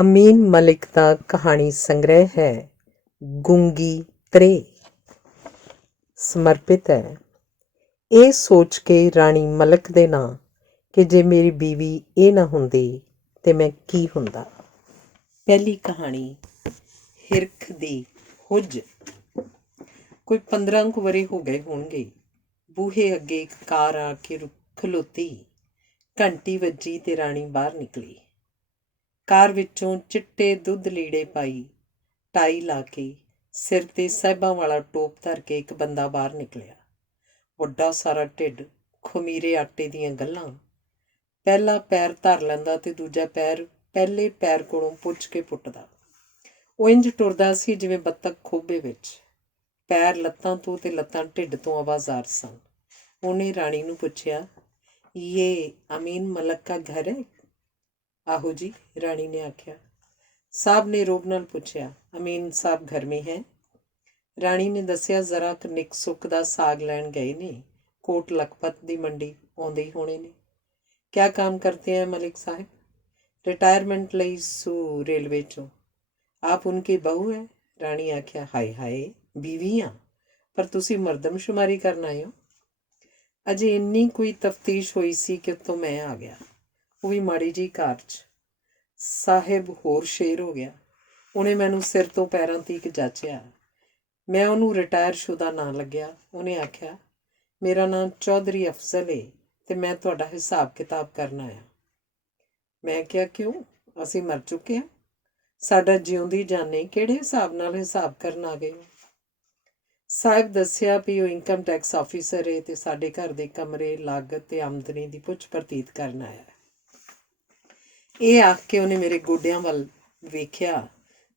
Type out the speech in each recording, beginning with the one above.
ਅਮੀਨ ਮਲਿਕ ਦਾ ਕਹਾਣੀ ਸੰਗ੍ਰਹਿ ਹੈ ਗੂੰਗੀ ਤ੍ਰੇ। ਸਮਰਪਿਤ ਹੈ ਇਹ ਸੋਚ ਕੇ ਰਾਣੀ ਮਲਕ ਦੇ ਨਾਂ ਕਿ ਜੇ ਮੇਰੀ ਬੀਵੀ ਇਹ ਨਾ ਹੁੰਦੀ ਤੇ ਮੈਂ ਕੀ ਹੁੰਦਾ। ਪਹਿਲੀ ਕਹਾਣੀ ਹਿਰਖ ਦੀ ਹੁੱਜ। ਕੋਈ 15 ਕੁ ਵਰ੍ਹੇ ਹੋ ਗਏ ਹੋਣਗੇ। ਬੂਹੇ ਅੱਗੇ ਇੱਕ ਕਾਰ ਆ ਕੇ ਖਲੋਤੀ। ਘੰਟੀ ਵੱਜੀ ਤੇ ਰਾਣੀ ਬਾਹਰ ਨਿਕਲੀ। ਕਾਰ ਵਿੱਚੋਂ ਚਿੱਟੇ ਦੁੱਧ ਲੀੜੇ ਪਾਈ, ਟਾਈ ਲਾ ਕੇ, ਸਿਰ 'ਤੇ ਸਾਹਿਬਾਂ ਵਾਲਾ ਟੋਪ ਧਰ ਕੇ ਇੱਕ ਬੰਦਾ ਬਾਹਰ ਨਿਕਲਿਆ। ਵੱਡਾ ਸਾਰਾ ਢਿੱਡ, ਖਮੀਰੇ ਆਟੇ ਦੀਆਂ ਗੱਲਾਂ। ਪਹਿਲਾ ਪੈਰ ਧਰ ਲੈਂਦਾ ਤੇ ਦੂਜਾ ਪੈਰ ਪਹਿਲੇ ਪੈਰ ਕੋਲੋਂ ਪੁੱਛ ਕੇ ਪੁੱਟਦਾ। ਉਹ ਇੰਝ ਟੁਰਦਾ ਸੀ ਜਿਵੇਂ ਬੱਤਖ ਖੋਬੇ ਵਿੱਚ। ਪੈਰ ਲੱਤਾਂ ਤੋਂ ਤੇ ਲੱਤਾਂ ਢਿੱਡ ਤੋਂ ਆਵਾਜ਼ਾਰ ਸਨ। ਉਹਨੇ ਰਾਣੀ ਨੂੰ ਪੁੱਛਿਆ, "ਇਹ ਅਮੀਨ ਮਲਕ ਦਾ ਘਰ ਹੈ?" ਆਹੋ ਜੀ, ਰਾਣੀ ਨੇ ਆਖਿਆ। ਸਾਹਬ ਨੇ ਰੋਬ ਨਾਲ ਪੁੱਛਿਆ, "ਅਮੀਨ ਸਾਹਬ ਘਰ ਮੇਂ ਹੈ?" ਰਾਣੀ ਨੇ ਦੱਸਿਆ, "ਜ਼ਰਾ ਨਿੱਕ ਸੁੱਕ ਦਾ ਸਾਗ ਲੈਣ ਗਏ ਨੇ, ਕੋਟ ਲਖਪਤ ਦੀ ਮੰਡੀ ਆਉਂਦੇ ਹੀ ਹੋਣੇ ਨੇ।" ਕਿਆ ਕੰਮ ਕਰਤੇ ਹੈ ਮਲਿਕ ਸਾਹਿਬ? ਰਿਟਾਇਰਮੈਂਟ ਲਈ ਸੂ ਰੇਲਵੇ 'ਚੋਂ। ਆਪ ਉਨਕੀ ਬਹੂ ਹੈ? ਰਾਣੀ ਆਖਿਆ, ਹਾਏ ਹਾਏ, ਬੀਵੀ ਹਾਂ, ਪਰ ਤੁਸੀਂ ਮਰਦਮਸ਼ੁਮਾਰੀ ਕਰਨ ਆਏ ਹੋ। ਅਜੇ ਇੰਨੀ ਕੋਈ ਤਫਤੀਸ਼ ਹੋਈ ਸੀ ਕਿ ਉੱਤੋਂ ਮੈਂ ਆ ਗਿਆ, ਉਹ ਵੀ ਮਾੜੀ ਜਿਹੀ ਕਾਰ 'ਚ। ਸਾਹਿਬ ਹੋਰ ਸ਼ੇਰ ਹੋ ਗਿਆ। ਉਹਨੇ ਮੈਨੂੰ ਸਿਰ ਤੋਂ ਪੈਰਾਂ ਤੀਕ ਜਾਚਿਆ। ਮੈਂ ਉਹਨੂੰ ਰਿਟਾਇਰ ਸ਼ੁਦਾ ਨਾਂ ਲੱਗਿਆ। ਉਹਨੇ ਆਖਿਆ, "ਮੇਰਾ ਨਾਂ ਚੌਧਰੀ ਅਫਜ਼ਲ ਏ ਤੇ ਮੈਂ ਤੁਹਾਡਾ ਹਿਸਾਬ ਕਿਤਾਬ ਕਰਨ ਆਇਆ।" ਮੈਂ ਕਿਹਾ, "ਕਿਉਂ? ਅਸੀਂ ਮਰ ਚੁੱਕੇ ਹਾਂ। ਸਾਡਾ ਜਿਉਂਦੀ ਜਾਨੇ ਕਿਹੜੇ ਹਿਸਾਬ ਨਾਲ ਹਿਸਾਬ ਕਰਨ ਆ ਗਏ ਹੋ?" ਸਾਹਿਬ ਦੱਸਿਆ ਵੀ ਉਹ ਇਨਕਮ ਟੈਕਸ ਆਫਿਸਰ ਏ ਤੇ ਸਾਡੇ ਘਰ ਦੇ ਕਮਰੇ, ਲਾਗਤ ਤੇ ਆਮਦਨੀ ਦੀ ਪੁੱਛ ਪ੍ਰਤੀਤ ਕਰਨ ਆਇਆ। ਇਹ ਆਖ ਕੇ ਉਹਨੇ ਮੇਰੇ ਗੋਡਿਆਂ ਵੱਲ ਵੇਖਿਆ।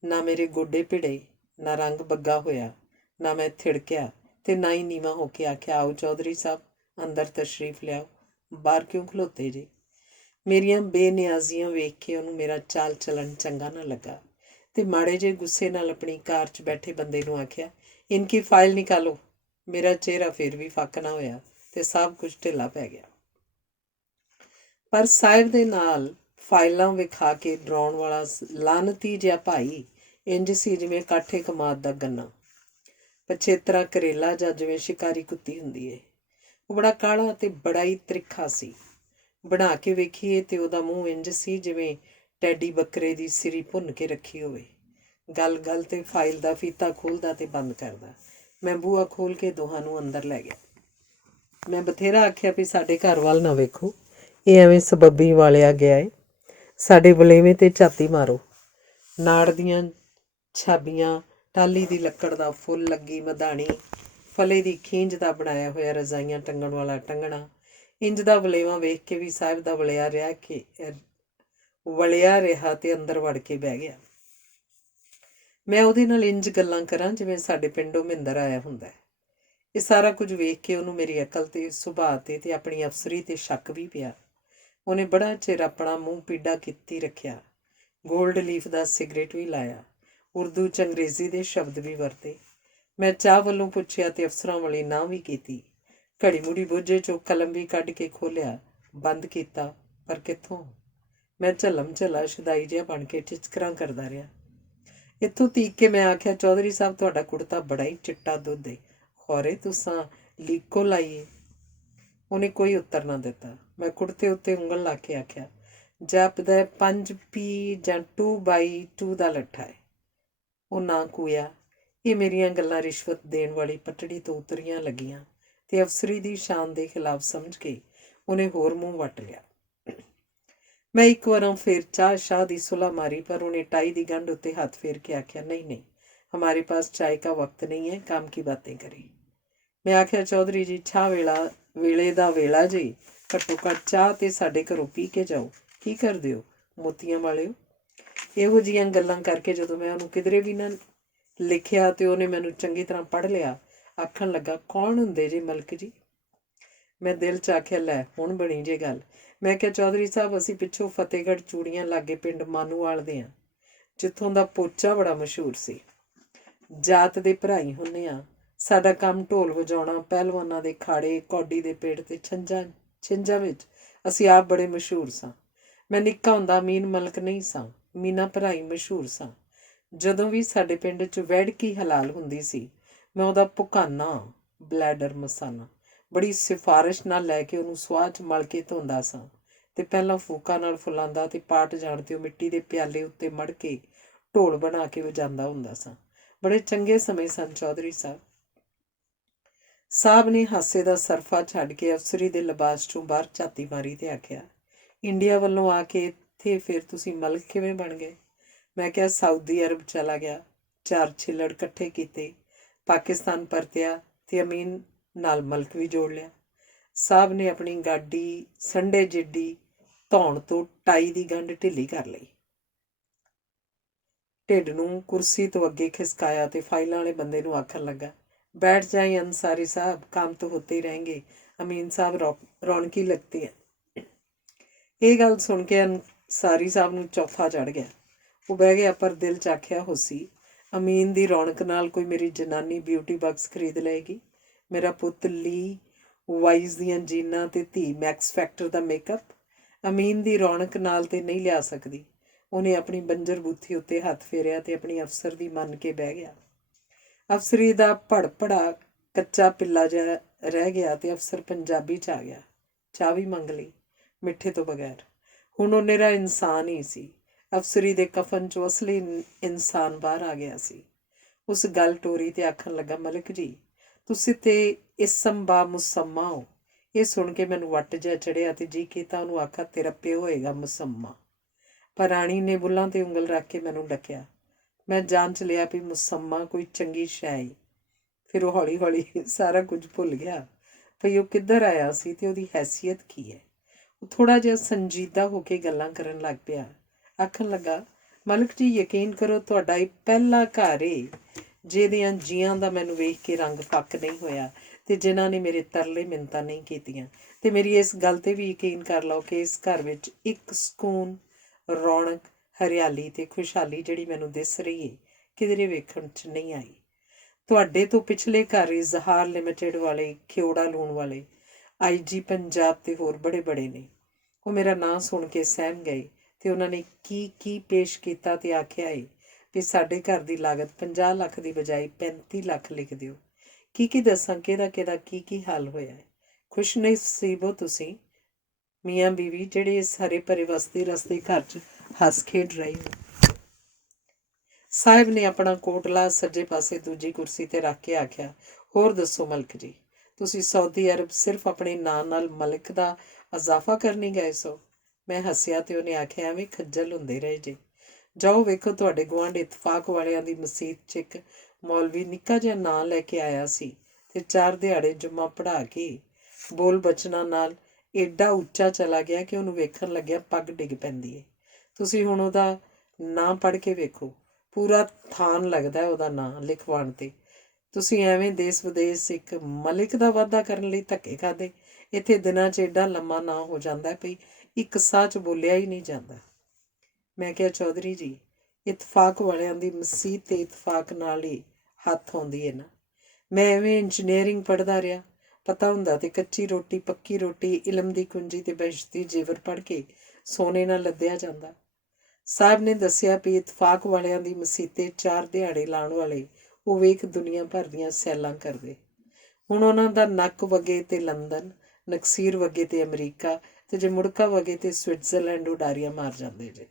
ਨਾ ਮੇਰੇ ਗੋਡੇ ਭਿੜੇ, ਨਾ ਰੰਗ ਬੱਗਾ ਹੋਇਆ, ਨਾ ਮੈਂ ਥਿੜਕਿਆ ਤੇ ਨਾ ਹੀ ਨੀਵਾਂ ਹੋ ਕੇ ਆਖਿਆ, "ਆਓ ਚੌਧਰੀ ਸਾਹਿਬ, ਅੰਦਰ ਤਸ਼ਰੀਫ ਲਿਆਓ, ਬਾਹਰ ਕਿਉਂ ਖਲੋਤੇ ਜੇ?" ਮੇਰੀਆਂ ਬੇਨਿਆਜ਼ੀਆਂ ਵੇਖ ਕੇ ਉਹਨੂੰ ਮੇਰਾ ਚਾਲ ਚੱਲਣ ਚੰਗਾ ਨਾ ਲੱਗਾ ਤੇ ਮਾੜੇ ਜਿਹੇ ਗੁੱਸੇ ਨਾਲ ਆਪਣੀ ਕਾਰ 'ਚ ਬੈਠੇ ਬੰਦੇ ਨੂੰ ਆਖਿਆ, "ਇਨਕੀ ਫਾਈਲ ਨਿਕਾਲੋ।" ਮੇਰਾ ਚਿਹਰਾ ਫਿਰ ਵੀ ਫੱਕ ਨਾ ਹੋਇਆ ਤੇ ਸਭ ਕੁਝ ਢਿੱਲਾ ਪੈ ਗਿਆ। ਪਰ ਸਾਹਿਬ ਦੇ ਨਾਲ ਫਾਈਲਾਂ ਵਿਖਾ ਕੇ ਡਰਾਉਣ ਵਾਲਾ ਲਾਨਤੀ ਜਿਹਾ ਭਾਈ ਇੰਝ ਸੀ ਜਿਵੇਂ ਕਾਠੇ ਕਮਾਦ ਦਾ ਗੰਨਾ, ਪਛੇਤਰਾ ਕਰੇਲਾ ਜਾਂ ਜਿਵੇਂ ਸ਼ਿਕਾਰੀ ਕੁੱਤੀ ਹੁੰਦੀ ਏ। ਉਹ ਬੜਾ ਕਾਲਾ ਅਤੇ ਬੜਾ ਹੀ ਤ੍ਰਿਖਾ ਸੀ। ਬਣਾ ਕੇ ਵੇਖੀਏ ਤੇ ਉਹਦਾ ਮੂੰਹ ਇੰਝ ਸੀ ਜਿਵੇਂ ਟੈਡੀ ਬੱਕਰੇ ਦੀ ਸਿਰੀ ਭੁੰਨ ਕੇ ਰੱਖੀ ਹੋਵੇ। ਗੱਲ ਗੱਲ ਤੇ ਫਾਈਲ ਦਾ ਫੀਤਾ ਖੋਲ੍ਹਦਾ ਤੇ ਬੰਦ ਕਰਦਾ। ਮੈਂ ਬੂਹਾ ਖੋਲ੍ਹ ਕੇ ਦੋਹਾਂ ਨੂੰ ਅੰਦਰ ਲੈ ਗਿਆ। ਮੈਂ ਬਥੇਰਾ ਆਖਿਆ ਵੀ ਸਾਡੇ ਘਰ ਵੱਲ ਨਾ ਵੇਖੋ, ਇਹ ਐਵੇਂ ਸਬੱਬੀ ਵਾਲਿਆ ਗਿਆ ਏ। ਸਾਡੇ ਵਲੇਵੇਂ 'ਤੇ ਝਾਤੀ ਮਾਰੋ। ਨਾੜ ਦੀਆਂ ਛਾਬੀਆਂ, ਟਾਹਲੀ ਦੀ ਲੱਕੜ ਦਾ ਫੁੱਲ ਲੱਗੀ ਮਧਾਣੀ, ਫਲੇ ਦੀ ਖੀਂਜ ਦਾ ਬਣਾਇਆ ਹੋਇਆ ਰਜ਼ਾਈਆਂ ਟੰਗਣ ਵਾਲਾ ਟੰਗਣਾ। ਇੰਝ ਦਾ ਵਲੇਵਾਂ ਵੇਖ ਕੇ ਵੀ ਸਾਹਿਬ ਦਾ ਵਲਿਆ ਰਿਹਾ ਤੇ ਅੰਦਰ ਵੜ ਕੇ ਬਹਿ ਗਿਆ। ਮੈਂ ਉਹਦੇ ਨਾਲ ਇੰਝ ਗੱਲਾਂ ਕਰਾਂ ਜਿਵੇਂ ਸਾਡੇ ਪਿੰਡੋਂ ਮਹਿੰਦਰ ਆਇਆ ਹੁੰਦਾ। ਇਹ ਸਾਰਾ ਕੁਝ ਵੇਖ ਕੇ ਉਹਨੂੰ ਮੇਰੀ ਅਕਲ ਤੇ, ਸੁਭਾਅ ਤੇ ਆਪਣੀ ਅਫਸਰੀ ਤੇ ਸ਼ੱਕ ਵੀ ਪਿਆ। ਉਹਨੇ ਬੜਾ ਚਿਰ ਆਪਣਾ ਮੂੰਹ ਪੀਡਾ ਕੀਤੀ ਰੱਖਿਆ, ਗੋਲਡ ਲੀਫ ਦਾ ਸਿਗਰਟ ਵੀ ਲਾਇਆ, ਉਰਦੂ 'ਚ ਅੰਗਰੇਜ਼ੀ ਦੇ ਸ਼ਬਦ ਵੀ ਵਰਤੇ। ਮੈਂ ਚਾਹ ਵੱਲੋਂ ਪੁੱਛਿਆ ਤੇ ਅਫਸਰਾਂ ਵਾਲੀ ਨਾ ਵੀ ਕੀਤੀ। ਘੜੀ ਮੁੜੀ ਬੋਝੇ 'ਚੋਂ ਕਲਮ ਵੀ ਕੱਢ ਕੇ ਖੋਲ੍ਹਿਆ, ਬੰਦ ਕੀਤਾ, ਪਰ ਕਿੱਥੋਂ। ਮੈਂ ਝੱਲਮ ਝੱਲਾ ਸ਼ੁਦਾਈ ਜਿਹਾ ਬਣ ਕੇ ਟਿਚਕਰਾਂ ਕਰਦਾ ਰਿਹਾ। ਇੱਥੋਂ ਤੀਕ ਕੇ ਮੈਂ ਆਖਿਆ, "ਚੌਧਰੀ ਸਾਹਿਬ, ਤੁਹਾਡਾ ਕੁੜਤਾ ਬੜਾ ਹੀ ਚਿੱਟਾ ਦੁੱਧ ਏ, ਖੌਰੇ ਤੁਸਾਂ ਲੀਕੋ ਲਾਈਏ?" ਉਹਨੇ ਕੋਈ ਉੱਤਰ ਨਾ ਦਿੱਤਾ। ਮੈਂ ਕੁੜਤੇ ਉੱਤੇ ਉਂਗਲ ਲਾ ਕੇ ਆਖਿਆ, "ਜਾਪਦਾ 5p ਜਾਂ 2x2 ਦਾ ਲੱਠਾ ਹੈ।" ਉਹ ਨਾ ਕੂਇਆ। ਇਹ ਮੇਰੀਆਂ ਗੱਲਾਂ ਰਿਸ਼ਵਤ ਦੇਣ ਵਾਲੀ ਪਟੜੀ ਤੋਂ ਉਤਰੀਆਂ ਲੱਗੀਆਂ ਤੇ ਅਫਸਰੀ ਦੀ ਸ਼ਾਨ ਦੇ ਖਿਲਾਫ ਸਮਝ ਕੇ ਉਹਨੇ ਹੋਰ ਮੂੰਹ ਵੱਟ ਲਿਆ। ਮੈਂ ਇੱਕ ਵਾਰਾਂ ਫਿਰ ਚਾਹ ਦੀ ਸੁਲ੍ਹਾ ਮਾਰੀ, ਪਰ ਉਹਨੇ ਟਾਈ ਦੀ ਗੰਢ ਉੱਤੇ ਹੱਥ ਫੇਰ ਕੇ ਆਖਿਆ, "ਨਹੀਂ ਨਹੀਂ, ਹਮਾਰੇ ਪਾਸ ਚਾय का वक्त नहीं है, काम की बातें करें।" ਮੈਂ ਆਖਿਆ, "ਚੌਧਰੀ ਜੀ, ਚਾਹ ਵੇਲੇ ਦਾ ਵੇਲਾ ਜੀ, ਘੱਟੋ ਘੱਟ ਚਾਹ ਤੇ ਸਾਡੇ ਘਰੋਂ ਪੀ ਕੇ ਜਾਓ। ਕੀ ਕਰਦੇ ਹੋ ਮੋਤੀਆਂ ਵਾਲਿਓ?" ਇਹੋ ਜਿਹੀਆਂ ਗੱਲਾਂ ਕਰਕੇ ਜਦੋਂ ਮੈਂ ਉਹਨੂੰ ਕਿਧਰੇ ਵੀ ਨਾ ਲਿਖਿਆ ਤੇ ਉਹਨੇ ਮੈਨੂੰ ਚੰਗੀ ਤਰ੍ਹਾਂ ਪੜ੍ਹ ਲਿਆ। ਆਖਣ ਲੱਗਾ, "ਕੌਣ ਹੁੰਦੇ ਜੀ ਮਲਕ ਜੀ?" ਮੈਂ ਦਿਲ 'ਚ ਆਖਿਆ, ਲੈ ਹੁਣ ਬਣੀ ਜੇ ਗੱਲ। ਮੈਂ ਕਿਹਾ, "ਚੌਧਰੀ ਸਾਹਿਬ, ਅਸੀਂ ਪਿੱਛੋਂ ਫਤਿਹਗੜ੍ਹ ਚੂੜੀਆਂ ਲਾਗੇ ਪਿੰਡ ਮਾਨੂਵਾਲ ਦੇ ਹਾਂ, ਜਿੱਥੋਂ ਦਾ ਪੋਚਾ ਬੜਾ ਮਸ਼ਹੂਰ ਸੀ। ਜਾਤ ਦੇ ਭਰਾਈ ਹੁੰਦੇ ਹਾਂ। ਸਾਡਾ ਕੰਮ ਢੋਲ ਵਜਾਉਣਾ, ਪਹਿਲਵਾਨਾਂ ਦੇ ਖਾੜੇ, ਕੌਡੀ ਦੇ ਪੇੜ ਤੇ ਛਿੰਝਾਂ ਵਿੱਚ ਅਸੀਂ ਆਪ ਬੜੇ ਮਸ਼ਹੂਰ ਸਾਂ। ਮੈਂ ਨਿੱਕਾ ਹੁੰਦਾ ਅਮੀਨ ਮਲਕ ਨਹੀਂ ਸਾਂ। ਮੀਨਾ ਭਰਾਈ ਮਸ਼ਹੂਰ ਸਾਂ। ਜਦੋਂ ਵੀ ਸਾਡੇ ਪਿੰਡ 'ਚ ਵੈੜਕੀ ਹਲਾਲ ਹੁੰਦੀ ਸੀ, ਮੈਂ ਉਹਦਾ ਪੁਕਾਨਾ ਬਲੈਡਰ ਮਸਾਨਾ ਬੜੀ ਸਿਫਾਰਿਸ਼ ਨਾਲ ਲੈ ਕੇ ਉਹਨੂੰ ਸੁਆਹ 'ਚ ਮਲ ਕੇ ਧੋਂਦਾ ਸਾਂ ਅਤੇ ਪਹਿਲਾਂ ਫੂਕਾਂ ਨਾਲ ਫੁਲਾਉਂਦਾ ਅਤੇ ਪਾਟ ਜਾਣ 'ਤੇ ਉਹ ਮਿੱਟੀ ਦੇ ਪਿਆਲੇ ਉੱਤੇ ਮੜ ਕੇ ਢੋਲ ਬਣਾ ਕੇ ਵਜਾਉਂਦਾ ਹੁੰਦਾ ਸਾਂ। ਬੜੇ ਚੰਗੇ ਸਮੇਂ ਸਨ ਚੌਧਰੀ ਸਾਹਿਬ। ਸਾਹਿਬ ਨੇ ਹਾਸੇ ਦਾ ਸਰਫਾ ਛੱਡ ਕੇ ਅਫਸਰੀ ਦੇ ਲਿਬਾਸ 'ਚੋਂ ਬਾਹਰ ਝਾਤੀ ਮਾਰੀ ਅਤੇ ਆਖਿਆ, ਇੰਡੀਆ ਵੱਲੋਂ ਆ ਕੇ ਇੱਥੇ ਫਿਰ ਤੁਸੀਂ ਮਲਕ ਕਿਵੇਂ ਬਣ ਗਏ? ਮੈਂ ਕਿਹਾ, ਸਾਊਦੀ ਅਰਬ ਚਲਾ ਗਿਆ, 4 ਛਿੱਲੜ ਇਕੱਠੇ ਕੀਤੇ, ਪਾਕਿਸਤਾਨ ਪਰਤਿਆ ਅਤੇ ਅਮੀਨ ਨਾਲ ਮਲਕ ਵੀ ਜੋੜ ਲਿਆ। ਸਾਹਿਬ ਨੇ ਆਪਣੀ ਗਾਡੀ ਸੰਡੇ ਜਿੱਡੀ ਧੌਣ ਤੋਂ ਟਾਈ ਦੀ ਗੰਢ ਢਿੱਲੀ ਕਰ ਲਈ, ਢਿੱਡ ਨੂੰ ਕੁਰਸੀ ਤੋਂ ਅੱਗੇ ਖਿਸਕਾਇਆ ਅਤੇ ਫਾਈਲਾਂ ਵਾਲੇ ਬੰਦੇ ਨੂੰ ਆਖਣ ਲੱਗਾ, बैठ जाइए अंसारी साहब, काम तो होते ही रहेंगे। अमीन साहब रौनकी लगती है। ਇਹ ਗੱਲ ਸੁਣ ਕੇ ਅੰਸਾਰੀ ਸਾਹਿਬ ਨੂੰ ਚੌਥਾ ਚੜ੍ਹ ਗਿਆ। ਉਹ ਬਹਿ ਗਿਆ, ਪਰ ਦਿਲ 'ਚ ਆਖਿਆ ਹੋਸੀ, ਅਮੀਨ ਦੀ ਰੌਣਕ ਨਾਲ ਕੋਈ ਮੇਰੀ ਜਨਾਨੀ ਬਿਊਟੀ ਬਾਕਸ ਖਰੀਦ ਲਏਗੀ। ਮੇਰਾ ਪੁੱਤ ਲੀ ਵਾਈਜ਼ ਦੀਆਂ ਜੀਨਾਂ ਅਤੇ ਧੀ ਮੈਕਸ ਫੈਕਟਰ ਦਾ ਮੇਕਅਪ ਅਮੀਨ ਦੀ ਰੌਣਕ ਨਾਲ ਤੇ ਨਹੀਂ ਲਿਆ ਸਕਦੀ। ਉਹਨੇ ਆਪਣੀ ਬੰਜਰ ਬੂਥੀ ਉੱਤੇ ਹੱਥ ਫੇਰਿਆ ਅਤੇ ਆਪਣੀ ਅਫਸਰ ਦੀ ਮੰਨ ਕੇ ਬਹਿ ਗਿਆ। ਅਫਸਰੀ ਦਾ ਭੜਪੜਾ ਕੱਚਾ ਪਿੱਲਾ ਜਿਹਾ ਰਹਿ ਗਿਆ ਅਤੇ ਅਫਸਰ ਪੰਜਾਬੀ 'ਚ ਆ ਗਿਆ। ਚਾਹ ਵੀ ਮੰਗ ਲਈ, ਮਿੱਠੇ ਤੋਂ ਬਗੈਰ। ਹੁਣ ਉਹ ਨਿਰਾ ਇਨਸਾਨ ਹੀ ਸੀ। ਅਫਸਰੀ ਦੇ ਕਫਨ 'ਚੋਂ ਅਸਲੀ ਇਨਸਾਨ ਬਾਹਰ ਆ ਗਿਆ ਸੀ। ਉਸ ਗੱਲ ਟੋਰੀ ਤੇ ਆਖਣ ਲੱਗਾ, ਮਲਿਕ ਜੀ, ਤੁਸੀਂ ਤੇ ਇਸਮ ਬਾ ਮੁਸੰਮਾ ਹੋ। ਇਹ ਸੁਣ ਕੇ ਮੈਨੂੰ ਵੱਟ ਜਿਹਾ ਚੜਿਆ ਅਤੇ ਜੀ ਕੀਤਾ ਉਹਨੂੰ ਆਖਾ, ਤੇਰਾ ਪਿਓ ਹੋਏਗਾ ਮੁਸੰਮਾ। ਪਰ ਰਾਣੀ ਨੇ ਬੁੱਲਾਂ 'ਤੇ ਉਂਗਲ ਰੱਖ ਕੇ ਮੈਨੂੰ ਡੱਕਿਆ। ਮੈਂ ਜਾਂਚ ਲਿਆ ਵੀ ਮੁਸੰਮਾ ਕੋਈ ਚੰਗੀ ਸ਼ੈ ਈ। ਫਿਰ ਉਹ ਹੌਲੀ ਹੌਲੀ ਸਾਰਾ ਕੁਝ ਭੁੱਲ ਗਿਆ ਭਈ ਉਹ ਕਿੱਧਰ ਆਇਆ ਸੀ ਅਤੇ ਉਹਦੀ ਹੈਸੀਅਤ ਕੀ ਹੈ। ਉਹ ਥੋੜ੍ਹਾ ਜਿਹਾ ਸੰਜੀਦਾ ਹੋ ਕੇ ਗੱਲਾਂ ਕਰਨ ਲੱਗ ਪਿਆ। ਆਖਣ ਲੱਗਾ, ਮਲਿਕ ਜੀ, ਯਕੀਨ ਕਰੋ, ਤੁਹਾਡਾ ਇਹ ਪਹਿਲਾ ਘਰ ਏ ਜਿਹਦੀਆਂ ਜੀਆਂ ਦਾ ਮੈਨੂੰ ਵੇਖ ਕੇ ਰੰਗ ਫੱਕ ਨਹੀਂ ਹੋਇਆ ਅਤੇ ਜਿਨ੍ਹਾਂ ਨੇ ਮੇਰੇ ਤਰਲੇ ਮਿੰਨਤਾਂ ਨਹੀਂ ਕੀਤੀਆਂ। ਅਤੇ ਮੇਰੀ ਇਸ ਗੱਲ 'ਤੇ ਵੀ ਯਕੀਨ ਕਰ ਲਓ ਕਿ ਇਸ ਘਰ ਵਿੱਚ ਇੱਕ ਸਕੂਨ, ਰੌਣਕ, ਹਰਿਆਲੀ ਅਤੇ ਖੁਸ਼ਹਾਲੀ ਜਿਹੜੀ ਮੈਨੂੰ ਦਿਸ ਰਹੀ ਹੈ, ਕਿਧਰੇ ਵੇਖਣ 'ਚ ਨਹੀਂ ਆਈ। ਤੁਹਾਡੇ ਤੋਂ ਪਿਛਲੇ ਘਰ ਇਜ਼ਹਾਰ ਲਿਮਿਟਿਡ ਵਾਲੇ, ਖਿਓੜਾ ਲੂਣ ਵਾਲੇ, IG ਪੰਜਾਬ ਅਤੇ ਹੋਰ ਬੜੇ ਨੇ। ਉਹ ਮੇਰਾ ਨਾਂ ਸੁਣ ਕੇ ਸਹਿਮ ਗਏ ਅਤੇ ਉਹਨਾਂ ਨੇ ਕੀ ਪੇਸ਼ ਕੀਤਾ ਅਤੇ ਆਖਿਆ ਏ ਵੀ ਸਾਡੇ ਘਰ ਦੀ ਲਾਗਤ 50 ਲੱਖ ਦੀ ਬਜਾਏ 35 ਲੱਖ ਲਿਖ ਦਿਓ। ਕੀ ਦੱਸਾਂ ਕਿਹਦਾ ਕੀ ਹਾਲ ਹੋਇਆ ਹੈ। ਖੁਸ਼ਨਸੀਬ ਹੋ ਤੁਸੀਂ ਮੀਆਂ ਬੀਵੀ ਜਿਹੜੇ ਇਸ ਹਰੇ ਭਰੇ ਵਸਦੇ ਰਸਤੇ ਘਰ 'ਚ ਹੱਸ ਖੇਡ ਰਹੇ ਹੋ। ਸਾਹਿਬ ਨੇ ਆਪਣਾ ਕੋਟਲਾ ਸੱਜੇ ਪਾਸੇ ਦੂਜੀ ਕੁਰਸੀ 'ਤੇ ਰੱਖ ਕੇ ਆਖਿਆ, ਹੋਰ ਦੱਸੋ ਮਲਕ ਜੀ, ਤੁਸੀਂ ਸਾਊਦੀ ਅਰਬ ਸਿਰਫ ਆਪਣੇ ਨਾਂ ਨਾਲ ਮਲਿਕ ਦਾ ਇਜ਼ਾਫਾ ਕਰਨੀ ਗਏ ਸੋ? ਮੈਂ ਹੱਸਿਆ ਅਤੇ ਉਹਨੇ ਆਖਿਆ, ਐਵੇਂ ਖੱਜਲ ਹੁੰਦੇ ਰਹੇ ਜੇ। ਜਾਓ ਵੇਖੋ, ਤੁਹਾਡੇ ਗੁਆਂਢ ਇਤਫਾਕ ਵਾਲਿਆਂ ਦੀ ਮਸੀਤ 'ਚ ਇੱਕ ਮੌਲਵੀ ਨਿੱਕਾ ਜਿਹਾ ਨਾਂ ਲੈ ਕੇ ਆਇਆ ਸੀ ਅਤੇ 4 ਦਿਹਾੜੇ ਜੁਮਾ ਪੜ੍ਹਾ ਕੇ ਬੋਲ ਬਚਨਾਂ ਨਾਲ ਏਡਾ ਉੱਚਾ ਚਲਾ ਗਿਆ ਕਿ ਉਹਨੂੰ ਵੇਖਣ ਲੱਗਿਆ ਪੱਗ ਡਿੱਗ ਪੈਂਦੀ ਹੈ। ਤੁਸੀਂ ਹੁਣ ਉਹਦਾ ਨਾਂ ਪੜ੍ਹ ਕੇ ਵੇਖੋ, ਪੂਰਾ ਥਾਨ ਲੱਗਦਾ ਉਹਦਾ ਨਾਂ ਲਿਖਵਾਉਣ 'ਤੇ। ਤੁਸੀਂ ਐਵੇਂ ਦੇਸ ਵਿਦੇਸ ਇੱਕ ਮਲਿਕ ਦਾ ਵਾਅਦਾ ਕਰਨ ਲਈ ਧੱਕੇ ਖਾਧੇ। ਇੱਥੇ ਦਿਨਾਂ 'ਚ ਏਡਾ ਲੰਮਾ ਨਾਂ ਹੋ ਜਾਂਦਾ ਭਈ ਇੱਕ ਸਾਹ 'ਚ ਬੋਲਿਆ ਹੀ ਨਹੀਂ ਜਾਂਦਾ। ਮੈਂ ਕਿਹਾ, ਚੌਧਰੀ ਜੀ, ਇਤਫਾਕ ਵਾਲਿਆਂ ਦੀ ਮਸੀਤ 'ਤੇ ਇਤਫਾਕ ਨਾਲ ਹੀ ਹੱਥ ਆਉਂਦੀ ਹੈ ਨਾ। ਮੈਂ ਐਵੇਂ ਇੰਜੀਨੀਅਰਿੰਗ ਪੜ੍ਹਦਾ ਰਿਹਾ, ਪਤਾ ਹੁੰਦਾ ਤੇ ਕੱਚੀ ਰੋਟੀ, ਪੱਕੀ ਰੋਟੀ, ਇਲਮ ਦੀ ਕੁੰਜੀ ਅਤੇ ਬਹਿਸ਼ਤੀ ਜੇਵਰ ਪੜ੍ਹ ਕੇ ਸੋਨੇ ਨਾਲ ਲੱਦਿਆ ਜਾਂਦਾ। ਸਾਹਿਬ ਨੇ ਦੱਸਿਆ ਵੀ ਇਤਫਾਕ ਵਾਲਿਆਂ ਦੀ ਮਸੀਤੇ 4 ਦਿਹਾੜੇ ਲਾਉਣ ਵਾਲੇ ਉਹ ਵੇਖ ਦੁਨੀਆ ਭਰ ਦੀਆਂ ਸੈਲਾਂ ਕਰਦੇ। ਹੁਣ ਉਹਨਾਂ ਦਾ ਨੱਕ ਵਗੇ ਤੇ ਲੰਦਨ, ਨਕਸੀਰ ਵਗੇ ਤੇ ਅਮਰੀਕਾ, ਅਤੇ ਜੇ ਮੁੜਕਾ ਵਗੇ ਤੇ ਸਵਿਟਜ਼ਰਲੈਂਡ ਉਡਾਰੀਆਂ ਮਾਰ ਜਾਂਦੇ ਜੇ।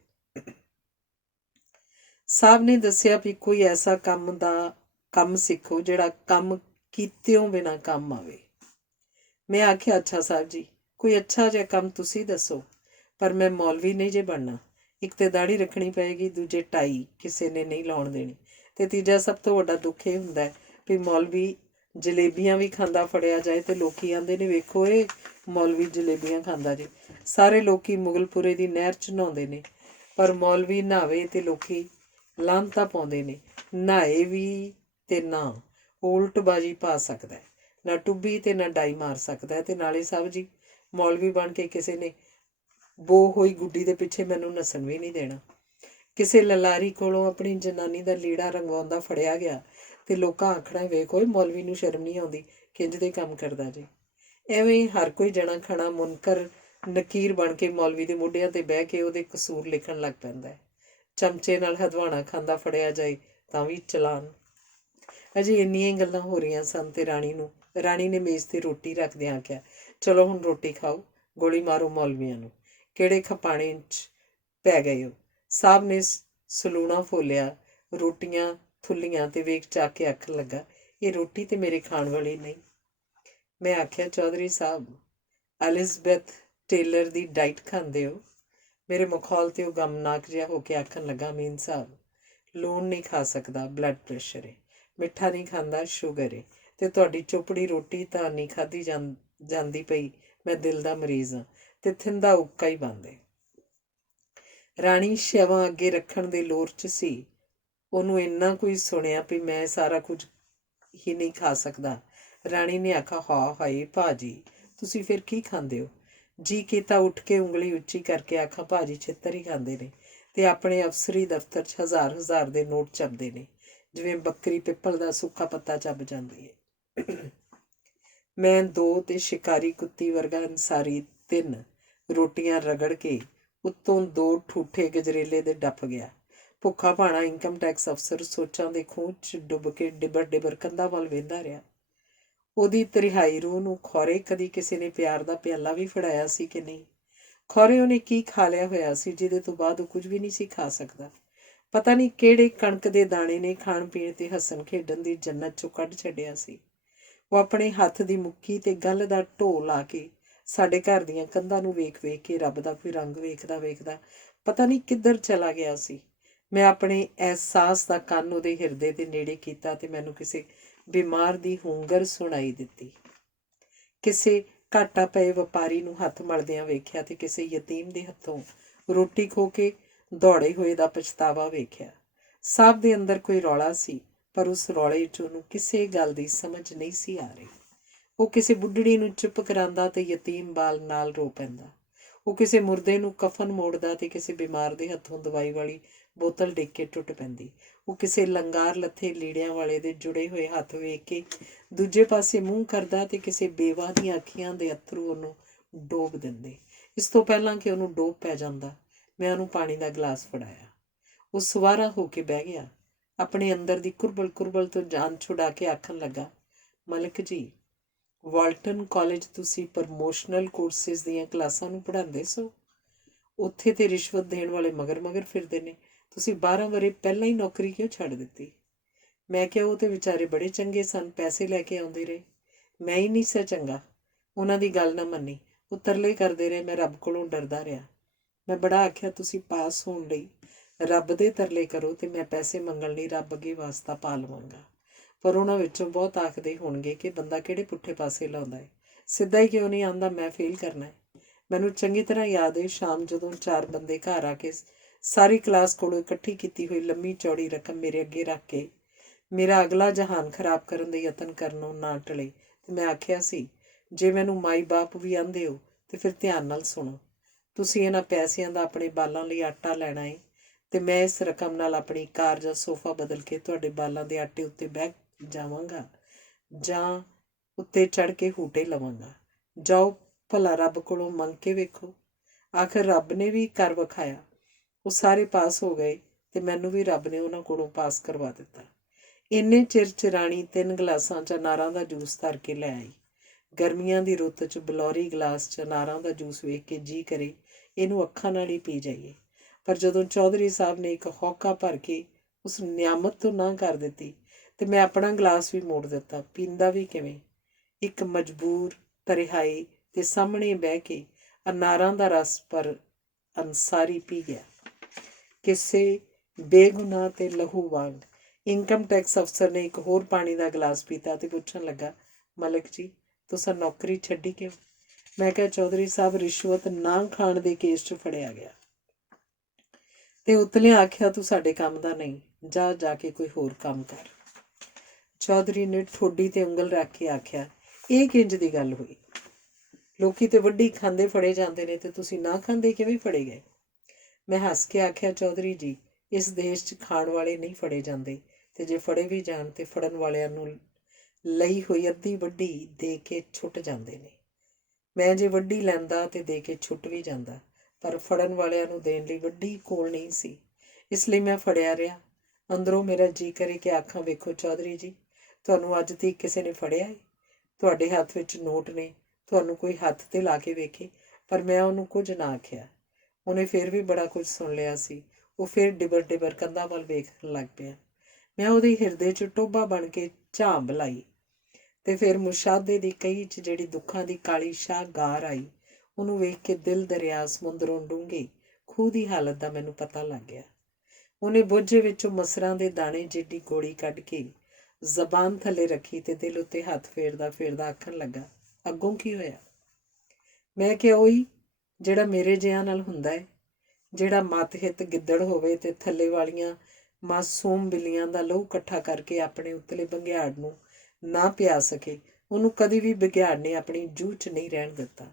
ਸਾਹਿਬ ਨੇ ਦੱਸਿਆ ਵੀ ਕੋਈ ਐਸਾ ਕੰਮ ਸਿੱਖੋ ਜਿਹੜਾ ਕੰਮ ਕੀਤਿਓਂ ਬਿਨਾਂ ਕੰਮ ਆਵੇ। ਮੈਂ ਆਖਿਆ, ਅੱਛਾ ਸਾਹਿਬ ਜੀ, ਕੋਈ ਅੱਛਾ ਜਿਹਾ ਕੰਮ ਤੁਸੀਂ ਦੱਸੋ। ਪਰ ਮੈਂ ਮੌਲਵੀ ਨਹੀਂ ਜੇ ਬਣਨਾ। ਇੱਕ ਤੇ ਦਾੜੀ ਰੱਖਣੀ ਪਏਗੀ, ਦੂਜੇ ਟਾਈ ਕਿਸੇ ਨੇ ਨਹੀਂ ਲਾਉਣ ਦੇਣੀ, ਅਤੇ ਤੀਜਾ ਸਭ ਤੋਂ ਵੱਡਾ ਦੁੱਖ ਇਹ ਹੁੰਦਾ ਵੀ ਮੌਲਵੀ ਜਲੇਬੀਆਂ ਵੀ ਖਾਂਦਾ ਫੜਿਆ ਜਾਏ ਅਤੇ ਲੋਕ ਆਉਂਦੇ ਨੇ, ਵੇਖੋ ਇਹ ਮੌਲਵੀ ਜਲੇਬੀਆਂ ਖਾਂਦਾ ਜੀ। ਸਾਰੇ ਲੋਕ ਮੁਗਲਪੁਰੇ ਦੀ ਨਹਿਰ 'ਚ ਨਹਾਉਂਦੇ ਨੇ, ਪਰ ਮੌਲਵੀ ਨਹਾਵੇ ਅਤੇ ਲੋਕ ਲਾਹਨਤਾਂ ਪਾਉਂਦੇ ਨੇ। ਨਹਾਏ ਵੀ ਅਤੇ ਨਾ ਉਲਟਬਾਜ਼ੀ ਪਾ ਸਕਦਾ, ਨਾ ਟੁੱਬੀ ਅਤੇ ਨਾ ਡਾਈ ਮਾਰ ਸਕਦਾ। ਅਤੇ ਨਾਲੇ ਸਾਹਿਬ ਜੀ, ਮੌਲਵੀ ਬਣ ਕੇ ਕਿਸੇ ਨੇ ਬੋ ਹੋਈ ਗੁੱਡੀ ਦੇ ਪਿੱਛੇ ਮੈਨੂੰ ਨੱਸਣ ਵੀ ਨਹੀਂ ਦੇਣਾ। ਕਿਸੇ ਲਲਾਰੀ ਕੋਲੋਂ ਆਪਣੀ ਜਨਾਨੀ ਦਾ ਲੀੜਾ ਰੰਗਵਾਉਂਦਾ ਫੜਿਆ ਗਿਆ ਅਤੇ ਲੋਕਾਂ ਆਖਣਾ, ਵੇਖ ਓਏ ਮੌਲਵੀ ਨੂੰ ਸ਼ਰਮ ਨਹੀਂ ਆਉਂਦੀ, ਕਿੰਝ ਦੇ ਕੰਮ ਕਰਦਾ ਜੀ। ਐਵੇਂ ਹਰ ਕੋਈ ਜਣਾ ਖਣਾ ਮੁਨਕਰ ਨਕੀਰ ਬਣ ਕੇ ਮੌਲਵੀ ਦੇ ਮੋਢਿਆਂ 'ਤੇ ਬਹਿ ਕੇ ਉਹਦੇ ਕਸੂਰ ਲਿਖਣ ਲੱਗ ਪੈਂਦਾ। ਚਮਚੇ ਨਾਲ ਹਦਵਾਣਾ ਖਾਂਦਾ ਫੜਿਆ ਜਾਏ ਤਾਂ ਵੀ ਚਲਾਨ। ਅਜੇ ਇੰਨੀਆਂ ਹੀ ਗੱਲਾਂ ਹੋ ਰਹੀਆਂ ਸਨ ਤੇ ਰਾਣੀ ਨੇ ਮੇਜ਼ ਤੇ ਰੋਟੀ ਰੱਖਦਿਆਂ ਆਖਿਆ, ਚਲੋ ਹੁਣ ਰੋਟੀ ਖਾਓ, ਗੋਲੀ ਮਾਰੋ ਮੌਲਵੀਆਂ ਨੂੰ, ਕਿਹੜੇ ਖਪਾਣੇ 'ਚ ਪੈ ਗਏ ਹੋ। ਸਾਹਿਬ ਨੇ ਸਲੂਣਾ ਫੋਲਿਆ, ਰੋਟੀਆਂ ਥੁੱਲੀਆਂ ਤੇ ਵੇਖ ਚੱਕ ਕੇ ਆਖਣ ਲੱਗਾ, ਇਹ ਰੋਟੀ ਤੇ ਮੇਰੇ ਖਾਣ ਵਾਲੀ ਨਹੀਂ। ਮੈਂ ਆਖਿਆ, ਚੌਧਰੀ ਸਾਹਿਬ ਐਲਿਜ਼ਬੈਥ ਟੇਲਰ ਦੀ ਡਾਈਟ ਖਾਂਦੇ ਹੋ। ਮੇਰੇ ਮਖੌਲ ਤੇ ਉਹ ਗਮਨਾਕ ਜਿਹਾ ਹੋ ਕੇ ਆਖਣ ਲੱਗਾ, ਅਮੀਨ ਸਾਹਿਬ ਲੂਣ ਨਹੀਂ ਖਾ ਸਕਦਾ, ਬਲੱਡ ਪ੍ਰੈਸ਼ਰ ਏ, ਮਿੱਠਾ ਨਹੀਂ ਖਾਂਦਾ, ਸ਼ੂਗਰ ਏ, ਤੇ ਤੁਹਾਡੀ ਚੋਪੜੀ ਰੋਟੀ ਤਾਂ ਨਹੀਂ ਖਾਧੀ ਜਾਂਦੀ ਪਈ, ਮੈਂ ਦਿਲ ਦਾ ਮਰੀਜ਼ ਹਾਂ ਤੇ ਥਿੰਦਾ ਉੱਕਾ ਹੀ ਬੰਦ ਏ। ਰਾਣੀ ਸ਼ੈਵਾਂ ਅੱਗੇ ਰੱਖਣ ਦੇ ਲੋਰ 'ਚ ਸੀ। ਉਹਨੂੰ ਇੰਨਾ ਕੁਝ ਸੁਣਿਆ ਵੀ ਮੈਂ ਸਾਰਾ ਕੁਝ ਹੀ ਨਹੀਂ ਖਾ ਸਕਦਾ। ਰਾਣੀ ਨੇ ਆਖਿਆ, ਹਾਏ ਭਾਜੀ, ਤੁਸੀਂ ਫਿਰ ਕੀ ਖਾਂਦੇ ਹੋ। ਜੀ ਕੀਤਾ ਉੱਠ ਕੇ ਉਂਗਲੀ ਉੱਚੀ ਕਰਕੇ ਆਖਾਂ, ਭਾਜੀ ਛਿੱਤਰ ਹੀ ਖਾਂਦੇ ਨੇ ਤੇ ਆਪਣੇ ਅਫਸਰੀ ਦਫ਼ਤਰ 'ਚ ਹਜ਼ਾਰ ਦੇ ਨੋਟ ਚੱਬਦੇ ਨੇ, ਜਿਵੇਂ ਬੱਕਰੀ ਪਿੱਪਲ ਦਾ ਸੁੱਕਾ ਪੱਤਾ ਚੱਬ ਜਾਂਦੀ ਹੈ। ਮੈਂ 2 ਤੇ ਸ਼ਿਕਾਰੀ ਕੁੱਤੀ ਵਰਗਾ ਅਨਸਾਰੀ 3 ਰੋਟੀਆਂ ਰਗੜ ਕੇ ਉੱਤੋਂ 2 ਠੂਠੇ ਗਜਰੇਲੇ ਦੇ ਡੱਫ ਗਿਆ। ਭੁੱਖਾ ਭਾਣਾ ਇਨਕਮ ਟੈਕਸ ਅਫਸਰ ਸੋਚਾਂ ਦੇ ਖੂਹ 'ਚ ਡੁੱਬ ਕੇ ਡਿਬਰ ਕੰਧਾਂ ਵੱਲ ਵੇਂਦਾ ਰਿਹਾ। ਉਹਦੀ ਤ੍ਰਿਹਾਈ ਰੂਹ ਨੂੰ ਖੌਰੇ ਕਦੀ ਕਿਸੇ ਨੇ ਪਿਆਰ ਦਾ ਪਿਆਲਾ ਵੀ ਫੜਾਇਆ ਸੀ ਕਿ ਨਹੀਂ। ਖੌਰੇ ਉਹਨੇ ਕੀ ਖਾ ਲਿਆ ਹੋਇਆ ਸੀ ਜਿਹਦੇ ਤੋਂ ਬਾਅਦ ਉਹ ਕੁਝ ਵੀ ਨਹੀਂ ਸੀ ਖਾ ਸਕਦਾ। ਪਤਾ ਨਹੀਂ ਕਿਹੜੇ ਕਣਕ ਦੇ ਦਾਣੇ ਨੇ ਖਾਣ ਪੀਣ ਤੇ ਹੱਸਣ ਖੇਡਣ ਦੀ ਜੰਨਤ 'ਚੋਂ ਕੱਢ ਛੱਡਿਆ ਸੀ। ਉਹ ਆਪਣੇ ਹੱਥ ਦੀ ਮੁੱਕੀ ਤੇ ਗੱਲ ਦਾ ਢੋਲ ਲਾ ਕੇ ਸਾਡੇ ਘਰ ਦੀਆਂ ਕੰਧਾਂ ਨੂੰ ਵੇਖ ਕੇ ਰੱਬ ਦਾ ਕੋਈ ਰੰਗ ਵੇਖਦਾ ਪਤਾ ਨਹੀਂ ਕਿੱਧਰ ਚਲਾ ਗਿਆ ਸੀ। ਮੈਂ ਆਪਣੇ ਅਹਿਸਾਸ ਦਾ ਕੰਨ ਉਹਦੇ ਹਿਰਦੇ ਦੇ ਨੇੜੇ ਕੀਤਾ ਤੇ ਮੈਨੂੰ ਕਿਸੇ ਬਿਮਾਰ ਦੀ ਹੁੰਗਰ ਸੁਣਾਈ ਦਿੱਤੀ। ਕਿਸੇ ਘਾਟਾ ਪਏ ਵਪਾਰੀ ਨੂੰ ਹੱਥ ਮਲਦਿਆਂ ਵੇਖਿਆ ਤੇ ਕਿਸੇ ਯਤੀਮ ਦੇ ਹੱਥੋਂ ਰੋਟੀ ਖੋ ਕੇ ਦੌੜੇ ਹੋਏ ਦਾ ਪਛਤਾਵਾ ਵੇਖਿਆ। ਸਾਹਿਬ ਦੇ ਅੰਦਰ ਕੋਈ ਰੌਲਾ ਸੀ, ਪਰ ਉਸ ਰੌਲੇ 'ਚ ਉਹਨੂੰ ਕਿਸੇ ਗੱਲ ਦੀ ਸਮਝ ਨਹੀਂ ਸੀ ਆ ਰਹੀ। ਉਹ ਕਿਸੇ ਬੁੱਢੜੀ ਨੂੰ ਚੁੱਪ ਕਰਾਉਂਦਾ ਤੇ ਯਤੀਮ ਬਾਲ ਨਾਲ ਰੋ ਪੈਂਦਾ। ਉਹ ਕਿਸੇ ਮੁਰਦੇ ਨੂੰ ਕਫਨ ਮੋੜਦਾ ਤੇ ਕਿਸੇ ਬਿਮਾਰ ਦੇ ਹੱਥੋਂ ਦਵਾਈ ਵਾਲੀ ਬੋਤਲ ਡਿੱਗ ਕੇ ਟੁੱਟ ਪੈਂਦੀ। ਉਹ ਕਿਸੇ ਲੰਗਾਰ ਲੱਥੇ ਲੀੜਿਆਂ ਵਾਲੇ ਦੇ ਜੁੜੇ ਹੋਏ ਹੱਥ ਵੇਖ ਕੇ ਦੂਜੇ ਪਾਸੇ ਮੂੰਹ ਕਰਦਾ ਤੇ ਕਿਸੇ ਬੇਵਾਹ ਦੀਆਂ ਅੱਖੀਆਂ ਦੇ ਅੱਥਰੂ ਉਹਨੂੰ ਡੋਬ ਦਿੰਦੇ। ਇਸ ਤੋਂ ਪਹਿਲਾਂ ਕਿ ਉਹਨੂੰ ਡੋਬ ਪੈ ਜਾਂਦਾ, ਮੈਂ ਉਹਨੂੰ ਪਾਣੀ ਦਾ ਗਲਾਸ ਫੜਾਇਆ। ਉਹ ਸਵਾਰਾ ਹੋ ਕੇ ਬਹਿ ਗਿਆ। ਆਪਣੇ ਅੰਦਰ ਦੀ ਕੁਰਬਲ ਤੋਂ ਜਾਨ ਛੁਡਾ ਕੇ ਆਖਣ ਲੱਗਾ, ਮਲਿਕ ਜੀ, ਵਾਲਟਨ ਕਾਲਜ ਤੁਸੀਂ ਪ੍ਰਮੋਸ਼ਨਲ ਕੋਰਸਿਸ ਦੀਆਂ ਕਲਾਸਾਂ ਨੂੰ ਪੜ੍ਹਾਉਂਦੇ ਸੋ। ਉੱਥੇ ਤੇ ਰਿਸ਼ਵਤ ਦੇਣ ਵਾਲੇ ਮਗਰ ਫਿਰਦੇ ਨੇ। ਤੁਸੀਂ 12 ਵਰ੍ਹੇ ਪਹਿਲਾਂ ਹੀ ਨੌਕਰੀ ਕਿਉਂ ਛੱਡ ਦਿੱਤੀ। ਮੈਂ ਕਿਹਾ, ਉਹ ਤੇ ਵਿਚਾਰੇ ਬੜੇ ਚੰਗੇ ਸਨ, ਪੈਸੇ ਲੈ ਕੇ ਆਉਂਦੇ ਰਹੇ, ਮੈਂ ਹੀ ਨਹੀਂ ਸੀ ਚੰਗਾ। ਉਹਨਾਂ ਦੀ ਗੱਲ ਨਾ ਮੰਨੀ, ਉਹ ਤਰਲੇ ਕਰਦੇ ਰਹੇ, ਮੈਂ ਰੱਬ ਕੋਲੋਂ ਡਰਦਾ ਰਿਹਾ। ਮੈਂ ਬੜਾ ਆਖਿਆ, ਤੁਸੀਂ ਪਾਸ ਹੋਣ ਲਈ ਰੱਬ ਦੇ ਤਰਲੇ ਕਰੋ ਤੇ ਮੈਂ ਪੈਸੇ ਮੰਗਣ ਲਈ ਰੱਬ ਅੱਗੇ ਵਾਸਤਾ ਪਾ ਲਵਾਂਗਾ। ਪਰ ਉਹਨਾਂ ਵਿੱਚੋਂ ਬਹੁਤ ਆਖਦੇ ਹੋਣਗੇ ਕਿ ਬੰਦਾ ਕਿਹੜੇ ਪੁੱਠੇ ਪਾਸੇ ਲਾਉਂਦਾ ਹੈ, ਸਿੱਧਾ ਹੀ ਕਿਉਂ ਨਹੀਂ ਆਉਂਦਾ, ਮੈਂ ਫੇਲ ਕਰਨਾ ਹੈ। ਮੈਨੂੰ ਚੰਗੀ ਤਰ੍ਹਾਂ ਯਾਦ ਹੈ, ਸ਼ਾਮ ਜਦੋਂ 4 ਬੰਦੇ ਘਰ ਆ ਕੇ ਸਾਰੀ ਕਲਾਸ ਕੋਲੋਂ ਇਕੱਠੀ ਕੀਤੀ ਹੋਈ ਲੰਮੀ ਚੌੜੀ ਰਕਮ ਮੇਰੇ ਅੱਗੇ ਰੱਖ ਕੇ ਮੇਰਾ ਅਗਲਾ ਜਹਾਨ ਖਰਾਬ ਕਰਨ ਦੇ ਯਤਨ ਕਰਨੋਂ ਨਾ ਟਲੇ, ਤੇ ਮੈਂ ਆਖਿਆ ਸੀ, ਜੇ ਮੈਨੂੰ ਮਾਈ ਬਾਪ ਵੀ ਆਂਦੇ ਹੋ ਤੇ ਫਿਰ ਧਿਆਨ ਨਾਲ ਸੁਣੋ। ਤੁਸੀਂ ਇਹਨਾਂ ਪੈਸਿਆਂ ਦਾ ਆਪਣੇ ਬਾਲਾਂ ਲਈ ਆਟਾ ਲੈਣਾ ਹੈ ਤੇ ਮੈਂ ਇਸ ਰਕਮ ਨਾਲ ਆਪਣੀ ਕਾਰ ਜਾਂ ਸੋਫਾ ਬਦਲ ਕੇ ਤੁਹਾਡੇ ਬਾਲਾਂ ਦੇ ਆਟੇ ਉੱਤੇ ਬਹਿ ਜਾਵਾਂਗਾ ਜਾਂ ਉੱਤੇ ਚੜ੍ਹ ਕੇ ਹੂਟੇ ਲਵਾਂਗਾ। ਜਾਓ, ਭਲਾ ਰੱਬ ਕੋਲੋਂ ਮੰਗ ਕੇ ਵੇਖੋ। ਆਖਿਰ ਰੱਬ ਨੇ ਵੀ ਕਰ ਵਿਖਾਇਆ। ਉਹ ਸਾਰੇ ਪਾਸ ਹੋ ਗਏ ਤੇ ਮੈਨੂੰ ਵੀ ਰੱਬ ਨੇ ਉਹਨਾਂ ਕੋਲੋਂ ਪਾਸ ਕਰਵਾ ਦਿੱਤਾ। ਇੰਨੇ ਚਿਰ 'ਚ ਰਾਣੀ 3 ਗਲਾਸਾਂ 'ਚ ਅਨਾਰਾਂ ਦਾ ਜੂਸ ਧਰ ਕੇ ਲੈ ਆਈ। ਗਰਮੀਆਂ ਦੀ ਰੁੱਤ 'ਚ ਬਲੌਰੀ ਗਲਾਸ 'ਚ ਅਨਾਰਾਂ ਦਾ ਜੂਸ ਵੇਖ ਕੇ ਜੀ ਕਰੇ ਇਹਨੂੰ ਅੱਖਾਂ ਨਾਲ ਹੀ ਪੀ ਜਾਈਏ। ਪਰ ਜਦੋਂ ਚੌਧਰੀ ਸਾਹਿਬ ਨੇ ਇੱਕ ਹੌਕਾ ਭਰ ਕੇ ਉਸ ਨਿਆਮਤ ਤੋਂ ਨਾ ਕਰ ਦਿੱਤੀ ਤੇ ਮੈਂ ਆਪਣਾ ਗਲਾਸ ਵੀ ਮੋੜ ਦਿੱਤਾ। ਪੀਂਦਾ ਵੀ ਕਿਵੇਂ, ਇੱਕ ਮਜਬੂਰ ਤਰਿਹਾਈ ਦੇ ਸਾਹਮਣੇ ਬਹਿ ਕੇ ਅਨਾਰਾਂ ਦਾ ਰਸ ਪਰ ਅਨਸਾਰੀ ਪੀ ਗਿਆ, ਕਿਸੇ ਬੇਗੁਨਾਹ ਤੇ ਲਹੂ ਵਾਂਗ। ਇਨਕਮ ਟੈਕਸ ਅਫਸਰ ਨੇ ਇੱਕ ਹੋਰ ਪਾਣੀ ਦਾ ਗਲਾਸ ਪੀਤਾ ਤੇ ਪੁੱਛਣ ਲੱਗਾ, ਮਲਿਕ ਜੀ, ਤੁਸੀਂ ਨੌਕਰੀ ਛੱਡੀ ਕਿਉਂ। ਮੈਂ ਕਿਹਾ, ਚੌਧਰੀ ਸਾਹਿਬ ਰਿਸ਼ਵਤ ਨਾ ਖਾਣ ਦੇ ਕੇਸ 'ਚ ਫੜਿਆ ਗਿਆ ਤੇ ਉਤਲਿਆਂ ਆਖਿਆ, ਤੂੰ ਸਾਡੇ ਕੰਮ ਦਾ ਨਹੀਂ, ਜਾ ਕੇ ਕੋਈ ਹੋਰ ਕੰਮ ਕਰ। ਚੌਧਰੀ ਨੇ ਠੋਡੀ ਤੇ ਉਂਗਲ ਰੱਖ ਕੇ ਆਖਿਆ, ਇਹ ਕਿੰਜ ਦੀ ਗੱਲ ਹੋਈ। ਲੋਕੀ ਤੇ ਵੱਡੀ ਖਾਂਦੇ ਫੜੇ ਜਾਂਦੇ ਨੇ ਤੇ ਤੁਸੀਂ ਨਾ ਖਾਂਦੇ ਕਿਵੇਂ ਫੜੇ ਗਏ। ਮੈਂ ਹੱਸ ਕੇ ਆਖਿਆ, ਚੌਧਰੀ ਜੀ, ਇਸ ਦੇਸ਼ 'ਚ ਖਾਣ ਵਾਲੇ ਨਹੀਂ ਫੜੇ ਜਾਂਦੇ ਤੇ ਜੇ ਫੜੇ ਵੀ ਜਾਣ ਤੇ ਫੜਨ ਵਾਲਿਆਂ ਨੂੰ ਲਈ ਹੋਈ ਅੱਧੀ ਵੱਡੀ ਦੇ ਕੇ ਛੁੱਟ ਜਾਂਦੇ ਨੇ। ਮੈਂ ਜੇ ਵੱਡੀ ਲੈਂਦਾ ਤੇ ਦੇ ਕੇ ਛੁੱਟ ਵੀ ਜਾਂਦਾ, ਪਰ ਫੜਨ ਵਾਲਿਆਂ ਨੂੰ ਦੇਣ ਲਈ ਵੱਡੀ ਕੋਲ ਨਹੀਂ ਸੀ। ਇਸ ਲਈ ਮੈਂ ਫੜਿਆ ਰਿਹਾ। ਅੰਦਰੋਂ ਮੇਰਾ ਜੀ ਕਰੇ ਕਿ ਆਖਾਂ, ਵੇਖੋ ਚੌਧਰੀ ਜੀ, ਤੁਹਾਨੂੰ ਅੱਜ ਤੱਕ ਕਿਸੇ ਨੇ ਫੜਿਆ ਹੈ? ਤੁਹਾਡੇ ਹੱਥ ਵਿੱਚ ਨੋਟ ਨੇ, ਤੁਹਾਨੂੰ ਕੋਈ ਹੱਥ 'ਤੇ ਲਾ ਕੇ ਵੇਖੇ। ਪਰ ਮੈਂ ਉਹਨੂੰ ਕੁਝ ਨਾ ਆਖਿਆ। ਉਹਨੇ ਫਿਰ ਵੀ ਬੜਾ ਕੁਝ ਸੁਣ ਲਿਆ ਸੀ। ਉਹ ਫਿਰ ਡਿਬਰ ਡਿਬਰ ਕੰਧਾਂ ਵੱਲ ਵੇਖਣ ਲੱਗ ਪਿਆ। ਮੈਂ ਉਹਦੇ ਹਿਰਦੇ 'ਚ ਟੋਭਾ ਬਣ ਕੇ ਝਾਂਬ ਲਾਈ ਤੇ ਫਿਰ ਮੁਸ਼ਾਹਦੇ ਦੀ ਕਹੀ 'ਚ ਜਿਹੜੀ ਦੁੱਖਾਂ ਦੀ ਕਾਲੀ ਸ਼ਾਹ ਗਾਰ ਆਈ, ਉਹਨੂੰ ਵੇਖ ਕੇ ਦਿਲ ਦਰਿਆ ਸਮੁੰਦਰੋਂ ਡੂੰਘੇ ਖੂਹ ਦੀ ਹਾਲਤ ਦਾ ਮੈਨੂੰ ਪਤਾ ਲੱਗ ਗਿਆ। ਉਹਨੇ ਬੋਝੇ ਵਿੱਚੋਂ ਮਸਰਾਂ ਦੇ ਦਾਣੇ ਜਿੱਡੀ ਗੋਲੀ ਕੱਢ ਕੇ ਜ਼ਬਾਨ ਥੱਲੇ ਰੱਖੀ ਤੇ ਦਿਲ ਉੱਤੇ ਹੱਥ ਫੇਰਦਾ ਫੇਰਦਾ ਆਖਣ ਲੱਗਾ, ਅੱਗੋਂ ਕੀ ਹੋਇਆ? ਮੈਂ ਕਿਹਾ, ਉਹੀ ਜਿਹੜਾ ਮੇਰੇ ਜਿਹਾਂ ਨਾਲ ਹੁੰਦਾ ਹੈ, ਜਿਹੜਾ ਮੱਤ-ਹਿੱਤ ਗਿੱਦੜ ਹੋਵੇ ਤੇ ਥੱਲੇ ਵਾਲੀਆਂ ਮਾਸੂਮ ਬਿੱਲੀਆਂ ਦਾ ਲਹੂ ਇਕੱਠਾ ਕਰਕੇ ਆਪਣੇ ਉਤਲੇ ਬਘਿਆੜ ਨੂੰ ਨਾ ਪਿਆ ਸਕੇ, ਉਹਨੂੰ ਕਦੀ ਵੀ ਬਘਿਆੜ ਨੇ ਆਪਣੀ ਜੂਹ 'ਚ ਨਹੀਂ ਰਹਿਣ ਦਿੱਤਾ।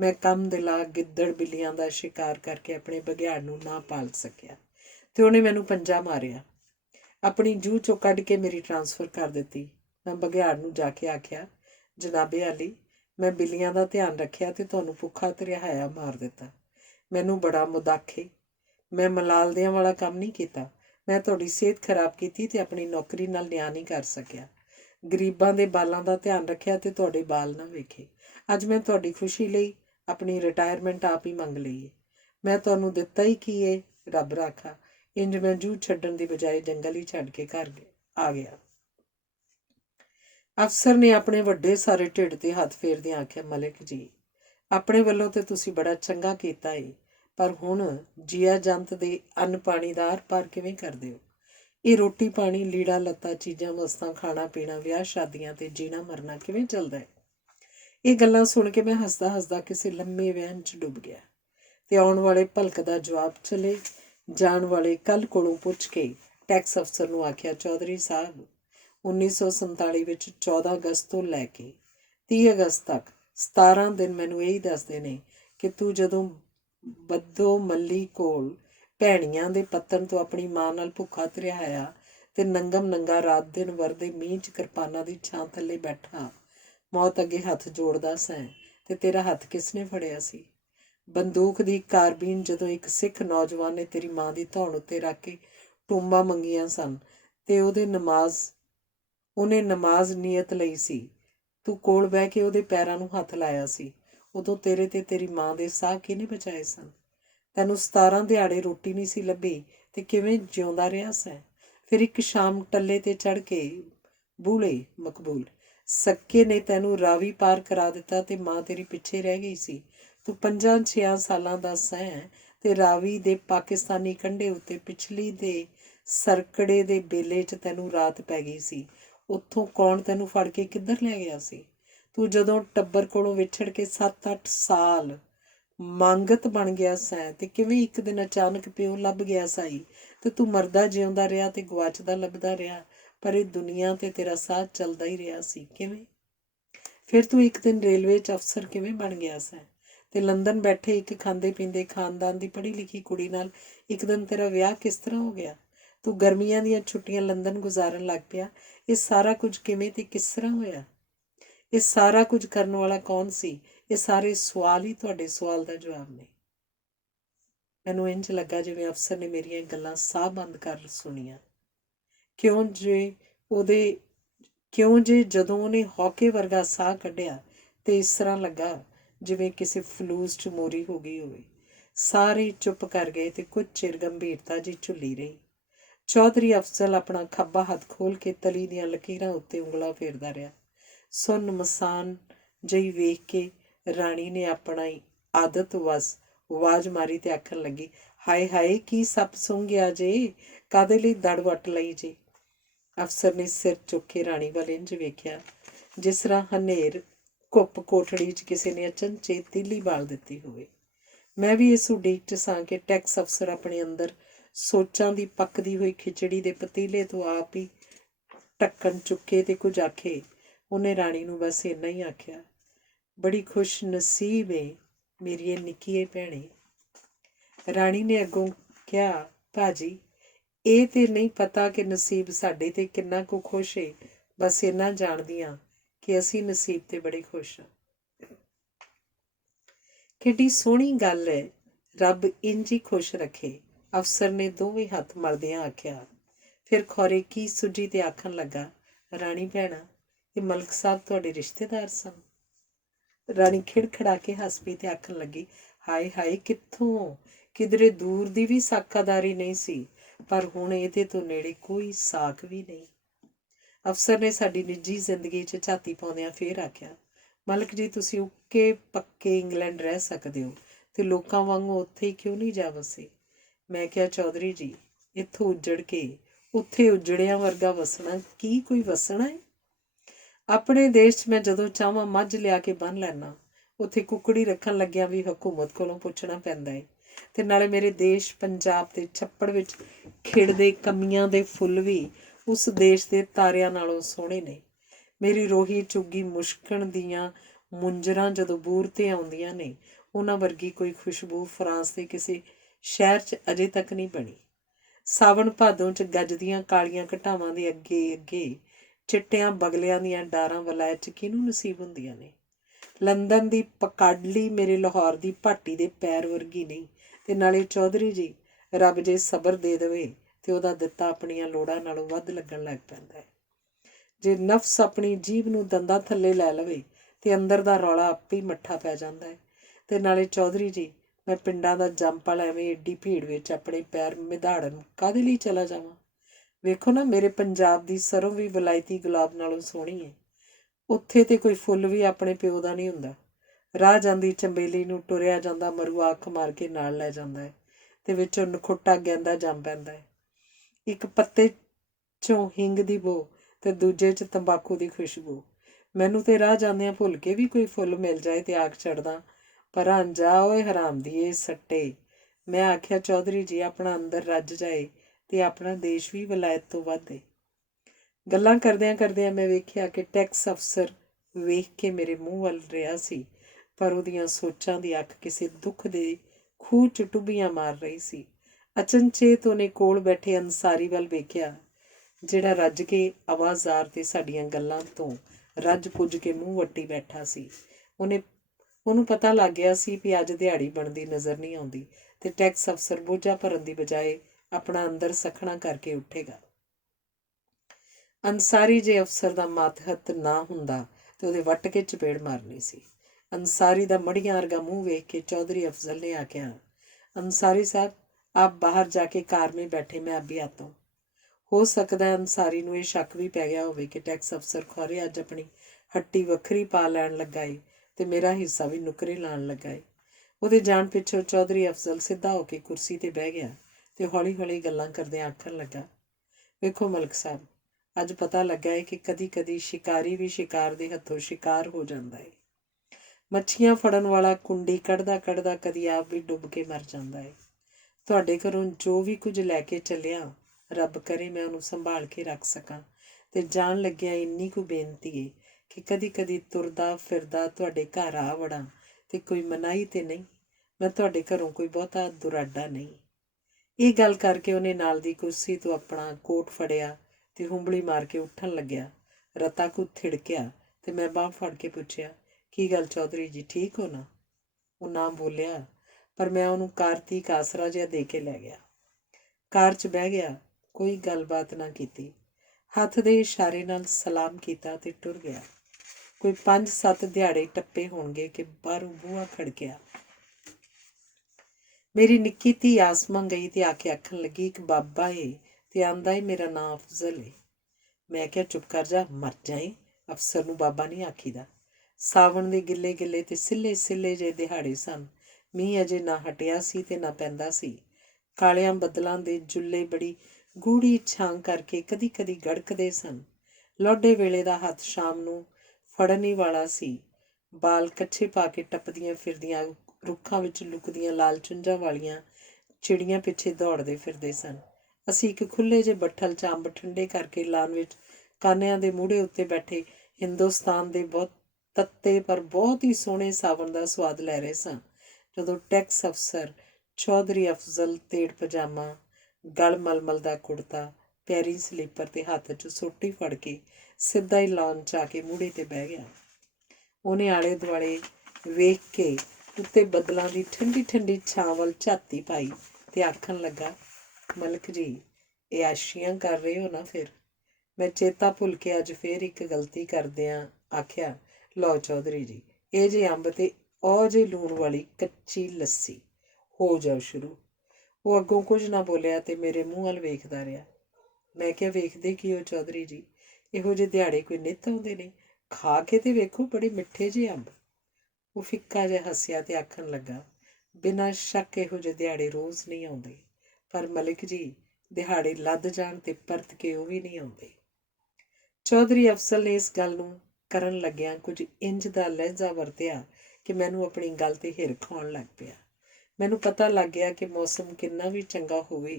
ਮੈਂ ਕੰਮ ਦਿਲਾ ਗਿੱਦੜ ਬਿੱਲੀਆਂ ਦਾ ਸ਼ਿਕਾਰ ਕਰਕੇ ਆਪਣੇ ਬਘਿਆੜ ਨੂੰ ਨਾ ਪਾਲ ਸਕਿਆ ਤੇ ਉਹਨੇ ਮੈਨੂੰ ਪੰਜਾ ਮਾਰਿਆ, ਆਪਣੀ ਜੂਹ 'ਚੋਂ ਕੱਢ ਕੇ ਮੇਰੀ ਟਰਾਂਸਫਰ ਕਰ ਦਿੱਤੀ। ਮੈਂ ਬਘਿਆੜ ਨੂੰ ਜਾ ਕੇ ਆਖਿਆ, ਜਨਾਬੇ ਆਲੀ, ਮੈਂ ਬਿੱਲੀਆਂ ਦਾ ਧਿਆਨ ਰੱਖਿਆ ਤੇ ਤੁਹਾਨੂੰ ਭੁੱਖਾ ਤੇ ਰਿਹਾਇਆ ਮਾਰ ਦਿੱਤਾ। ਮੈਨੂੰ ਬੜਾ ਮੁਦਾਖੇ। ਮੈਂ ਮਲਾਲਦਿਆਂ ਵਾਲਾ ਕੰਮ ਨਹੀਂ ਕੀਤਾ। ਮੈਂ ਤੁਹਾਡੀ ਸਿਹਤ ਖਰਾਬ ਕੀਤੀ ਤੇ ਆਪਣੀ ਨੌਕਰੀ ਨਾਲ ਨਿਆਂ ਨਹੀਂ ਕਰ ਸਕਿਆ। ਗਰੀਬਾਂ ਦੇ ਬਾਲਾਂ ਦਾ ਧਿਆਨ ਰੱਖਿਆ ਤੇ ਤੁਹਾਡੇ ਬਾਲ ਨਾ ਵੇਖੇ। ਅੱਜ ਮੈਂ ਤੁਹਾਡੀ ਖੁਸ਼ੀ ਲਈ ਆਪਣੀ ਰਿਟਾਇਰਮੈਂਟ ਆਪ ਹੀ ਮੰਗ ਲਈ ਹੈ। ਮੈਂ ਤੁਹਾਨੂੰ ਦਿੱਤਾ ਹੀ ਕੀ ਏ, ਰੱਬ ਰਾਖਾ। ਇੰਜ ਮੈਂ ਜੂਹ ਛੱਡਣ ਦੀ ਬਜਾਏ ਜੰਗਲ ਹੀ ਛੱਡ ਕੇ ਘਰ ਆ ਗਿਆ। ਅਫਸਰ ਨੇ ਆਪਣੇ ਵੱਡੇ ਸਾਰੇ ਢਿੱਡ 'ਤੇ ਹੱਥ ਫੇਰਦਿਆਂ ਆਖਿਆ, ਮਲਿਕ ਜੀ, ਆਪਣੇ ਵੱਲੋਂ ਤੇ ਤੁਸੀਂ ਬੜਾ ਚੰਗਾ ਕੀਤਾ ਏ, ਪਰ ਹੁਣ ਜੀਆ ਜੰਤ ਦੇ ਅੰਨ ਪਾਣੀ ਦਾ ਆਰ ਪਾਰ ਕਿਵੇਂ ਕਰਦੇ ਹੋ? ਇਹ ਰੋਟੀ ਪਾਣੀ, ਲੀੜਾ ਲੱਤਾ, ਚੀਜ਼ਾਂ ਵਸਤਾਂ, ਖਾਣਾ ਪੀਣਾ, ਵਿਆਹ ਸ਼ਾਦੀਆਂ ਤੇ ਜੀਣਾ ਮਰਨਾ ਕਿਵੇਂ ਚੱਲਦਾ ਹੈ? ਇਹ ਗੱਲਾਂ ਸੁਣ ਕੇ ਮੈਂ ਹੱਸਦਾ ਹੱਸਦਾ ਕਿਸੇ ਲੰਮੇ ਵਹਿਮ 'ਚ ਡੁੱਬ ਗਿਆ ਤੇ ਆਉਣ ਵਾਲੇ ਭਲਕ ਦਾ ਜਵਾਬ ਚਲੇ ਜਾਣ ਵਾਲੇ ਕੱਲ੍ਹ ਕੋਲੋਂ ਪੁੱਛ ਕੇ ਟੈਕਸ ਅਫਸਰ ਨੂੰ ਆਖਿਆ, ਚੌਧਰੀ ਸਾਹਿਬ, 1947 ਵਿੱਚ 14 ਅਗਸਤ ਤੋਂ ਲੈ ਕੇ 30 ਅਗਸਤ ਤੱਕ 17 ਦਿਨ ਮੈਨੂੰ ਇਹੀ ਦੱਸਦੇ ਨੇ ਕਿ ਤੂੰ ਜਦੋਂ ਬੱਦੋ ਮੱਲੀ ਕੋਲ ਭੈਣੀਆਂ ਦੇ ਪੱਤਣ ਤੋਂ ਆਪਣੀ ਮਾਂ ਨਾਲ ਭੁੱਖਾ ਤਰਿਹਾਇਆ ਤੇ ਨੰਗਮ ਨੰਗਾ ਰਾਤ ਦਿਨ ਵਰਦੇ ਮੀਂਹ 'ਚ ਕਿਰਪਾਨਾਂ ਦੀ ਛਾਂ ਥੱਲੇ ਬੈਠਾ ਮੌਤ ਅੱਗੇ ਹੱਥ ਜੋੜਦਾ ਸੈਂ, ਤੇ ਤੇਰਾ ਹੱਥ ਕਿਸ ਨੇ ਫੜਿਆ ਸੀ? ਬੰਦੂਕ ਦੀ ਕਾਰਬੀਨ ਜਦੋਂ ਇੱਕ ਸਿੱਖ ਨੌਜਵਾਨ ਨੇ ਤੇਰੀ ਮਾਂ ਦੀ ਧੌਣ ਉੱਤੇ ਰੱਖ ਕੇ ਟੂੰਬਾਂ ਮੰਗੀਆਂ ਸਨ ਤੇ ਉਹਨੇ ਨਮਾਜ਼ ਨੀਅਤ ਲਈ ਸੀ, ਤੂੰ ਕੋਲ ਬਹਿ ਕੇ ਉਹਦੇ ਪੈਰਾਂ ਨੂੰ ਹੱਥ ਲਾਇਆ ਸੀ, ਉਦੋਂ ਤੇਰੇ ਤੇ ਤੇਰੀ ਮਾਂ ਦੇ ਸਾਹ ਕਿਹਨੇ ਬਚਾਏ ਸਨ? ਤੈਨੂੰ 17 ਦਿਹਾੜੇ ਰੋਟੀ ਨਹੀਂ ਸੀ ਲੱਭੀ ਤੇ ਕਿਵੇਂ ਜਿਉਂਦਾ ਰਿਹਾ ਸੈਂ? ਫਿਰ ਇੱਕ ਸ਼ਾਮ ਟੱਲੇ ਤੇ ਚੜ੍ਹ ਕੇ ਬੂਲੇ ਮਕਬੂਲ ਸੱਕੇ ਨੇ ਤੈਨੂੰ ਰਾਵੀ ਪਾਰ ਕਰਾ ਦਿੱਤਾ ਤੇ ਮਾਂ ਤੇਰੀ ਪਿੱਛੇ ਰਹਿ ਗਈ ਸੀ। ਤੂੰ 5-6 ਸਾਲਾਂ ਦਾ ਸੈਂ ਤੇ ਰਾਵੀ ਦੇ ਪਾਕਿਸਤਾਨੀ ਕੰਢੇ ਉੱਤੇ ਪਿਛਲੀ ਦੇ ਸਰਕੜੇ ਦੇ ਬੇਲੇ 'ਚ ਤੈਨੂੰ ਰਾਤ ਪੈ ਗਈ ਸੀ। ਉੱਥੋਂ ਕੌਣ ਤੈਨੂੰ ਫੜ ਕੇ ਕਿੱਧਰ ਲੈ ਗਿਆ ਸੀ? ਤੂੰ ਜਦੋਂ ਟੱਬਰ ਕੋਲੋਂ ਵਿਛੜ ਕੇ 7-8 ਸਾਲ ਮੰਗਤ ਬਣ ਗਿਆ ਸੈਂ ਤੇ ਕਿਵੇਂ ਇੱਕ ਦਿਨ ਅਚਾਨਕ ਪਿਓ ਲੱਭ ਗਿਆ ਸਾਈ ਤੇ ਤੂੰ ਮਰਦਾ ਜਿਉਂਦਾ ਰਿਹਾ ਤੇ ਗਵਾਚਦਾ ਲੱਭਦਾ ਰਿਹਾ, ਪਰ ਇਹ ਦੁਨੀਆ ਤੇ ਤੇਰਾ ਸਾਹ ਚੱਲਦਾ ਹੀ ਰਿਹਾ ਸੀ। ਕਿਵੇਂ? ਫਿਰ ਤੂੰ ਇੱਕ ਦਿਨ ਰੇਲਵੇ 'ਚ ਅਫਸਰ ਕਿਵੇਂ ਬਣ ਗਿਆ ਸੈਂ ਤੇ ਲੰਦਨ ਬੈਠੇ ਇੱਕ ਖਾਂਦੇ ਪੀਂਦੇ ਖਾਨਦਾਨ ਦੀ ਪੜ੍ਹੀ ਲਿਖੀ ਕੁੜੀ ਨਾਲ ਇੱਕ ਦਿਨ ਤੇਰਾ ਵਿਆਹ ਕਿਸ ਤਰ੍ਹਾਂ ਹੋ ਗਿਆ? ਤੂੰ ਗਰਮੀਆਂ ਦੀਆਂ ਛੁੱਟੀਆਂ ਲੰਦਨ ਗੁਜ਼ਾਰਨ ਲੱਗ ਪਿਆ। ਇਹ ਸਾਰਾ ਕੁਝ ਕਿਵੇਂ ਤੇ ਕਿਸ ਤਰ੍ਹਾਂ ਹੋਇਆ? ਇਹ ਸਾਰਾ ਕੁਝ ਕਰਨ ਵਾਲਾ ਕੌਣ ਸੀ? ਇਹ ਸਾਰੇ ਸਵਾਲ ਹੀ ਤੁਹਾਡੇ ਸਵਾਲ ਦਾ ਜਵਾਬ ਨੇ। ਮੈਨੂੰ ਇੰਝ ਲੱਗਾ ਜਿਵੇਂ ਅਫਸਰ ਨੇ ਮੇਰੀਆਂ ਗੱਲਾਂ ਸਾਹ ਬੰਦ ਕਰ ਸੁਣੀਆਂ। ਕਿਉਂ ਜੇ ਜਦੋਂ ਉਹਨੇ ਹੌਕੇ ਵਰਗਾ ਸਾਹ ਕੱਢਿਆ ਤੇ ਇਸ ਤਰ੍ਹਾਂ ਲੱਗਾ ਜਿਵੇਂ ਕਿਸੇ ਫਲੂਸ 'ਚ ਮੋਰੀ ਹੋ ਗਈ ਹੋਵੇ। ਸਾਰੇ ਚੁੱਪ ਕਰ ਗਏ ਤੇ ਕੁਝ ਚਿਰ ਗੰਭੀਰਤਾ ਜਿਹੀ ਝੁੱਲੀ ਰਹੀ। ਚੌਧਰੀ ਅਫਜ਼ਲ ਆਪਣਾ ਖੱਬਾ ਹੱਥ ਖੋਲ੍ਹ ਕੇ ਤਲੀ ਦੀਆਂ ਲਕੀਰਾਂ ਉੱਤੇ ਉਂਗਲਾਂ ਫੇਰਦਾ ਰਿਹਾ। ਸੁੰਨ ਮਸਾਨ ਜਿਹੀ ਵੇਖ ਕੇ ਰਾਣੀ ਨੇ ਆਪਣਾ ਹੀ ਆਦਤ ਵਸ ਆਵਾਜ਼ ਮਾਰੀ ਤੇ ਆਖਣ ਲੱਗੀ, ਹਾਏ ਹਾਏ, ਕੀ ਸੱਪ ਸੁੰਘ ਗਿਆ ਜੇ? ਕਾਹਦੇ ਲਈ ਦੜ ਵੱਟ ਲਈ ਜੇ? ਅਫਸਰ ਨੇ ਸਿਰ ਚੁੱਕ ਕੇ ਰਾਣੀ ਵੱਲ ਇੰਝ ਵੇਖਿਆ ਜਿਸ ਤਰ੍ਹਾਂ ਹਨੇਰ ਘੁੱਪ ਕੋਠੜੀ 'ਚ ਕਿਸੇ ਨੇ ਅਚਨਚੇਤ ਤੀਲੀ ਬਾਲ ਦਿੱਤੀ ਹੋਵੇ। ਮੈਂ ਵੀ ਇਸ ਉਡੀਕ 'ਚ ਸਾਂ ਕਿ ਟੈਕਸ ਅਫਸਰ ਆਪਣੇ ਅੰਦਰ ਸੋਚਾਂ ਦੀ ਪੱਕਦੀ ਹੋਈ ਖਿਚੜੀ ਦੇ ਪਤੀਲੇ ਤੋਂ ਆਪ ਹੀ ਢੱਕਣ ਚੁੱਕੇ ਤੇ ਕੁਝ ਆਖੇ। ਉਹਨੇ ਰਾਣੀ ਨੂੰ ਬਸ ਇੰਨਾ ਹੀ ਆਖਿਆ, ਬੜੀ ਖੁਸ਼ ਨਸੀਬ ਏ ਮੇਰੀ ਇਹ ਨਿੱਕੀ ਭੈਣੇ। ਰਾਣੀ ਨੇ ਅੱਗੋਂ ਕਿਹਾ, ਭਾਜੀ, ਇਹ ਤੇ ਨਹੀਂ ਪਤਾ ਕਿ ਨਸੀਬ ਸਾਡੇ ਤੇ ਕਿੰਨਾ ਕੁ ਖੁਸ਼ ਏ, ਬਸ ਇੰਨਾ ਜਾਣਦੀ ਹਾਂ ਕਿ ਅਸੀਂ ਨਸੀਬ ਤੇ ਬੜੇ ਖੁਸ਼ ਹਾਂ। ਕਿੱਡੀ ਸੋਹਣੀ ਗੱਲ ਹੈ, ਰੱਬ ਇੰਝ ਹੀ ਖੁਸ਼ ਰੱਖੇ। ਅਫਸਰ ਨੇ ਦੋਵੇਂ ਹੱਥ ਮਲਦਿਆਂ ਆਖਿਆ। ਫਿਰ ਖੌਰੇ ਕੀ ਸੁੱਝੀ ਤੇ ਆਖਣ ਲੱਗਾ, ਰਾਣੀ ਭੈਣਾ, ਇਹ ਮਲਕ ਸਾਹਿਬ ਤੁਹਾਡੇ ਰਿਸ਼ਤੇਦਾਰ ਸਨ? ਰਾਣੀ ਖਿੜਖਿੜਾ ਕੇ ਹੱਸ ਪਈ ਤੇ ਆਖਣ ਲੱਗੀ, ਹਾਏ ਹਾਏ, ਕਿੱਥੋਂ? ਕਿਧਰੇ ਦੂਰ ਦੀ ਵੀ ਸਾਕਾਦਾਰੀ ਨਹੀਂ ਸੀ, ਪਰ ਹੁਣ ਇਹਦੇ ਤੋਂ ਨੇੜੇ ਕੋਈ ਸਾਕ ਵੀ ਨਹੀਂ। ਅਫਸਰ ਨੇ ਸਾਡੀ ਨਿੱਜੀ ਜ਼ਿੰਦਗੀ 'ਚ ਝਾਤੀ ਪਾਉਂਦਿਆਂ ਫੇਰ ਆਖਿਆ, ਮਲਕ ਜੀ, ਤੁਸੀਂ ਉੱਕੇ ਪੱਕੇ ਇੰਗਲੈਂਡ ਰਹਿ ਸਕਦੇ ਹੋ ਤੇ ਲੋਕਾਂ ਵਾਂਗੂ ਉੱਥੇ ਹੀ ਕਿਉਂ ਨਹੀਂ ਜਾ ਵਸੇ? ਮੈਂ ਕਿਹਾ, ਚੌਧਰੀ ਜੀ, ਇੱਥੋਂ ਉੱਜੜ ਕੇ ਉੱਥੇ ਉੱਜੜਿਆਂ ਵਰਗਾ ਵਸਣਾ ਕੀ ਕੋਈ ਵਸਣਾ ਹੈ? ਆਪਣੇ ਦੇਸ਼ 'ਚ ਮੈਂ ਜਦੋਂ ਚਾਹਵਾਂ ਮੱਝ ਲਿਆ ਕੇ ਬੰਨ੍ਹ ਲੈਣਾ। ਉੱਥੇ ਕੁੱਕੜੀ ਰੱਖਣ ਲੱਗਿਆਂ ਵੀ ਹਕੂਮਤ ਕੋਲੋਂ ਪੁੱਛਣਾ ਪੈਂਦਾ ਹੈ। ਤੇ ਨਾਲੇ ਮੇਰੇ ਦੇਸ਼ ਪੰਜਾਬ ਦੇ ਛੱਪੜ ਵਿੱਚ ਖਿੜਦੇ ਕਮੀਆਂ ਦੇ ਫੁੱਲ ਵੀ ਉਸ ਦੇਸ਼ ਦੇ ਤਾਰਿਆਂ ਨਾਲੋਂ ਸੋਹਣੇ ਨੇ। ਮੇਰੀ ਰੋਹੀ ਚੁੱਗੀ ਮੁਸ਼ਕਣ ਦੀਆਂ ਮੁੰਜਰਾਂ ਜਦੋਂ ਬੂਰ 'ਤੇ ਆਉਂਦੀਆਂ ਨੇ, ਉਹਨਾਂ ਵਰਗੀ ਕੋਈ ਖੁਸ਼ਬੂ ਫਰਾਂਸ ਦੇ ਕਿਸੇ ਸ਼ਹਿਰ 'ਚ ਅਜੇ ਤੱਕ ਨਹੀਂ ਬਣੀ। ਸਾਵਣ ਭਾਦੋਂ 'ਚ ਗੱਜਦੀਆਂ ਕਾਲੀਆਂ ਘਟਾਵਾਂ ਦੇ ਅੱਗੇ ਅੱਗੇ ਚਿੱਟਿਆਂ ਬਗਲਿਆਂ ਦੀਆਂ ਡਾਰਾਂ ਵਲਾਇਤ 'ਚ ਕਿਹਨੂੰ ਨਸੀਬ ਹੁੰਦੀਆਂ ਨੇ? ਲੰਦਨ ਦੀ ਪਕਾਡਲੀ ਮੇਰੇ ਲਾਹੌਰ ਦੀ ਭਾਟੀ ਦੇ ਪੈਰ ਵਰਗੀ ਨਹੀਂ। ਤੇ ਨਾਲੇ ਚੌਧਰੀ ਜੀ, ਰੱਬ ਜੇ ਸਬਰ ਦੇ ਦੇਵੇ ਤੇ ਉਹਦਾ ਦਿੱਤਾ ਆਪਣੀਆਂ ਲੋੜਾਂ ਨਾਲੋਂ ਵੱਧ ਲੱਗਣ ਲੱਗ ਪੈਂਦਾ ਹੈ। ਜੇ ਨਫਸ ਆਪਣੀ ਜੀਭ ਨੂੰ ਦੰਦਾਂ ਥੱਲੇ ਲੈ ਲਵੇ ਤੇ ਅੰਦਰ ਦਾ ਰੌਲਾ ਆਪੇ ਹੀ ਮੱਠਾ ਪੈ ਜਾਂਦਾ ਹੈ। ਤੇ ਨਾਲੇ ਚੌਧਰੀ ਜੀ, ਮੈਂ ਪਿੰਡਾਂ ਦਾ ਜੰਪਲ ਐਵੇਂ ਏਡੀ ਭੀੜ ਵਿੱਚ ਆਪਣੇ ਪੈਰ ਮਿਧਾੜਨ ਕਾਹਦੇ ਲਈ ਚਲਾ ਜਾਵਾਂ? ਵੇਖੋ ਨਾ, ਮੇਰੇ ਪੰਜਾਬ ਦੀ ਸਰੋਂ ਵੀ ਵਿਲਾਇਤੀ ਗੁਲਾਬ ਨਾਲੋਂ ਸੋਹਣੀ ਹੈ। ਉੱਥੇ ਤੇ ਕੋਈ ਫੁੱਲ ਵੀ ਆਪਣੇ ਪਿਓ ਦਾ ਨਹੀਂ ਹੁੰਦਾ। ਰਾਹ ਜਾਂਦੀ ਚੰਬੇਲੀ ਨੂੰ ਟੁਰਿਆ ਜਾਂਦਾ ਮਰੂਆ ਅੱਖ ਮਾਰ ਕੇ ਨਾਲ ਲੈ ਜਾਂਦਾ ਹੈ ਤੇ ਵਿੱਚੋਂ ਨਖੁੱਟਾ ਗੈਂਦਾ ਜੰਮ ਪੈਂਦਾ ਹੈ। ਇੱਕ ਪੱਤੇ 'ਚੋਂ ਹਿੰਗ ਦੀ ਬੋ ਤੇ ਦੂਜੇ 'ਚ ਤੰਬਾਕੂ ਦੀ ਖੁਸ਼ਬੂ। ਮੈਨੂੰ ਤੇ ਰਾਹ ਜਾਂਦਿਆਂ ਭੁੱਲ ਕੇ ਵੀ ਕੋਈ ਫੁੱਲ ਮਿਲ ਜਾਏ ਤੇ ਆਖ ਛੱਡਦਾ, ਪਰਾਂ ਜਾ ਓਏ ਹਰਾਮਦੀਏ ਸੱਟੇ। ਮੈਂ ਆਖਿਆ, ਚੌਧਰੀ ਜੀ, ਆਪਣਾ ਅੰਦਰ ਰੱਜ ਜਾਏ ਤੇ ਆਪਣਾ ਦੇਸ਼ ਵੀ ਵਿਲਾਇਤ ਤੋਂ ਵੱਧ ਏ। ਗੱਲਾਂ ਕਰਦਿਆਂ ਕਰਦਿਆਂ ਮੈਂ ਵੇਖਿਆ ਕਿ ਟੈਕਸ ਅਫਸਰ ਵੇਖ ਕੇ ਮੇਰੇ ਮੂੰਹ ਵੱਲ ਰਿਹਾ ਸੀ, ਪਰ ਉਹਦੀਆਂ ਸੋਚਾਂ ਦੀ ਅੱਖ ਕਿਸੇ ਦੁੱਖ ਦੇ ਖੂਹ 'ਚ ਟੁੱਬੀਆਂ ਮਾਰ ਰਹੀ ਸੀ। ਅਚਨਚੇਤ ਉਹਨੇ ਕੋਲ ਬੈਠੇ ਅੰਸਾਰੀ ਵੱਲ ਵੇਖਿਆ, ਜਿਹੜਾ ਰੱਜ ਕੇ ਆਵਾਜ਼ਾਰ ਤੇ ਸਾਡੀਆਂ ਗੱਲਾਂ ਤੋਂ ਰੱਜ ਪੁੱਜ ਕੇ ਮੂੰਹ ਵੱਟੀ ਬੈਠਾ ਸੀ। ਉਹਨੂੰ ਪਤਾ ਲੱਗ ਗਿਆ ਸੀ ਵੀ ਅੱਜ ਦਿਹਾੜੀ ਬਣਦੀ ਨਜ਼ਰ ਨਹੀਂ ਆਉਂਦੀ ਤੇ ਟੈਕਸ ਅਫਸਰ ਬੋਝਾ ਭਰਨ ਦੀ ਬਜਾਏ ਆਪਣਾ ਅੰਦਰ ਸਖਣਾ ਕਰਕੇ ਉੱਠੇਗਾ। ਅੰਸਾਰੀ ਜੇ ਅਫਸਰ ਦਾ ਮਾਤਹਤ ਨਾ ਹੁੰਦਾ ਤੇ ਉਹਦੇ ਵੱਟ ਕੇ ਚਪੇੜ ਮਾਰਨੀ ਸੀ। ਅੰਸਾਰੀ ਦਾ ਮੜੀਆਂ ਵਰਗਾ ਮੂੰਹ ਵੇਖ ਕੇ ਚੌਧਰੀ ਅਫਜ਼ਲ ਨੇ ਆਖਿਆ, ਅੰਸਾਰੀ ਸਾਹਿਬ, ਆਪ ਬਾਹਰ ਜਾ ਕੇ ਕਾਰ ਮੇਂ ਬੈਠੇ, ਮੈਂ ਅਭੀ ਆਤਾ ਹੂੰ। ਹੋ ਸਕਦਾ ਹੈ ਅੰਸਾਰੀ ਨੂੰ ਇਹ ਸ਼ੱਕ ਵੀ ਪੈ ਗਿਆ ਹੋਵੇ ਕਿ ਟੈਕਸ ਅਫਸਰ ਖੌਰੇ ਅੱਜ ਆਪਣੀ ਹੱਟੀ ਵੱਖਰੀ ਪਾ ਲੈਣ ਲੱਗਾ ਏ ਤੇ ਮੇਰਾ ਹਿੱਸਾ ਵੀ ਨੁਕਰੇ ਲਾਉਣ ਲੱਗਾ ਏ। ਉਹਦੇ ਜਾਣ ਪਿੱਛੋਂ ਚੌਧਰੀ ਅਫਜ਼ਲ ਸਿੱਧਾ ਹੋ ਕੇ ਕੁਰਸੀ 'ਤੇ ਬਹਿ ਗਿਆ ਤੇ ਹੌਲੀ ਹੌਲੀ ਗੱਲਾਂ ਕਰਦਿਆਂ ਆਖਣ ਲੱਗਾ, ਵੇਖੋ ਮਲਕ ਸਾਹਿਬ, ਅੱਜ ਪਤਾ ਲੱਗਾ ਹੈ ਕਿ ਕਦੀ ਕਦੀ ਸ਼ਿਕਾਰੀ ਵੀ ਸ਼ਿਕਾਰ ਦੇ ਹੱਥੋਂ ਸ਼ਿਕਾਰ ਹੋ ਜਾਂਦਾ ਹੈ। ਮੱਛੀਆਂ ਫੜਨ ਵਾਲਾ ਕੁੰਡੀ ਕੱਢਦਾ ਕੱਢਦਾ ਕਦੀ ਆਪ ਵੀ ਡੁੱਬ ਕੇ ਮਰ ਜਾਂਦਾ ਹੈ। ਤੁਹਾਡੇ ਘਰੋਂ ਜੋ ਵੀ ਕੁਝ ਲੈ ਕੇ ਚੱਲਿਆ, ਰੱਬ ਕਰੇ ਮੈਂ ਉਹਨੂੰ ਸੰਭਾਲ ਕੇ ਰੱਖ ਸਕਾਂ। ਤੇ ਜਾਣ ਲੱਗਿਆ ਇੰਨੀ ਕੁ ਬੇਨਤੀ ਹੈ ਕਿ ਕਦੀ ਕਦੀ ਤੁਰਦਾ ਫਿਰਦਾ ਤੁਹਾਡੇ ਘਰ ਆ ਵੜਾਂ ਤੇ ਕੋਈ ਮਨਾਹੀ ਤੇ ਨਹੀਂ। ਮੈਂ ਤੁਹਾਡੇ ਘਰੋਂ ਕੋਈ ਬਹੁਤਾ ਦੁਰਾਡਾ ਨਹੀਂ। ਇਹ ਗੱਲ ਕਰਕੇ ਉਹਨੇ ਨਾਲ ਦੀ ਕੁਰਸੀ ਤੋਂ ਆਪਣਾ ਕੋਟ ਫੜਿਆ ਤੇ ਹੁੰਬਲੀ ਮਾਰ ਕੇ ਉੱਠਣ ਲੱਗਿਆ। ਰਤਾ ਕੁ ਥਿੜਕਿਆ ਤੇ ਮੈਂ ਬਾਂਹ ਫੜ ਕੇ ਪੁੱਛਿਆ, ਕੀ ਗੱਲ ਚੌਧਰੀ ਜੀ, ਠੀਕ ਹੋ ਨਾ? ਉਹ ਨਾ ਬੋਲਿਆ, ਪਰ ਮੈਂ ਉਹਨੂੰ ਕਾਰਤਿਕ ਆਸਰਾ ਜਿਹਾ ਦੇ ਕੇ ਲੈ ਗਿਆ। ਕਾਰ 'ਚ ਬਹਿ ਗਿਆ, ਕੋਈ ਗੱਲਬਾਤ ਨਾ ਕੀਤੀ, ਹੱਥ ਦੇ ਇਸ਼ਾਰੇ ਨਾਲ ਸਲਾਮ ਕੀਤਾ ਤੇ ਟੁਰ ਗਿਆ। ਕੋਈ 5-7 ਦਿਹਾੜੇ ਟੱਪੇ ਹੋਣਗੇ ਕਿ ਬਾਹਰੋਂ ਬੂਹਾ ਖੜਕਿਆ। ਮੇਰੀ ਨਿੱਕੀ ਧੀ ਆਸਮਾਂ ਗਈ ਤੇ ਆ ਕੇ ਆਖਣ ਲੱਗੀ, ਇੱਕ ਬਾਬਾ ਏ ਤੇ ਆਂਦਾ ਏ ਮੇਰਾ ਨਾਂ ਅਫਜ਼ਲ ਏ। ਮੈਂ ਕਿਹਾ, ਚੁੱਪ ਕਰ ਜਾ, ਮਰ ਜਾਏ, ਅਫਸਰ ਨੂੰ ਬਾਬਾ ਨਹੀਂ ਆਖੀਦਾ। ਸਾਵਣ ਦੇ ਗਿੱਲੇ ਗਿੱਲੇ ਤੇ ਸਿੱਲੇ ਸਿੱਲੇ ਜਿਹੇ ਦਿਹਾੜੇ ਸਨ। ਮੀਂਹ ਅਜੇ ਨਾ ਹਟਿਆ ਸੀ ਤੇ ਨਾ ਪੈਂਦਾ ਸੀ। ਕਾਲਿਆਂ ਬੱਦਲਾਂ ਦੇ ਜੁੱਲੇ ਬੜੀ ਗੂੜੀ ਛਾਂ ਕਰਕੇ ਕਦੀ ਕਦੀ ਗੜਕਦੇ ਸਨ। ਲੋਡੇ ਵੇਲੇ ਦਾ ਹੱਥ ਸ਼ਾਮ ਨੂੰ ਫੜਨ ਹੀ ਵਾਲਾ ਸੀ। ਬਾਲ ਕੱਛੇ ਪਾ ਕੇ ਟੱਪਦੀਆਂ ਫਿਰਦੀਆਂ ਰੁੱਖਾਂ ਵਿੱਚ ਲੁਕਦੀਆਂ ਲਾਲ ਚੁੰਝਾਂ ਵਾਲੀਆਂ ਚਿੜੀਆਂ ਪਿੱਛੇ ਦੌੜਦੇ ਫਿਰਦੇ ਸਨ। ਅਸੀਂ ਇੱਕ ਖੁੱਲ੍ਹੇ ਜਿਹੇ ਬੱਠਲ 'ਚ ਅੰਬ ਠੰਡੇ ਕਰਕੇ ਲਾਨ ਵਿੱਚ ਕਾਨਿਆਂ ਦੇ ਮੂਹੜੇ ਉੱਤੇ ਬੈਠੇ ਹਿੰਦੁਸਤਾਨ ਦੇ ਬਹੁਤ ਤੱਤੇ ਪਰ ਬਹੁਤ ਹੀ ਸੋਹਣੇ ਸਾਵਣ ਦਾ ਸਵਾਦ ਲੈ ਰਹੇ ਸਾਂ, ਜਦੋਂ ਟੈਕਸ ਅਫਸਰ ਚੌਧਰੀ ਅਫਜ਼ਲ ਤੇੜ ਪਜਾਮਾ, ਗਲ ਮਲਮਲ ਦਾ ਕੁੜਤਾ, ਪੈਰੀ ਸਲੀਪਰ ਤੇ ਹੱਥ 'ਚ ਸੋਟੀ ਫੜ ਕੇ ਸਿੱਧਾ ਹੀ ਲਾਨ 'ਚ ਆ ਕੇ ਮੂਹੜੇ 'ਤੇ ਬਹਿ ਗਿਆ। ਉਹਨੇ ਆਲੇ ਦੁਆਲੇ ਵੇਖ ਕੇ ਉੱਤੇ ਬੱਦਲਾਂ ਦੀ ਠੰਡੀ ਠੰਡੀ ਛਾਂ ਵੱਲ ਝਾਤੀ ਪਾਈ ਤੇ ਆਖਣ ਲੱਗਾ, ਮਲਕ ਜੀ, ਐਸ਼ੀਆਂ ਕਰ ਰਹੇ ਹੋ ਨਾ ਫਿਰ? ਮੈਂ ਚੇਤਾ ਭੁੱਲ ਕੇ ਅੱਜ ਫੇਰ ਇੱਕ ਗਲਤੀ ਕਰਦਿਆਂ ਆਖਿਆ, ਲਓ ਚੌਧਰੀ ਜੀ, ਇਹ ਜੇ ਅੰਬ ਤੇ ਉਹ ਜੇ ਲੂਣ ਵਾਲੀ ਕੱਚੀ ਲੱਸੀ। ਹੋ ਜਾਓ ਸ਼ੁਰੂ। ਉਹ ਅੱਗੋਂ ਕੁਝ ਨਾ ਬੋਲਿਆ ਤੇ ਮੇਰੇ ਮੂੰਹ ਵੱਲ ਵੇਖਦਾ ਰਿਹਾ। ਮੈਂ ਕਿਹਾ, ਵੇਖਦੇ ਕੀ ਹੋ ਚੌਧਰੀ ਜੀ? ਇਹੋ ਜਿਹੇ ਦਿਹਾੜੇ ਕੋਈ ਨਿੱਤ ਆਉਂਦੇ ਨੇ? ਖਾ ਕੇ ਤੇ ਵੇਖੋ, ਬੜੇ ਮਿੱਠੇ ਜਿਹੇ ਅੰਬ। ਉਹ ਫਿੱਕਾ ਜਿਹਾ ਹੱਸਿਆ ਤੇ ਆਖਣ ਲੱਗਾ, ਬਿਨਾਂ ਸ਼ੱਕ ਇਹੋ ਜਿਹੇ ਦਿਹਾੜੇ ਰੋਜ਼ ਨਹੀਂ ਆਉਂਦੇ, ਪਰ ਮਲਿਕ ਜੀ, ਦਿਹਾੜੇ ਲੱਦ ਜਾਣ ਤੇ ਪਰਤ ਕੇ ਉਹ ਵੀ ਨਹੀਂ ਆਉਂਦੇ। ਚੌਧਰੀ ਅਫਸਲ ਨੇ ਇਸ ਗੱਲ ਨੂੰ ਕਰਨ ਲੱਗਿਆਂ ਕੁਝ ਇੰਜ ਦਾ ਲਹਿਜਾ ਵਰਤਿਆ ਕਿ ਮੈਨੂੰ ਆਪਣੀ ਗੱਲ ਤੇ ਹਿਰਖ ਆਉਣ ਲੱਗ ਪਿਆ। ਮੈਨੂੰ ਪਤਾ ਲੱਗ ਗਿਆ ਕਿ ਮੌਸਮ ਕਿੰਨਾ ਵੀ ਚੰਗਾ ਹੋਵੇ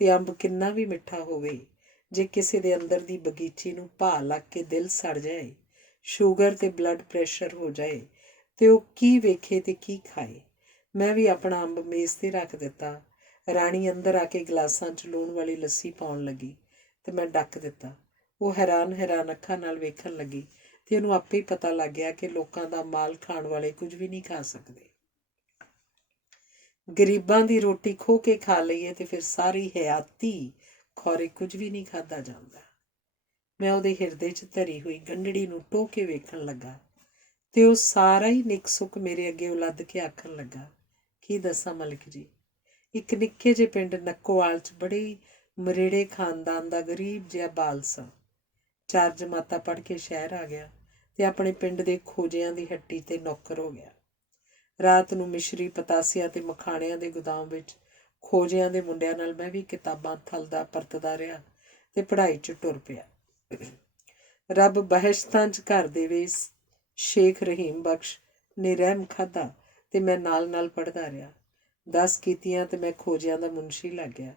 ਤੇ ਅੰਬ ਕਿੰਨਾ ਵੀ ਮਿੱਠਾ ਹੋਵੇ, ਜੇ ਕਿਸੇ ਦੇ ਅੰਦਰ ਦੀ ਬਗੀਚੀ ਨੂੰ ਭਾਅ ਲੱਗ ਕੇ ਦਿਲ ਸੜ ਜਾਏ, ਸ਼ੂਗਰ ਤੇ ਬਲੱਡ ਪ੍ਰੈਸ਼ਰ ਹੋ ਜਾਏ, ਤੇ ਉਹ ਕੀ ਵੇਖੇ ਤੇ ਕੀ ਖਾਏ। ਮੈਂ ਵੀ ਆਪਣਾ ਅੰਬ ਮੇਜ਼ ਤੇ ਰੱਖ ਦਿੱਤਾ। ਰਾਣੀ ਅੰਦਰ ਆ ਕੇ ਗਲਾਸਾਂ 'ਚ ਲੂਣ ਵਾਲੀ ਲੱਸੀ ਪਾਉਣ ਲੱਗੀ ਤੇ ਮੈਂ ਡੱਕ ਦਿੱਤਾ। ਉਹ ਹੈਰਾਨ ਅੱਖਾਂ ਨਾਲ ਵੇਖਣ ਲੱਗੀ ਤੇ ਉਹਨੂੰ ਆਪੇ ਹੀ ਪਤਾ ਲੱਗ ਗਿਆ ਕਿ ਲੋਕਾਂ ਦਾ ਮਾਲ ਖਾਣ ਵਾਲੇ ਕੁਝ ਵੀ ਨਹੀਂ ਖਾ ਸਕਦੇ। ਗਰੀਬਾਂ ਦੀ ਰੋਟੀ ਖੋਹ ਕੇ ਖਾ ਲਈਏ ਤੇ ਫਿਰ ਸਾਰੀ ਹਯਾਤੀ ਖੌਰੇ ਕੁਝ ਵੀ ਨਹੀਂ ਖਾਧਾ ਜਾਂਦਾ। ਮੈਂ ਉਹਦੇ ਹਿਰਦੇ 'ਚ ਧਰੀ ਹੋਈ ਗੰਢੜੀ ਨੂੰ ਟੋਹ ਕੇ ਵੇਖਣ ਲੱਗਾ ਤੇ ਉਹ ਸਾਰਾ ਹੀ ਨਿੱਕ ਸੁੱਕ ਮੇਰੇ ਅੱਗੇ ਉਲੱਦ ਕੇ ਆਖਣ ਲੱਗਾ, ਕੀ ਦੱਸਾਂ ਮਲਿਕ ਜੀ, ਇੱਕ ਨਿੱਕੇ ਜਿਹੇ ਪਿੰਡ ਨੱਕੋਵਾਲ 'ਚ ਬੜੇ ਮਰੇੜੇ ਖਾਨਦਾਨ ਦਾ ਗਰੀਬ ਜਿਹਾ ਬਾਲ ਸਾਂ। 4 ਜਮਾਤਾਂ ਪੜ੍ਹ ਕੇ ਸ਼ਹਿਰ ਆ ਗਿਆ ਤੇ ਆਪਣੇ ਪਿੰਡ ਦੇ ਖੋਜਿਆਂ ਦੀ ਹੱਟੀ ਤੇ ਨੌਕਰ ਹੋ ਗਿਆ। ਰਾਤ ਨੂੰ ਮਿਸ਼ਰੀ, ਪਤਾਸਿਆਂ ਤੇ ਮਖਾਣਿਆਂ ਦੇ ਗੁਦਾਮ ਵਿੱਚ ਖੋਜਿਆਂ ਦੇ ਮੁੰਡਿਆਂ ਨਾਲ ਮੈਂ ਵੀ ਕਿਤਾਬਾਂ ਥਲਦਾ ਪਰਤਦਾ ਰਿਹਾ ਤੇ ਪੜ੍ਹਾਈ 'ਚ ਟੁਰ ਪਿਆ। ਰੱਬ ਬਹਿਸ਼ਤਾਂ 'ਚ ਘਰ ਦੇਵੇ, ਸ਼ੇਖ ਰਹੀਮ ਬਖਸ਼ ਨੇ ਰਹਿਮ ਖਾਧਾ ਤੇ ਮੈਂ ਨਾਲ ਪੜ੍ਹਦਾ ਰਿਹਾ। 10 ਕੀਤੀਆਂ ਤੇ ਮੈਂ ਖੋਜਿਆਂ ਦਾ ਮੁਨਸ਼ੀ ਲੱਗ ਗਿਆ।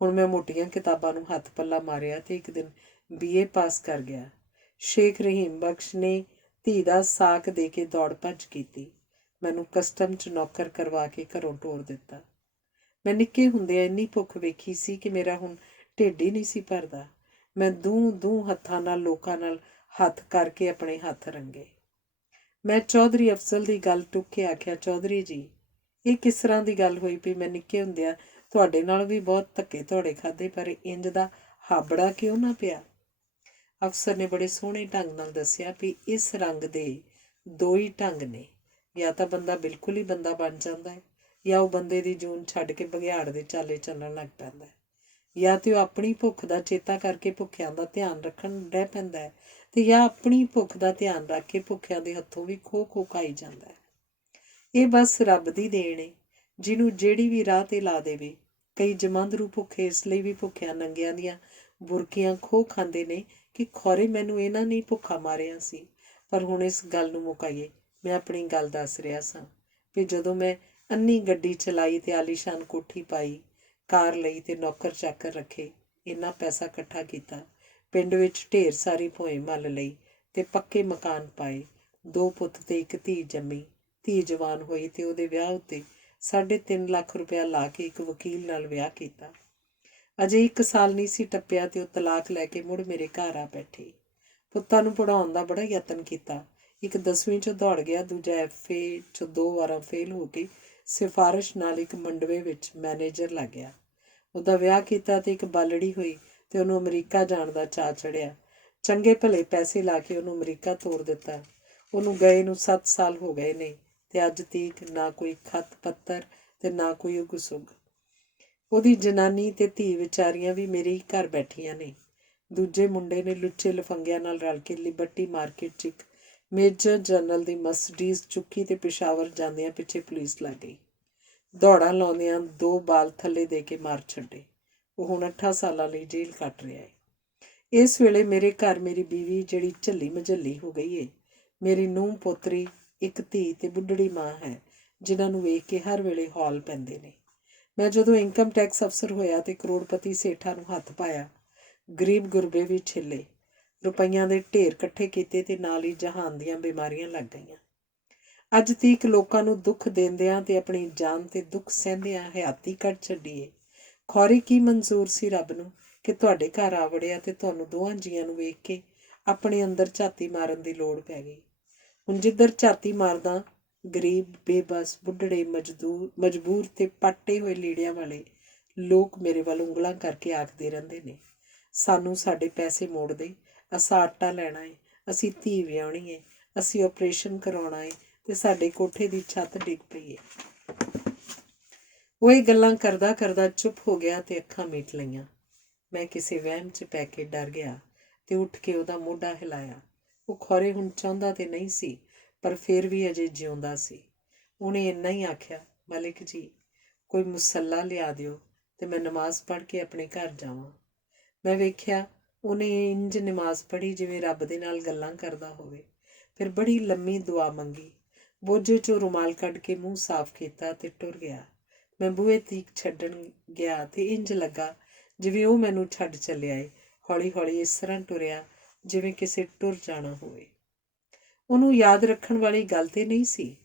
ਹੁਣ ਮੈਂ ਮੋਟੀਆਂ ਕਿਤਾਬਾਂ ਨੂੰ ਹੱਥ ਪੱਲਾ ਮਾਰਿਆ ਤੇ ਇੱਕ ਦਿਨ BA ਪਾਸ ਕਰ ਗਿਆ। ਸ਼ੇਖ ਰਹੀਮ ਬਖਸ਼ ਨੇ ਧੀ ਦਾ ਸਾਕ ਦੇ ਕੇ ਦੌੜ ਭੱਜ ਕੀਤੀ। ਮੈਨੂੰ ਕਸਟਮ 'ਚ ਨੌਕਰ ਕਰਵਾ ਕੇ ਘਰੋਂ ਤੋਰ ਦਿੱਤਾ। ਮੈਂ ਨਿੱਕੇ ਹੁੰਦਿਆਂ ਇੰਨੀ ਭੁੱਖ ਵੇਖੀ ਸੀ ਕਿ ਮੇਰਾ ਹੁਣ ਢਿੱਡ ਹੀ ਨਹੀਂ ਸੀ ਭਰਦਾ। ਮੈਂ ਦੂੰ ਹੱਥਾਂ ਨਾਲ ਲੋਕਾਂ ਨਾਲ ਹੱਥ ਕਰਕੇ ਆਪਣੇ ਹੱਥ ਰੰਗੇ। ਮੈਂ ਚੌਧਰੀ ਅਫਜ਼ਲ ਦੀ ਗੱਲ ਟੁੱਕ ਕੇ ਆਖਿਆ, ਚੌਧਰੀ ਜੀ, ਇਹ ਕਿਸ ਤਰ੍ਹਾਂ ਦੀ ਗੱਲ ਹੋਈ ਪਈ? ਮੈਂ ਨਿੱਕੇ ਹੁੰਦਿਆਂ ਤੁਹਾਡੇ ਨਾਲ ਵੀ ਬਹੁਤ ਧੱਕੇ ਧੌੜੇ ਖਾਧੇ, ਪਰ ਇੰਜ ਦਾ ਹਾਬੜਾ ਕਿਉਂ ਨਾ ਪਿਆ? ਅਫਸਰ ਨੇ ਬੜੇ ਸੋਹਣੇ ਢੰਗ ਨਾਲ ਦੱਸਿਆ ਵੀ ਇਸ ਰੰਗ ਦੇ 2 ਹੀ ਢੰਗ ਨੇ, ਜਾਂ ਤਾਂ ਬੰਦਾ ਬਿਲਕੁਲ ਹੀ ਬੰਦਾ ਬਣ ਜਾਂਦਾ ਹੈ, ਜਾਂ ਉਹ ਬੰਦੇ ਦੀ ਜੂਨ ਛੱਡ ਕੇ ਬਘਿਆੜ ਦੇ ਚਾਲੇ ਚੱਲਣ ਲੱਗ ਪੈਂਦਾ ਹੈ, ਜਾਂ ਤੇ ਉਹ ਆਪਣੀ ਭੁੱਖ ਦਾ ਚੇਤਾ ਕਰਕੇ ਭੁੱਖਿਆਂ ਦਾ ਧਿਆਨ ਰੱਖਣ ਰਹਿ ਪੈਂਦਾ ਹੈ, ਤੇ ਜਾਂ ਆਪਣੀ ਭੁੱਖ ਦਾ ਧਿਆਨ ਰੱਖ ਕੇ ਭੁੱਖਿਆਂ ਦੇ ਹੱਥੋਂ ਵੀ ਖੋ ਖਾਈ ਜਾਂਦਾ ਹੈ। ਇਹ ਬਸ ਰੱਬ ਦੀ ਦੇਣ ਏ, ਜਿਹਨੂੰ ਜਿਹੜੀ ਵੀ ਰਾਹ ਤੇ ਲਾ ਦੇਵੇ। ਕਈ ਜਮਾਂਦਰੂ ਭੁੱਖੇ ਇਸ ਲਈ ਵੀ ਭੁੱਖਿਆਂ ਨੰਗਿਆਂ ਦੀਆਂ ਬੁਰਕੀਆਂ ਖੋਹ ਖਾਂਦੇ ਨੇ ਕਿ ਖੌਰੇ ਮੈਨੂੰ ਇਹਨਾਂ ਨੇ ਭੁੱਖਾ ਮਾਰਿਆ ਸੀ। ਪਰ ਹੁਣ ਇਸ ਗੱਲ ਨੂੰ ਮੁਕਾਈਏ। ਮੈਂ ਆਪਣੀ ਗੱਲ ਦੱਸ ਰਿਹਾ ਸਾਂ ਵੀ ਜਦੋਂ ਮੈਂ ਅੰਨੀ ਗੱਡੀ ਚਲਾਈ ਤੇ ਆਲੀਸ਼ਾਨ ਕੋਠੀ ਪਾਈ, ਕਾਰ ਲਈ ਤੇ ਨੌਕਰ ਚਾਕਰ ਰੱਖੇ, ਇੰਨਾ ਪੈਸਾ ਇਕੱਠਾ ਕੀਤਾ, ਪਿੰਡ ਵਿੱਚ ਢੇਰ ਸਾਰੀ ਭੋਏ ਮੱਲ ਲਈ ਤੇ ਪੱਕੇ ਮਕਾਨ ਪਾਏ, 2 ਪੁੱਤ ਤੇ 1 ਧੀ ਜੰਮੀ। ਧੀ ਜਵਾਨ ਹੋਈ ਤੇ ਉਹਦੇ ਵਿਆਹ ਉੱਤੇ 3.5 ਲੱਖ ਰੁਪਇਆ ਲਾ ਕੇ ਇੱਕ ਵਕੀਲ ਨਾਲ ਵਿਆਹ ਕੀਤਾ। ਅਜੇ 1 ਸਾਲ ਨਹੀਂ ਸੀ ਟੱਪਿਆ ਤੇ ਉਹ ਤਲਾਕ ਲੈ ਕੇ ਮੁੜ ਮੇਰੇ ਘਰ ਆ ਬੈਠੀ। ਪੁੱਤਾਂ ਨੂੰ ਪੜ੍ਹਾਉਣ ਦਾ ਬੜਾ ਯਤਨ ਕੀਤਾ। ਇੱਕ 10ਵੀਂ 'ਚੋਂ ਦੌੜ ਗਿਆ, ਦੂਜਾ FA 'ਚੋਂ 2 ਵਾਰਾਂ ਫੇਲ ਹੋ ਕੇ ਸਿਫਾਰਿਸ਼ ਨਾਲ ਇੱਕ ਮੰਡਵੇ ਵਿੱਚ ਮੈਨੇਜਰ ਲੱਗ ਗਿਆ। ਉਹਦਾ ਵਿਆਹ ਕੀਤਾ ਤੇ ਇੱਕ ਬਾਲੜੀ ਹੋਈ ਤੇ ਉਹਨੂੰ ਅਮਰੀਕਾ ਜਾਣ ਦਾ ਚਾਅ ਚੜ੍ਹਿਆ। ਚੰਗੇ ਭਲੇ ਪੈਸੇ ਲਾ ਕੇ ਉਹਨੂੰ ਅਮਰੀਕਾ ਤੋਰ ਦਿੱਤਾ। ਉਹਨੂੰ ਗਏ ਨੂੰ 7 ਸਾਲ ਹੋ ਗਏ ਨੇ ਤੇ ਅੱਜ ਤੀਕ ਨਾ ਕੋਈ ਖੱਤ ਪੱਤਰ ਤੇ ਨਾ ਕੋਈ ਉਗ ਸੁਗ। ਉਹਦੀ ਜਨਾਨੀ ਤੇ ਧੀ ਵਿਚਾਰੀਆਂ ਵੀ ਮੇਰੇ ਹੀ ਘਰ ਬੈਠੀਆਂ ਨੇ। ਦੂਜੇ ਮੁੰਡੇ ਨੇ ਲੁੱਚੇ ਲਫੰਗਿਆਂ ਨਾਲ ਰਲ ਕੇ ਲਿਬਰਟੀ ਮਾਰਕੀਟ 'ਚ ਇੱਕ ਮੇਜਰ ਜਨਰਲ ਦੀ ਮਰਸਡੀਜ਼ ਚੁੱਕੀ ਤੇ ਪਿਸ਼ਾਵਰ ਜਾਂਦਿਆਂ ਪਿੱਛੇ ਪੁਲਿਸ ਲੱਗ ਗਈ। ਦੌੜਾਂ ਲਾਉਂਦਿਆਂ 2 ਬਾਲ ਥੱਲੇ ਦੇ ਕੇ ਮਾਰ ਛੱਡੇ। ਉਹ ਹੁਣ 8 ਸਾਲਾਂ ਲਈ ਜੇਲ੍ਹ ਕੱਟ ਰਿਹਾ ਹੈ। ਇਸ ਵੇਲੇ ਮੇਰੇ ਘਰ ਮੇਰੀ ਬੀਵੀ ਜਿਹੜੀ ਝੱਲੀ ਮਝੱਲੀ ਹੋ ਗਈ ਏ, ਮੇਰੀ ਨੂੰਹ ਪੋਤਰੀ, ਇੱਕ ਧੀ ਤੇ ਬੁੱਢੜੀ ਮਾਂ ਹੈ, ਜਿਨ੍ਹਾਂ ਨੂੰ ਵੇਖ ਕੇ ਹਰ ਵੇਲੇ ਹੌਲ ਪੈਂਦੇ ਨੇ। ਮੈਂ ਜਦੋਂ ਇਨਕਮ ਟੈਕਸ ਅਫਸਰ ਹੋਇਆ ਤੇ ਕਰੋੜਪਤੀ ਸੇਠਾਂ ਨੂੰ ਹੱਥ ਪਾਇਆ, ਗਰੀਬ ਗੁਰਬੇ ਵੀ ਛਿੱਲੇ, ਰੁਪਈਆਂ ਦੇ ਢੇਰ ਇਕੱਠੇ ਕੀਤੇ ਤੇ ਨਾਲ ਹੀ ਜਹਾਨ ਦੀਆਂ ਬਿਮਾਰੀਆਂ ਲੱਗ ਗਈਆਂ। ਅੱਜ ਤੀਕ ਲੋਕਾਂ ਨੂੰ ਦੁੱਖ ਦਿੰਦਿਆਂ ਤੇ ਆਪਣੀ ਜਾਨ ਤੇ ਦੁੱਖ ਸਹਿੰਦਿਆਂ ਹਯਾਤੀ ਕੱਢ ਛੱਡੀਏ। ਖੌਰੇ ਕੀ ਮਨਜ਼ੂਰ ਸੀ ਰੱਬ ਨੂੰ ਕਿ ਤੁਹਾਡੇ ਘਰ ਆ ਵੜਿਆ ਤੇ ਤੁਹਾਨੂੰ ਦੋਹਾਂ ਜੀਆਂ ਨੂੰ ਵੇਖ ਕੇ ਆਪਣੇ ਅੰਦਰ ਝਾਤੀ ਮਾਰਨ ਦੀ ਲੋੜ ਪੈ ਗਈ। ਹੁਣ ਜਿੱਧਰ ਝਾਤੀ ਮਾਰਦਾ ਗਰੀਬ, ਬੇਬਸ, ਬੁੱਢੜੇ, ਮਜਬੂਰ ਤੇ ਪਾਟੇ ਹੋਏ ਲੀੜਿਆਂ ਵਾਲੇ ਲੋਕ ਮੇਰੇ ਵੱਲ ਉਂਗਲਾਂ ਕਰਕੇ ਆਖਦੇ ਰਹਿੰਦੇ ਨੇ, ਸਾਨੂੰ ਸਾਡੇ ਪੈਸੇ ਮੋੜ ਦੇ, ਅਸਾਂ ਆਟਾ ਲੈਣਾ ਏ, ਅਸੀਂ ਧੀ ਵਿਆਹੁਣੀ ਏ, ਅਸੀਂ ਆਪਰੇਸ਼ਨ ਕਰਾਉਣਾ ਏ ਤੇ ਸਾਡੇ ਕੋਠੇ ਦੀ ਛੱਤ ਡਿੱਗ ਪਈ ਏ। ਉਹ ਇਹ ਗੱਲਾਂ ਕਰਦਾ ਕਰਦਾ ਚੁੱਪ ਹੋ ਗਿਆ ਤੇ ਅੱਖਾਂ ਮੀਟ ਲਈਆਂ। ਮੈਂ ਕਿਸੇ ਵਹਿਮ 'ਚ ਪੈ ਕੇ ਡਰ ਗਿਆ ਤੇ ਉੱਠ ਕੇ ਉਹਦਾ ਮੋਢਾ ਹਿਲਾਇਆ। ਉਹ ਖੌਰੇ ਹੁਣ ਚਾਹੁੰਦਾ ਤੇ ਨਹੀਂ ਸੀ, ਪਰ ਫਿਰ ਵੀ ਅਜੇ ਜਿਉਂਦਾ ਸੀ। ਉਹਨੇ ਇੰਨਾ ਹੀ ਆਖਿਆ, ਮਲਿਕ ਜੀ, ਕੋਈ ਮੁਸੱਲਾ ਲਿਆ ਦਿਓ ਤੇ ਮੈਂ ਨਮਾਜ਼ ਪੜ੍ਹ ਕੇ ਆਪਣੇ ਘਰ ਜਾਵਾਂ। ਮੈਂ ਵੇਖਿਆ ਉਹਨੇ ਇੰਜ ਨਮਾਜ਼ ਪੜ੍ਹੀ ਜਿਵੇਂ ਰੱਬ ਦੇ ਨਾਲ ਗੱਲਾਂ ਕਰਦਾ ਹੋਵੇ। ਫਿਰ ਬੜੀ ਲੰਮੀ ਦੁਆ ਮੰਗੀ, ਬੋਝੇ 'ਚੋਂ ਰੁਮਾਲ ਕੱਢ ਕੇ ਮੂੰਹ ਸਾਫ਼ ਕੀਤਾ ਤੇ ਟੁਰ ਗਿਆ। ਮੈਂ ਬੂਹੇ ਤੀਕ ਛੱਡਣ ਗਿਆ ਤੇ ਇੰਜ ਲੱਗਾ ਜਿਵੇਂ ਉਹ ਮੈਨੂੰ ਛੱਡ ਚੱਲਿਆ ਏ। ਹੌਲੀ ਹੌਲੀ ਇਸ ਤਰ੍ਹਾਂ ਟੁਰਿਆ ਜਿਵੇਂ ਕਿਸੇ ਟੁਰ ਜਾਣਾ ਹੋਵੇ। ਉਹਨੂੰ ਯਾਦ ਰੱਖਣ ਵਾਲੀ ਗੱਲ ਤੇ ਨਹੀਂ ਸੀ,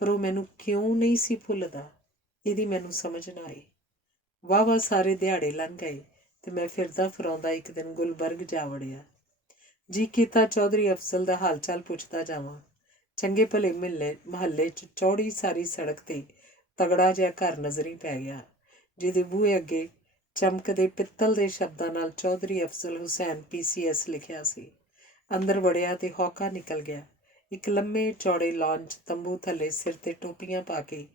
ਪਰ ਉਹ ਮੈਨੂੰ ਕਿਉਂ ਨਹੀਂ ਸੀ ਭੁੱਲਦਾ, ਇਹਦੀ ਮੈਨੂੰ ਸਮਝ ਨਾ ਆਈ। ਵਾਹ ਸਾਰੇ ਦਿਹਾੜੇ ਲੰਘ ਗਏ ਤੇ ਮੈਂ ਫਿਰਦਾ ਫਿਰਾਉਂਦਾ ਇੱਕ ਦਿਨ ਗੁਲਬਰਗ ਜਾ ਵੜਿਆ। ਜੀ ਕੀਤਾ ਚੌਧਰੀ ਅਫਜ਼ਲ ਦਾ ਹਾਲ ਚਾਲ ਪੁੱਛਦਾ ਜਾਵਾਂ। ਚੰਗੇ ਭਲੇ ਮਹੱਲੇ 'ਚ ਚੌੜੀ ਸਾਰੀ ਸੜਕ ਤੇ ਤਗੜਾ ਜਿਹਾ ਘਰ ਨਜ਼ਰੀ ਪੈ ਗਿਆ, ਜਿਹਦੇ ਬੂਹੇ ਅੱਗੇ ਚਮਕਦੇ ਪਿੱਤਲ ਦੇ ਸ਼ਬਦਾਂ ਨਾਲ ਚੌਧਰੀ ਅਫਜ਼ਲ ਹੁਸੈਨ PCS ਲਿਖਿਆ ਸੀ। ਅੰਦਰ ਵੜਿਆ ਤੇ ਹੌਕਾ ਨਿਕਲ ਗਿਆ। ਇੱਕ ਲੰਮੇ ਚੌੜੇ ਲਾਨ 'ਚ ਤੰਬੂ ਥੱਲੇ ਸਿਰ ਤੇ ਟੋਪੀਆਂ ਪਾ ਕੇ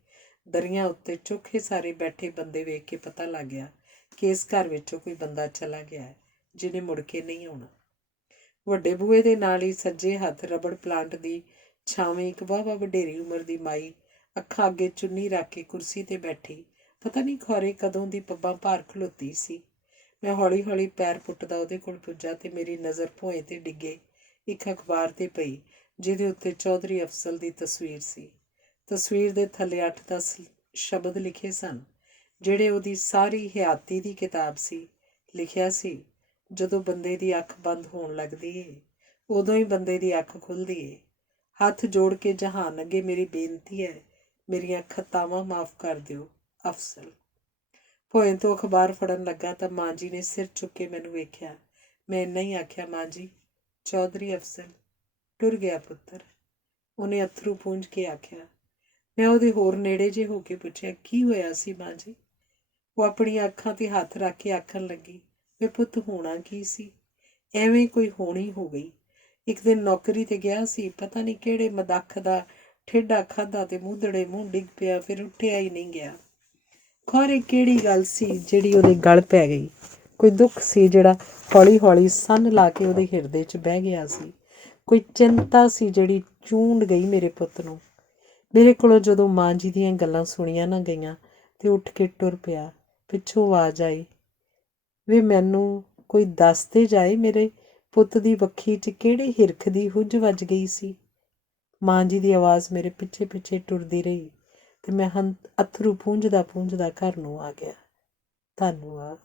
ਦਰੀਆਂ ਉੱਤੇ ਚੋਖੇ ਸਾਰੇ ਬੈਠੇ ਬੰਦੇ ਵੇਖ ਕੇ ਪਤਾ ਲੱਗ ਗਿਆ ਕਿ ਇਸ ਘਰ ਵਿੱਚੋਂ ਕੋਈ ਬੰਦਾ ਚਲਾ ਗਿਆ ਹੈ, ਜਿਹਨੇ ਮੁੜ ਕੇ ਨਹੀਂ ਆਉਣਾ। ਵੱਡੇ ਬੂਹੇ ਦੇ ਨਾਲ ਹੀ ਸੱਜੇ ਹੱਥ ਰਬੜ ਪਲਾਂਟ ਦੀ ਛਾਵੇਂ ਇੱਕ ਵਾਹਵਾ ਵਡੇਰੀ ਉਮਰ ਦੀ ਮਾਈ ਅੱਖਾਂ ਅੱਗੇ ਚੁੰਨੀ ਰੱਖ ਕੇ ਕੁਰਸੀ ਤੇ ਬੈਠੀ, ਪਤਾ ਨਹੀਂ ਖੌਰੇ ਕਦੋਂ ਦੀ ਪੱਬਾਂ ਭਾਰ ਖਲੋਤੀ ਸੀ। ਮੈਂ ਹੌਲੀ ਹੌਲੀ ਪੈਰ ਪੁੱਟਦਾ ਉਹਦੇ ਕੋਲ ਪੁੱਜਾ ਤੇ ਮੇਰੀ ਨਜ਼ਰ ਭੋਏ ਤੇ ਡਿੱਗੇ ਇੱਕ ਅਖਬਾਰ ਤੇ ਪਈ, ਜਿਹਦੇ ਉੱਤੇ ਚੌਧਰੀ ਅਫਜ਼ਲ ਦੀ ਤਸਵੀਰ ਸੀ। ਤਸਵੀਰ ਦੇ ਥੱਲੇ 8-10 ਸ਼ਬਦ ਲਿਖੇ ਸਨ, ਜਿਹੜੇ ਉਹਦੀ ਸਾਰੀ ਹਯਾਤੀ ਦੀ ਕਿਤਾਬ ਸੀ। ਲਿਖਿਆ ਸੀ, ਜਦੋਂ ਬੰਦੇ ਦੀ ਅੱਖ ਬੰਦ ਹੋਣ ਲੱਗਦੀ ਏ, ਉਦੋਂ ਹੀ ਬੰਦੇ ਦੀ ਅੱਖ ਖੁੱਲ੍ਹਦੀ ਏ। ਹੱਥ ਜੋੜ ਕੇ ਜਹਾਨ ਅੱਗੇ ਮੇਰੀ ਬੇਨਤੀ ਹੈ, ਮੇਰੀਆਂ ਖਤਾਵਾਂ ਮਾਫ਼ ਕਰ ਦਿਓ ਅਫਜ਼ਲ। ਭੋਏ ਤੋਂ ਅਖਬਾਰ ਫੜਨ ਲੱਗਾ ਤਾਂ ਮਾਂ ਜੀ ਨੇ ਸਿਰ ਚੁੱਕ ਕੇ ਮੈਨੂੰ ਵੇਖਿਆ। ਮੈਂ ਇੰਨਾ ਹੀ ਆਖਿਆ, ਮਾਂ ਜੀ, ਚੌਧਰੀ ਅਫਜ਼ਲ ਟੁਰ ਗਿਆ ਪੁੱਤਰ। ਉਹਨੇ ਅੱਥਰੂ ਪੂੰਝ ਕੇ ਆਖਿਆ। ਮੈਂ ਉਹਦੇ ਹੋਰ ਨੇੜੇ ਜਿਹੇ ਹੋ ਕੇ ਪੁੱਛਿਆ, ਕੀ ਹੋਇਆ ਸੀ ਮਾਂ ਜੀ? ਉਹ ਆਪਣੀਆਂ ਅੱਖਾਂ ਤੇ ਹੱਥ ਰੱਖ ਕੇ ਆਖਣ ਲੱਗੀ, ਵੇ ਪੁੱਤ, ਹੋਣਾ ਕੀ ਸੀ? ਐਵੇਂ ਕੋਈ ਹੋਣੀ ਹੋ ਗਈ। ਇੱਕ ਦਿਨ ਨੌਕਰੀ ਤੇ ਗਿਆ ਸੀ, ਪਤਾ ਨਹੀਂ ਕਿਹੜੇ ਮਦੱਖ ਦਾ ਠੇਡਾ ਖਾਧਾ ਤੇ ਮੂਧੜੇ ਮੂੰਹ ਡਿੱਗ ਪਿਆ, ਫਿਰ ਉੱਠਿਆ ਹੀ ਨਹੀਂ ਗਿਆ। ਖੌਰੇ ਕਿਹੜੀ ਗੱਲ ਸੀ ਜਿਹੜੀ ਉਹਦੇ ਗਲ ਪੈ ਗਈ? ਕੋਈ ਦੁੱਖ ਸੀ ਜਿਹੜਾ ਹੌਲੀ ਹੌਲੀ ਸੰਨ ਲਾ ਕੇ ਉਹਦੇ ਹਿਰਦੇ 'ਚ ਬਹਿ ਗਿਆ ਸੀ? ਕੋਈ ਚਿੰਤਾ ਸੀ ਜਿਹੜੀ ਚੂੰਡ ਗਈ ਮੇਰੇ ਪੁੱਤ ਨੂੰ? ਮੇਰੇ ਕੋਲੋਂ ਜਦੋਂ ਮਾਂ ਜੀ ਦੀਆਂ ਗੱਲਾਂ ਸੁਣੀਆਂ ਨਾ ਗਈਆਂ ਤੇ ਉੱਠ ਕੇ ਟੁਰ ਪਿਆ। ਪਿੱਛੋਂ ਆਵਾਜ਼ ਆਈ, ਵੇ ਮੈਨੂੰ ਕੋਈ ਦੱਸ ਦੇ ਜਾਏ, ਮੇਰੇ ਪੁੱਤ ਦੀ ਵੱਖੀ 'ਚ ਕਿਹੜੇ ਹਿਰਖ ਦੀ ਹੁੱਜ ਵੱਜ ਗਈ ਸੀ? ਮਾਂ ਜੀ ਦੀ ਆਵਾਜ਼ ਮੇਰੇ ਪਿੱਛੇ ਪਿੱਛੇ ਟੁਰਦੀ ਰਹੀ ਤੇ ਮੈਂ ਅੱਥਰੂ ਪੂੰਝਦਾ ਪੂੰਝਦਾ ਘਰ ਨੂੰ ਆ ਗਿਆ। ਧੰਨਵਾਦ।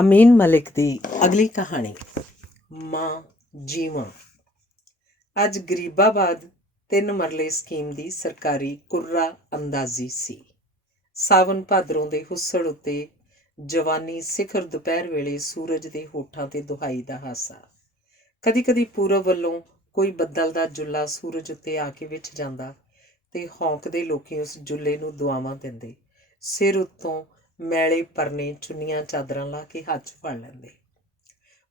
ਅਮੀਨ ਮਲਿਕ ਦੀ ਅਗਲੀ ਕਹਾਣੀ, ਮਾਂ ਜੀਵਾਂ। ਅੱਜ ਗਰੀਬਾਬਾਦ 3 ਮਰਲੇ ਸਕੀਮ ਦੀ ਸਰਕਾਰੀ ਕੁर्रा ਅੰਦਾਜ਼ੀ ਸੀ। ਸਾਵਨ ਭਾਦਰੋਂ ਦੇ ਹੁੱਸੜ ਉੱਤੇ ਜਵਾਨੀ ਸਿਖਰ ਦੁਪਹਿਰ ਵੇਲੇ ਸੂਰਜ ਦੇ ਹੋਠਾਂ ਤੇ ਦੁਹਾਈ ਦਾ ਹਾਸਾ। ਕਦੀ ਕਦੀ ਪੂਰਬ ਵੱਲੋਂ ਕੋਈ ਬੱਦਲ ਦਾ ਜੁੱਲਾ ਸੂਰਜ ਉੱਤੇ ਆ ਕੇ ਵਿਛ ਜਾਂਦਾ ਤੇ ਹੌਂਕਦੇ ਲੋਕੀ ਉਸ ਜੁੱਲੇ ਨੂੰ ਦੁਆਵਾਂ ਦਿੰਦੇ। ਸਿਰ ਉੱਤੋਂ ਮੈਲੇ ਪਰਨੇ ਚੁੰਨੀਆਂ ਚਾਦਰਾਂ ਲਾ ਕੇ ਹੱਥ 'ਚ ਫੜ ਲੈਂਦੇ।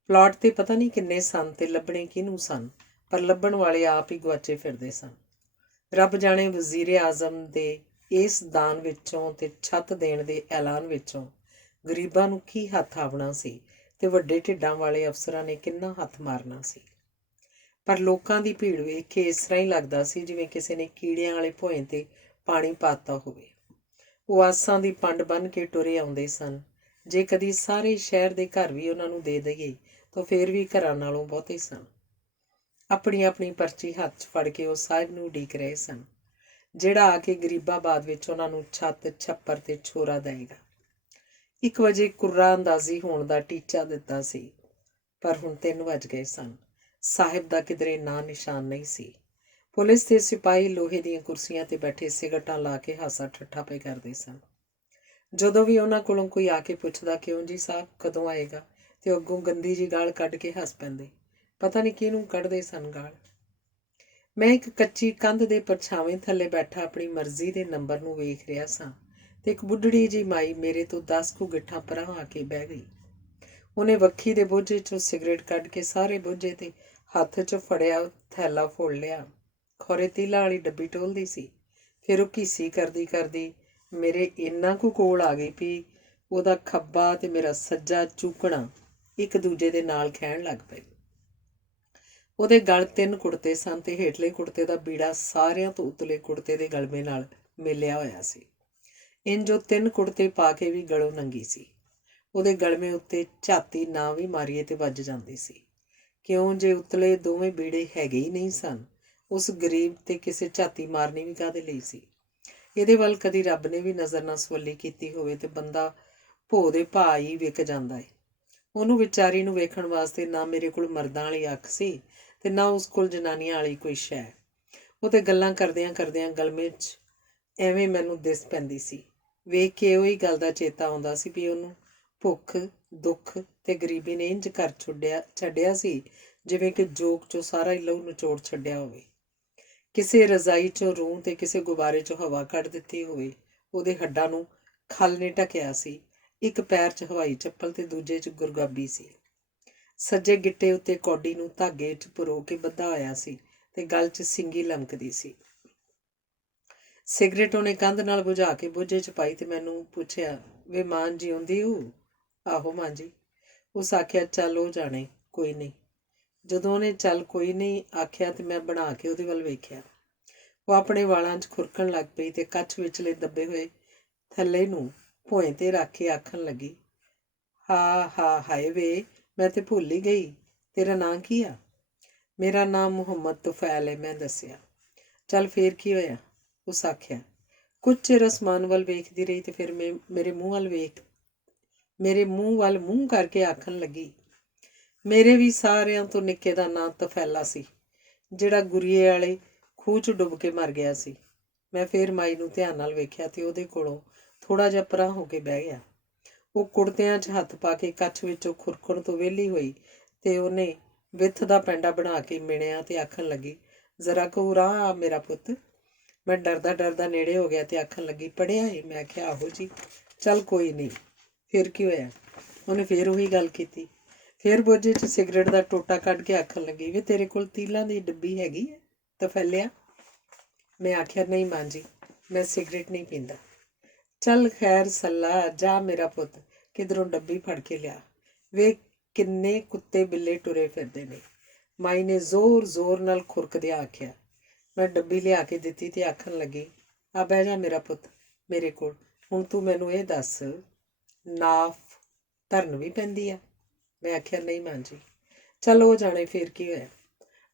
ਪਲਾਟ ਤੇ ਪਤਾ ਨਹੀਂ ਕਿੰਨੇ ਸਨ ਤੇ ਲੱਭਣੇ ਕਿਹਨੂੰ ਸਨ, ਪਰ ਲੱਭਣ ਵਾਲੇ ਆਪ ਹੀ ਗੁਆਚੇ ਫਿਰਦੇ ਸਨ। ਰੱਬ ਜਾਣੇ ਵਜ਼ੀਰੇ ਆਜ਼ਮ ਦੇ ਇਸ ਦਾਨ ਵਿੱਚੋਂ ਤੇ ਛੱਤ ਦੇਣ ਦੇ ਐਲਾਨ ਵਿੱਚੋਂ ਗਰੀਬਾਂ ਨੂੰ ਕੀ ਹੱਥ ਆਵਣਾ ਸੀ ਤੇ ਵੱਡੇ ਢਿੱਡਾਂ ਵਾਲੇ ਅਫਸਰਾਂ ਨੇ ਕਿੰਨਾ ਹੱਥ ਮਾਰਨਾ ਸੀ। ਪਰ ਲੋਕਾਂ ਦੀ ਭੀੜ ਵੇਖ ਕੇ ਇਸ ਤਰ੍ਹਾਂ ਹੀ ਲੱਗਦਾ ਸੀ ਜਿਵੇਂ ਕਿਸੇ ਨੇ ਕੀੜਿਆਂ ਵਾਲੇ ਭੋਏ ਤੇ ਪਾਣੀ ਪਾਤਾ ਹੋਵੇ। ਉਹ ਆਸਾਂ ਦੀ ਪੰਡ ਬੰਨ੍ਹ ਕੇ ਟੁਰੇ ਆਉਂਦੇ ਸਨ। ਜੇ ਕਦੀ ਸਾਰੇ ਸ਼ਹਿਰ ਦੇ ਘਰ ਵੀ ਉਹਨਾਂ ਨੂੰ ਦੇ ਦਈਏ ਤਾਂ ਫਿਰ ਵੀ ਘਰਾਂ ਨਾਲੋਂ ਬਹੁਤੇ ਸਨ। ਆਪਣੀ ਆਪਣੀ ਪਰਚੀ ਹੱਥ 'ਚ ਫੜ ਕੇ ਉਹ ਸਾਹਿਬ ਨੂੰ ਉਡੀਕ ਰਹੇ ਸਨ, ਜਿਹੜਾ ਆ ਕੇ ਗਰੀਬਾਬਾਦ ਵਿੱਚ ਉਹਨਾਂ ਨੂੰ ਛੱਤ, ਛੱਪਰ ਤੇ ਛੋਰਾ ਦੇਵੇਗਾ। 1 ਵਜੇ ਕੁर्रा ਅੰਦਾਜ਼ੀ ਹੋਣ ਦਾ ਟੀਚਾ ਦਿੱਤਾ ਸੀ, ਪਰ ਹੁਣ 3 ਵੱਜ ਗਏ ਸਨ। ਸਾਹਿਬ ਦਾ ਕਿਧਰੇ ਨਾਂ ਨਿਸ਼ਾਨ ਨਹੀਂ ਸੀ। ਪੁਲਿਸ ਦੇ ਸਿਪਾਹੀ ਲੋਹੇ ਦੀਆਂ ਕੁਰਸੀਆਂ ਤੇ ਬੈਠੇ ਸਿਗਰਟਾਂ ਲਾ ਕੇ ਹਾਸਾ ਠੱਠਾ ਪਏ ਕਰਦੇ ਸਨ। ਜਦੋਂ ਵੀ ਉਹਨਾਂ ਕੋਲੋਂ ਕੋਈ ਆ ਕੇ ਪੁੱਛਦਾ, ਕਿਉਂ ਜੀ ਸਾਹਿਬ, ਕਦੋਂ ਆਏਗਾ, ਤੇ ਅੱਗੋਂ ਗੰਦੀ ਜੀ ਗਾਲ ਕੱਢ ਕੇ ਹੱਸ ਪੈਂਦੇ। ਪਤਾ ਨਹੀਂ ਕਿਹਨੂੰ ਕੱਢਦੇ ਸਨ ਗਾਲ। ਮੈਂ ਇੱਕ ਕੱਚੀ ਕੰਧ ਦੇ ਪਰਛਾਵੇਂ ਥੱਲੇ ਬੈਠਾ ਆਪਣੀ ਮਰਜ਼ੀ ਦੇ ਨੰਬਰ ਨੂੰ ਵੇਖ ਰਿਹਾ ਸਾਂ ਤੇ ਇੱਕ ਬੁੱਢੜੀ ਜਿਹੀ ਮਾਈ ਮੇਰੇ ਤੋਂ 10 ਕੁ ਗਿੱਠਾਂ ਪਰਾਂ ਆ ਕੇ ਬਹਿ ਗਈ। ਉਹਨੇ ਵੱਖੀ ਦੇ ਬੋਝੇ 'ਚੋਂ ਸਿਗਰਟ ਕੱਢ ਕੇ ਸਾਰੇ ਬੋਝੇ ਤੇ ਹੱਥ 'ਚ ਫੜਿਆ ਥੈਲਾ ਫੋੜ ਲਿਆ। ਖੌਰੇ ਤੀਲਾਂ ਵਾਲੀ ਡੱਬੀ ਟੋਲਦੀ ਸੀ। ਫਿਰ ਉਹ ਘੀਸੀ ਕਰਦੀ ਕਰਦੀ ਮੇਰੇ ਇੰਨਾ ਕੁ ਕੋਲ ਆ ਗਈ ਵੀ ਉਹਦਾ ਖੱਬਾ ਤੇ ਮੇਰਾ ਸੱਜਾ ਚੂਕਣਾ ਇੱਕ ਦੂਜੇ ਦੇ ਨਾਲ ਖਹਿਣ ਲੱਗ ਪਏ। ਉਹਦੇ ਗਲ 3 ਕੁੜਤੇ ਸਨ ਤੇ ਹੇਠਲੇ ਕੁੜਤੇ ਦਾ ਬੀੜਾ ਸਾਰਿਆਂ ਤੋਂ ਉਤਲੇ ਕੁੜਤੇ ਦੇ ਗਲਮੇ ਨਾਲ ਮਿਲਿਆ ਹੋਇਆ ਸੀ। ਇੰਜ ਉਹ 3 ਕੁੜਤੇ ਪਾ ਕੇ ਵੀ ਗਲੋਂ ਨੰਗੀ ਸੀ। ਉਹਦੇ ਗਲਮੇ ਉੱਤੇ ਝਾਤੀ ਨਾ ਵੀ ਮਾਰੀਏ ਤੇ ਵੱਜ ਜਾਂਦੀ ਸੀ। ਕਿਉਂ ਜੇ ਉਤਲੇ ਦੋਵੇਂ ਬੀੜੇ ਹੈਗੇ ਹੀ ਨਹੀਂ ਸਨ, ਉਸ ਗਰੀਬ ਤੇ ਕਿਸੇ ਝਾਤੀ ਮਾਰਨੀ ਵੀ ਕਾਹਦੇ ਲਈ ਸੀ। ਇਹਦੇ ਵੱਲ ਕਦੀ ਰੱਬ ਨੇ ਵੀ ਨਜ਼ਰ ਨਾ ਸਵੱਲੀ ਕੀਤੀ ਹੋਵੇ ਤੇ ਬੰਦਾ ਭੋਹ ਦੇ ਭਾਅ ਹੀ ਵਿਕ ਜਾਂਦਾ ਏ। ਉਹਨੂੰ ਵਿਚਾਰੀ ਨੂੰ ਵੇਖਣ ਵਾਸਤੇ ਨਾ ਮੇਰੇ ਕੋਲ ਮਰਦਾਂ ਵਾਲੀ ਅੱਖ ਸੀ ਤੇ ਨਾ ਉਸ ਕੋਲ ਜਨਾਨੀਆਂ ਵਾਲੀ ਕੋਈ ਸ਼ੈ। ਉਹ ਤੇ ਗੱਲਾਂ ਕਰਦਿਆਂ ਕਰਦਿਆਂ ਗਲਮੇ 'ਚ ਐਵੇਂ ਮੈਨੂੰ ਦਿਸ ਪੈਂਦੀ ਸੀ। ਵੇਖ ਕੇ ਉਹੀ ਗੱਲ ਦਾ ਚੇਤਾ ਆਉਂਦਾ ਸੀ ਵੀ ਉਹਨੂੰ ਭੁੱਖ, ਦੁੱਖ ਤੇ ਗਰੀਬੀ ਨੇ ਇੰਝ ਘਰ ਛੱਡਿਆ ਸੀ ਜਿਵੇਂ ਕਿ ਜੋਕ 'ਚੋਂ ਸਾਰਾ ਹੀ ਲਹੂ ਨਿਚੋੜ ਛੱਡਿਆ ਹੋਵੇ। ਕਿਸੇ ਰਜ਼ਾਈ 'ਚੋਂ ਰੂੰ ਤੇ ਕਿਸੇ ਗੁਬਾਰੇ 'ਚੋਂ ਹਵਾ ਕੱਢ ਦਿੱਤੀ ਹੋਵੇ। ਉਹਦੇ ਹੱਡਾਂ ਨੂੰ ਖਲ ਨੇ ਢਕਿਆ ਸੀ। ਇੱਕ ਪੈਰ 'ਚ ਹਵਾਈ ਚੱਪਲ ਤੇ ਦੂਜੇ 'ਚ ਗੁਰਗਾਬੀ ਸੀ। ਸੱਜੇ ਗਿੱਟੇ ਉੱਤੇ ਕੌਡੀ ਨੂੰ ਧਾਗੇ 'ਚ ਪਰੋ ਕੇ ਬੱਧਾ ਹੋਇਆ ਸੀ ਤੇ ਗਲ 'ਚ ਸਿੰਗੀ ਲਮਕਦੀ ਸੀ। ਸਿਗਰਟ ਉਹਨੇ ਕੰਧ ਨਾਲ ਬੁਝਾ ਕੇ ਬੋਝੇ 'ਚ ਪਾਈ ਤੇ ਮੈਨੂੰ ਪੁੱਛਿਆ, ਵੇ ਮਾਂ ਜਿਉਂਦੀ ਹੂ? ਆਹੋ ਮਾਂ ਜੀ। ਉਸ ਆਖਿਆ, ਚੱਲ ਉਹ ਜਾਣੇ, ਕੋਈ ਨਹੀਂ। ਜਦੋਂ ਉਹਨੇ ਚੱਲ ਕੋਈ ਨਹੀਂ ਆਖਿਆ ਤੇ ਮੈਂ ਬਣਾ ਕੇ ਉਹਦੇ ਵੱਲ ਵੇਖਿਆ। ਉਹ ਆਪਣੇ ਵਾਲਾਂ 'ਚ ਖੁਰਕਣ ਲੱਗ ਪਈ ਤੇ ਕੱਛ ਵਿਚਲੇ ਦੱਬੇ ਹੋਏ ਥੱਲੇ ਨੂੰ ਭੋਏ 'ਤੇ ਰੱਖ ਕੇ ਆਖਣ ਲੱਗੀ, ਹਾਏ ਵੇ, ਮੈਂ ਤੇ ਭੁੱਲ ਹੀ ਗਈ। ਤੇਰਾ ਨਾਂ ਕੀ ਆ? ਮੇਰਾ ਨਾਮ ਮੁਹੰਮਦ ਤੁਫੈਲ ਹੈ, ਮੈਂ ਦੱਸਿਆ। ਚੱਲ ਫੇਰ ਕੀ ਹੋਇਆ? ਉਸ ਆਖਿਆ। ਕੁਝ ਚਿਰ ਅਸਮਾਨ ਵੱਲ ਵੇਖਦੀ ਰਹੀ ਤੇ ਫਿਰ ਮੇਰੇ ਮੂੰਹ ਵੱਲ ਮੂੰਹ ਕਰਕੇ ਆਖਣ ਲੱਗੀ, ਮੇਰੇ ਵੀ ਸਾਰਿਆਂ ਤੋਂ ਨਿੱਕੇ ਦਾ ਨਾਂ ਤਫੈਲਾ ਸੀ, ਜਿਹੜਾ ਗੁਰੀਏ ਵਾਲੇ ਖੂਹ 'ਚ ਡੁੱਬ ਕੇ ਮਰ ਗਿਆ ਸੀ। ਮੈਂ ਫੇਰ ਮਾਈ ਨੂੰ ਧਿਆਨ ਨਾਲ ਵੇਖਿਆ ਤੇ ਉਹਦੇ ਕੋਲੋਂ ਥੋੜ੍ਹਾ ਜਿਹਾ ਪਰਾਂ ਹੋ ਕੇ ਬਹਿ ਗਿਆ। ਉਹ ਕੁੜਤਿਆਂ 'ਚ ਹੱਥ ਪਾ ਕੇ ਕੱਛ ਵਿੱਚੋਂ ਖੁਰਕਣ ਤੋਂ ਵਿਹਲੀ ਹੋਈ ਤੇ ਉਹਨੇ ਵਿੱਥ ਦਾ ਪੈਂਡਾ ਬਣਾ ਕੇ ਮਿਣਿਆ ਤੇ ਆਖਣ ਲੱਗੀ, ਜ਼ਰਾ ਕੁ ਉਰਾਂ ਆ ਮੇਰਾ ਪੁੱਤ। ਮੈਂ ਡਰਦਾ ਡਰਦਾ ਨੇੜੇ ਹੋ ਗਿਆ ਤੇ ਆਖਣ ਲੱਗੀ, ਪੜ੍ਹਿਆ ਏ? ਮੈਂ ਆਖਿਆ, ਆਹੋ ਜੀ। ਚੱਲ ਕੋਈ ਨਹੀਂ, ਫਿਰ ਕੀ ਹੋਇਆ? ਉਹਨੇ ਫੇਰ ਉਹੀ ਗੱਲ ਕੀਤੀ। ਫਿਰ ਬੋਝੇ 'ਚ ਸਿਗਰਟ ਦਾ ਟੋਟਾ ਕੱਢ ਕੇ ਆਖਣ ਲੱਗੀ, ਵੀ ਤੇਰੇ ਕੋਲ ਤੀਲਾਂ ਦੀ ਡੱਬੀ ਹੈਗੀ ਹੈ ਤਫੈਲਿਆ? ਮੈਂ ਆਖਿਆ, ਨਹੀਂ ਮਾਂ ਜੀ, ਮੈਂ ਸਿਗਰਟ ਨਹੀਂ ਪੀਂਦਾ। ਚੱਲ ਖੈਰ ਸੱਲਾ, ਜਾ ਮੇਰਾ ਪੁੱਤ, ਕਿਧਰੋਂ ਡੱਬੀ ਫੜ ਕੇ ਲਿਆ। ਵੇ ਕਿੰਨੇ ਕੁੱਤੇ ਬਿੱਲੇ ਟੁਰੇ ਫਿਰਦੇ ਨੇ। ਮਾਈ ਨੇ ਜ਼ੋਰ ਜ਼ੋਰ ਨਾਲ ਖੁਰਕਦਿਆਂ ਆਖਿਆ। ਮੈਂ ਡੱਬੀ ਲਿਆ ਕੇ ਦਿੱਤੀ ਤੇ ਆਖਣ ਲੱਗੀ, ਆ ਬਹਿ ਜਾ ਮੇਰਾ ਪੁੱਤ ਮੇਰੇ ਕੋਲ। ਹੁਣ ਤੂੰ ਮੈਨੂੰ ਇਹ ਦੱਸ, ਨਾਫ ਧਰਨ ਵੀ ਪੈਂਦੀ ਆ? ਮੈਂ ਆਖਿਆ, ਨਹੀਂ ਮਾਂ ਜੀ। ਚੱਲ ਉਹ ਜਾਣੇ, ਫੇਰ ਕੀ ਹੋਇਆ?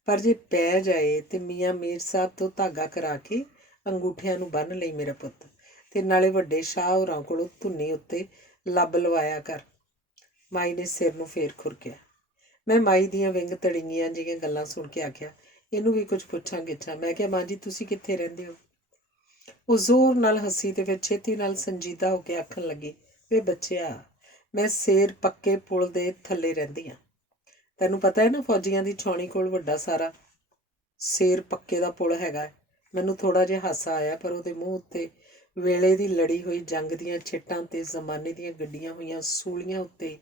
ਪਰ ਜੇ ਪੈ ਜਾਏ ਤੇ ਮੀਆਂ ਮੀਰ ਸਾਹਿਬ ਤੋਂ ਧਾਗਾ ਕਰਾ ਕੇ ਅੰਗੂਠਿਆਂ ਨੂੰ ਬੰਨ੍ਹ ਲਈ ਮੇਰਾ ਪੁੱਤ, ਤੇ ਨਾਲੇ ਵੱਡੇ ਸ਼ਾਹ ਹੋਰਾਂ ਕੋਲੋਂ ਧੁੰਨੀ ਉੱਤੇ ਲੱਭ ਲਵਾਇਆ ਕਰ। ਮਾਈ ਨੇ ਸਿਰ ਨੂੰ ਫੇਰ ਖੁਰਕਿਆ। ਮੈਂ ਮਾਈ ਦੀਆਂ ਵਿੰਗ ਤੜੀਆਂ ਜਿਹੀਆਂ ਗੱਲਾਂ ਸੁਣ ਕੇ ਆਖਿਆ, ਇਹਨੂੰ ਵੀ ਕੁਝ ਪੁੱਛਾਂ ਗਿੱਛਾਂ। ਮੈਂ ਕਿਹਾ, ਮਾਂ ਜੀ ਤੁਸੀਂ ਕਿੱਥੇ ਰਹਿੰਦੇ ਹੋ? ਉਹ ਜ਼ੋਰ ਨਾਲ ਹੱਸੀ ਤੇ ਫਿਰ ਛੇਤੀ ਨਾਲ ਸੰਜੀਦਾ ਹੋ ਕੇ ਆਖਣ ਲੱਗੀ, ਵੇ ਬੱਚਿਆ, ਮੈਂ ਸੇਰ ਪੱਕੇ ਪੁਲ ਦੇ ਥੱਲੇ ਰਹਿੰਦੀ ਹਾਂ। ਤੈਨੂੰ ਪਤਾ ਹੈ ਨਾ, ਫੌਜੀਆਂ ਦੀ ਛਾਉਣੀ ਕੋਲ ਵੱਡਾ ਸਾਰਾ ਸੇਰ ਪੱਕੇ ਦਾ ਪੁਲ ਹੈਗਾ। ਮੈਨੂੰ ਥੋੜ੍ਹਾ ਜਿਹਾ ਹਾਸਾ ਆਇਆ, ਪਰ ਉਹਦੇ ਮੂੰਹ ਉੱਤੇ ਵੇਲੇ ਦੀ ਲੜੀ ਹੋਈ ਜੰਗ ਦੀਆਂ ਛਿੱਟਾਂ ਤੇ ਜ਼ਮਾਨੇ ਦੀਆਂ ਗੱਡੀਆਂ ਹੋਈਆਂ ਸੂਲੀਆਂ ਉੱਤੇ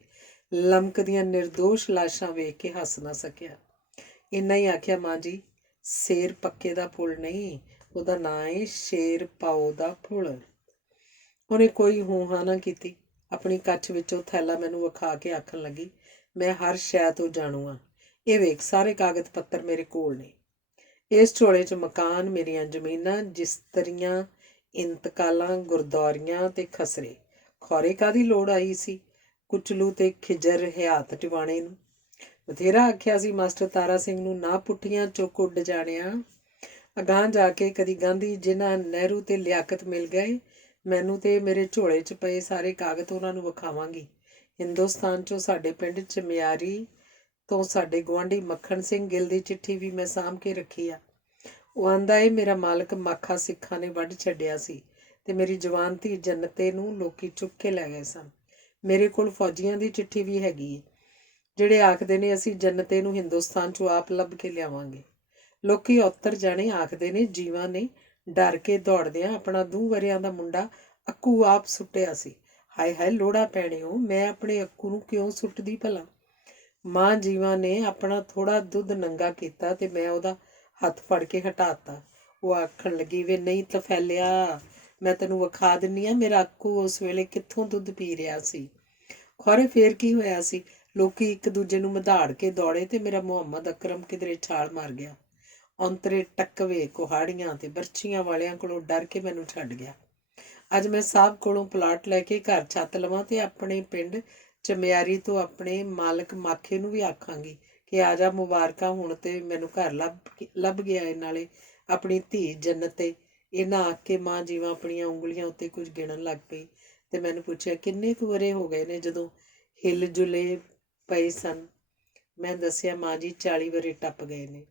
ਲਮਕਦੀਆਂ ਨਿਰਦੋਸ਼ ਲਾਸ਼ਾਂ ਵੇਖ ਕੇ ਹੱਸ ਨਾ ਸਕਿਆ। ਇੰਨਾ ਹੀ ਆਖਿਆ, ਮਾਂ ਜੀ, ਸੇਰ ਪੱਕੇ ਦਾ ਪੁਲ ਨਹੀਂ, ਉਹਦਾ ਨਾਂ ਏ ਸ਼ੇਰ ਪਾਓ ਦਾ ਪੁਲ। ਉਹਨੇ ਕੋਈ ਹੂੰ-ਹਾਂ ਨਾ ਕੀਤੀ। ਆਪਣੀ ਕੱਛ ਵਿੱਚੋਂ ਥੈਲਾ ਮੈਨੂੰ ਵਿਖਾ ਕੇ ਆਖਣ ਲੱਗੀ, ਮੈਂ ਹਰ ਸ਼ੈ ਤੋਂ ਜਾਣੂ ਹਾਂ। ਇਹ ਵੇਖ, ਸਾਰੇ ਕਾਗਜ਼ ਪੱਤਰ ਮੇਰੇ ਕੋਲ ਨੇ। ਇਸ ਝੋਲੇ 'ਚ ਮਕਾਨ, ਮੇਰੀਆਂ ਜ਼ਮੀਨਾਂ, ਜਿਸਤਰੀਆਂ, ਇੰਤਕਾਲਾਂ, ਗੁਰਦੁਆਰੀਆਂ ਤੇ ਖਸਰੇ। ਖੌਰੇ ਕਾਹਦੀ ਲੋੜ ਆਈ ਸੀ ਕੁਚਲੂ ਤੇ ਖਿਜਰ ਹਯਾਤ ਟਿਵਾਣੇ ਨੂੰ? ਬਥੇਰਾ ਆਖਿਆ ਸੀ ਮਾਸਟਰ ਤਾਰਾ ਸਿੰਘ ਨੂੰ, ਨਾ ਪੁੱਠੀਆਂ ਚੁੱਕ ਉੱਡ ਜਾਣਿਆ। ਅਗਾਂਹ ਜਾ ਕੇ ਕਦੀ ਗਾਂਧੀ ਜਿਨ੍ਹਾਂ ਨਹਿਰੂ ਤੇ ਲਿਆਕਤ ਮਿਲ ਗਏ, ਮੈਨੂੰ ਤੇ ਮੇਰੇ ਝੋਲੇ 'ਚ ਪਏ ਸਾਰੇ ਕਾਗਜ਼ ਉਹਨਾਂ ਨੂੰ ਵਿਖਾਵਾਂਗੀ। ਹਿੰਦੁਸਤਾਨ 'ਚੋਂ ਸਾਡੇ ਪਿੰਡ 'ਚ ਮਿਆਰੀ ਤੋਂ ਸਾਡੇ ਗੁਆਂਢੀ ਮੱਖਣ ਸਿੰਘ ਗਿੱਲ ਦੀ ਚਿੱਠੀ ਵੀ ਮੈਂ ਸਾਂਭ ਕੇ ਰੱਖੀ ਆ। ਉਹ ਆਂਦਾ ਏ, ਮੇਰਾ ਮਾਲਕ ਮਾਖਾ ਸਿੱਖਾਂ ਨੇ ਵੱਢ ਛੱਡਿਆ ਸੀ ਤੇ ਮੇਰੀ ਜਵਾਨ ਧੀ ਜੰਨਤੇ ਨੂੰ ਲੋਕੀ ਚੁੱਕ ਕੇ ਲੈ ਗਏ ਸਨ। ਮੇਰੇ ਕੋਲ ਫੌਜੀਆਂ ਦੀ ਚਿੱਠੀ ਵੀ ਹੈਗੀ ਏ, ਜਿਹੜੇ ਆਖਦੇ ਨੇ ਅਸੀਂ ਜੰਨਤੇ ਨੂੰ ਹਿੰਦੁਸਤਾਨ 'ਚੋਂ ਆਪ ਲੱਭ ਕੇ ਲਿਆਵਾਂਗੇ। ਲੋਕੀ ਉੱਤਰ ਜਾਣੇ ਆਖਦੇ ਨੇ ਜੀਵਾਂ ਨੇ ਡਰ ਕੇ ਦੌੜਦਿਆਂ ਆਪਣਾ 2 ਵਰਿਆਂ ਦਾ ਮੁੰਡਾ ਅੱਕੂ ਆਪ ਸੁੱਟਿਆ ਸੀ। ਹਾਏ ਹਾਏ ਲੋੜਾ ਪੈਣਿਓ, ਮੈਂ ਆਪਣੇ ਅੱਕੂ ਨੂੰ ਕਿਉਂ ਸੁੱਟਦੀ ਭਲਾ। ਮਾਂ ਜੀਵਾਂ ਨੇ ਆਪਣਾ ਥੋੜਾ ਦੁੱਧ ਨੰਗਾ ਕੀਤਾ ਤੇ ਮੈਂ ਉਹਦਾ ਹੱਥ ਫੜ ਕੇ ਹਟਾਤਾ। ਉਹ ਆਖਣ ਲੱਗੀ, ਵੇ ਨਹੀਂ ਤਫੈਲਿਆ, ਮੈਂ ਤੈਨੂੰ ਵਿਖਾ ਦਿੰਨੀ ਆ ਮੇਰਾ ਅੱਕੂ ਉਸ ਵੇਲੇ ਕਿੱਥੋਂ ਦੁੱਧ ਪੀ ਰਿਹਾ ਸੀ। ਖੌਰੇ ਫੇਰ ਕੀ ਹੋਇਆ ਸੀ। ਲੋਕੀ ਇੱਕ ਦੂਜੇ ਨੂੰ ਮਧਾੜ ਕੇ ਦੌੜੇ ਤੇ ਮੇਰਾ ਮੁਹੰਮਦ ਅਕਰਮ ਕਿਧਰੇ ਛਾਲ ਮਾਰ ਗਿਆ। ਔਂਤਰੇ ਟੱਕਵੇ ਕੁਹਾੜੀਆਂ ਤੇ ਬਰਛੀਆਂ ਵਾਲਿਆਂ ਕੋਲੋਂ ਡਰ ਕੇ ਮੈਨੂੰ ਛੱਡ ਗਿਆ। ਅੱਜ ਮੈਂ ਸਾਹਿਬ ਕੋਲੋਂ ਪਲਾਟ ਲੈ ਕੇ ਘਰ ਛੱਤ ਲਵਾਂ ਤੇ ਆਪਣੇ ਪਿੰਡ ਚਮਿਆਰੀ ਤੋਂ ਆਪਣੇ ਮਾਲਕ ਮਾਖੇ ਨੂੰ ਵੀ ਆਖਾਂਗੀ ਕਿ ਆ ਜਾ ਮੁਬਾਰਕਾਂ, ਹੁਣ ਤੇ ਮੈਨੂੰ ਘਰ ਲੱਭ ਗਿਆ ਏ, ਨਾਲੇ ਆਪਣੀ ਧੀ ਜੰਨਤ ਤੇ। ਇਹਨਾਂ ਆਖ ਕੇ ਮਾਂ ਜੀਵਾਂ ਆਪਣੀਆਂ ਉਂਗਲੀਆਂ ਉੱਤੇ ਕੁਝ ਗਿਣਨ ਲੱਗ ਪਈ ਤੇ ਮੈਨੂੰ ਪੁੱਛਿਆ, ਕਿੰਨੇ ਕੁ ਵਰੇ ਹੋ ਗਏ ਨੇ ਜਦੋਂ ਹਿੱਲ ਜੁਲੇ ਪਏ ਸਨ। ਮੈਂ ਦੱਸਿਆ, ਮਾਂ ਜੀ 40 ਵਰੇ ਟੱਪ ਗਏ ਨੇ।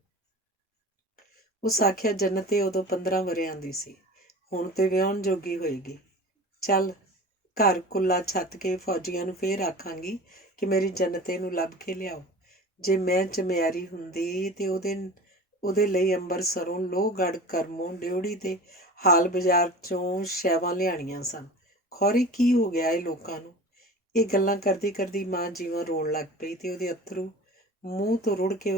ਉਸ ਆਖਿਆ, ਜੰਨਤੇ ਉਦੋਂ 15 ਵਰਿਆਂ ਦੀ ਸੀ, ਹੁਣ ਤੇ ਵਿਆਹੁਣ ਜੋਗੀ ਹੋਏਗੀ। ਚੱਲ ਘਰ ਕੁੱਲਾ ਛੱਤ ਕੇ ਫੌਜੀਆਂ ਨੂੰ ਫੇਰ ਆਖਾਂਗੀ ਕਿ ਮੇਰੀ ਜੰਨਤੇ ਨੂੰ ਲੱਭ ਕੇ ਲਿਆਓ। ਜੇ ਮੈਂ ਚਮਿਆਰੀ ਹੁੰਦੀ ਤੇ ਉਹਦੇ ਲਈ ਅੰਬਰਸਰੋਂ ਲੋਹਗੜ੍ਹ ਕਰਮੋਂ ਡਿਉੜੀ ਤੇ ਹਾਲ ਬਾਜ਼ਾਰ ਚੋਂ ਸ਼ੈਵਾਂ ਲਿਆਣੀਆਂ ਸਨ। ਖੌਰੇ ਕੀ ਹੋ ਗਿਆ ਇਹ ਲੋਕਾਂ ਨੂੰ। ਇਹ ਗੱਲਾਂ ਕਰਦੀ ਕਰਦੀ ਮਾਂ ਜੀਵਾਂ ਰੋਣ ਲੱਗ ਪਈ ਤੇ ਉਹਦੇ ਅੱਥਰੂ ਮੂੰਹ ਤੋਂ ਰੁੜ ਕੇ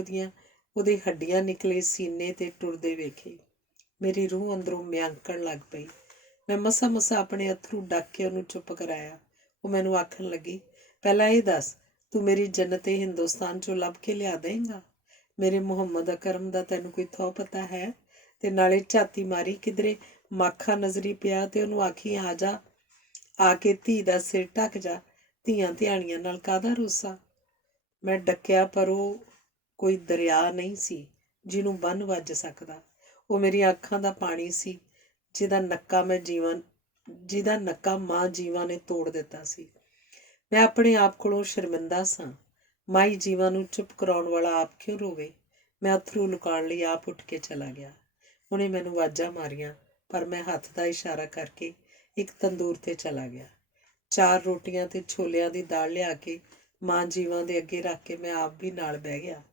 ਉਹਦੇ ਹੱਡੀਆਂ ਨਿਕਲੇ ਸੀਨੇ ਤੇ ਟੁਰਦੇ ਵੇਖੇ। ਮੇਰੀ ਰੂਹ ਅੰਦਰੋਂ ਮਿਆਂਕਣ ਲੱਗ ਪਈ। ਮੈਂ ਮਸਾਂ ਆਪਣੇ ਅੱਥਰੂ ਡੱਕ ਕੇ ਉਹਨੂੰ ਚੁੱਪ ਕਰਾਇਆ। ਉਹ ਮੈਨੂੰ ਆਖਣ ਲੱਗੀ, ਪਹਿਲਾਂ ਇਹ ਦੱਸ, ਤੂੰ ਮੇਰੀ ਜੰਨਤੇ ਹਿੰਦੁਸਤਾਨ 'ਚੋਂ ਲੱਭ ਕੇ ਲਿਆ ਦੇਂਗਾ। ਮੇਰੇ ਮੁਹੰਮਦ ਅਕਰਮ ਦਾ ਤੈਨੂੰ ਕੋਈ ਥਹੁ ਪਤਾ ਹੈ? ਤੇ ਨਾਲੇ ਝਾਤੀ ਮਾਰੀ ਕਿਧਰੇ ਮਾਖਾ ਨਜ਼ਰੀ ਪਿਆ ਤੇ ਉਹਨੂੰ ਆਖੀ, ਆ ਜਾ, ਆ ਕੇ ਧੀ ਦਾ ਸਿਰ ਢੱਕ ਜਾ। ਧੀਆਂ ਧਿਆਣੀਆਂ ਨਾਲ ਕਾਹਦਾ ਰੋਸਾ। ਮੈਂ ਡੱਕਿਆ, ਪਰ ਉਹ ਕੋਈ ਦਰਿਆ ਨਹੀਂ ਸੀ ਜਿਹਨੂੰ ਬੰਨ੍ਹ ਵੱਜ ਸਕਦਾ। ਉਹ ਮੇਰੀਆਂ ਅੱਖਾਂ ਦਾ ਪਾਣੀ ਸੀ ਜਿਹਦਾ ਨੱਕਾ ਮਾਂ ਜੀਵਾਂ ਨੇ ਤੋੜ ਦਿੱਤਾ ਸੀ। ਮੈਂ ਆਪਣੇ ਆਪ ਕੋਲੋਂ ਸ਼ਰਮਿੰਦਾ ਸਾਂ। ਮਾਈ ਜੀਵਾਂ ਨੂੰ ਚੁੱਪ ਕਰਾਉਣ ਵਾਲਾ ਆਪ ਕਿਉਂ ਰੋਵੇ। ਮੈਂ ਅੱਥਰੂ ਲੁਕਾਉਣ ਲਈ ਆਪ ਉੱਠ ਕੇ ਚਲਾ ਗਿਆ। ਉਹਨੇ ਮੈਨੂੰ ਆਵਾਜ਼ਾਂ ਮਾਰੀਆਂ, ਪਰ ਮੈਂ ਹੱਥ ਦਾ ਇਸ਼ਾਰਾ ਕਰਕੇ ਇੱਕ ਤੰਦੂਰ ਤੇ ਚਲਾ ਗਿਆ। 4 ਰੋਟੀਆਂ ਤੇ ਛੋਲਿਆਂ ਦੀ ਦਾਲ ਲਿਆ ਕੇ ਮਾਂ ਜੀਵਾਂ ਦੇ ਅੱਗੇ ਰੱਖ ਕੇ ਮੈਂ ਆਪ ਵੀ ਨਾਲ ਬਹਿ ਗਿਆ।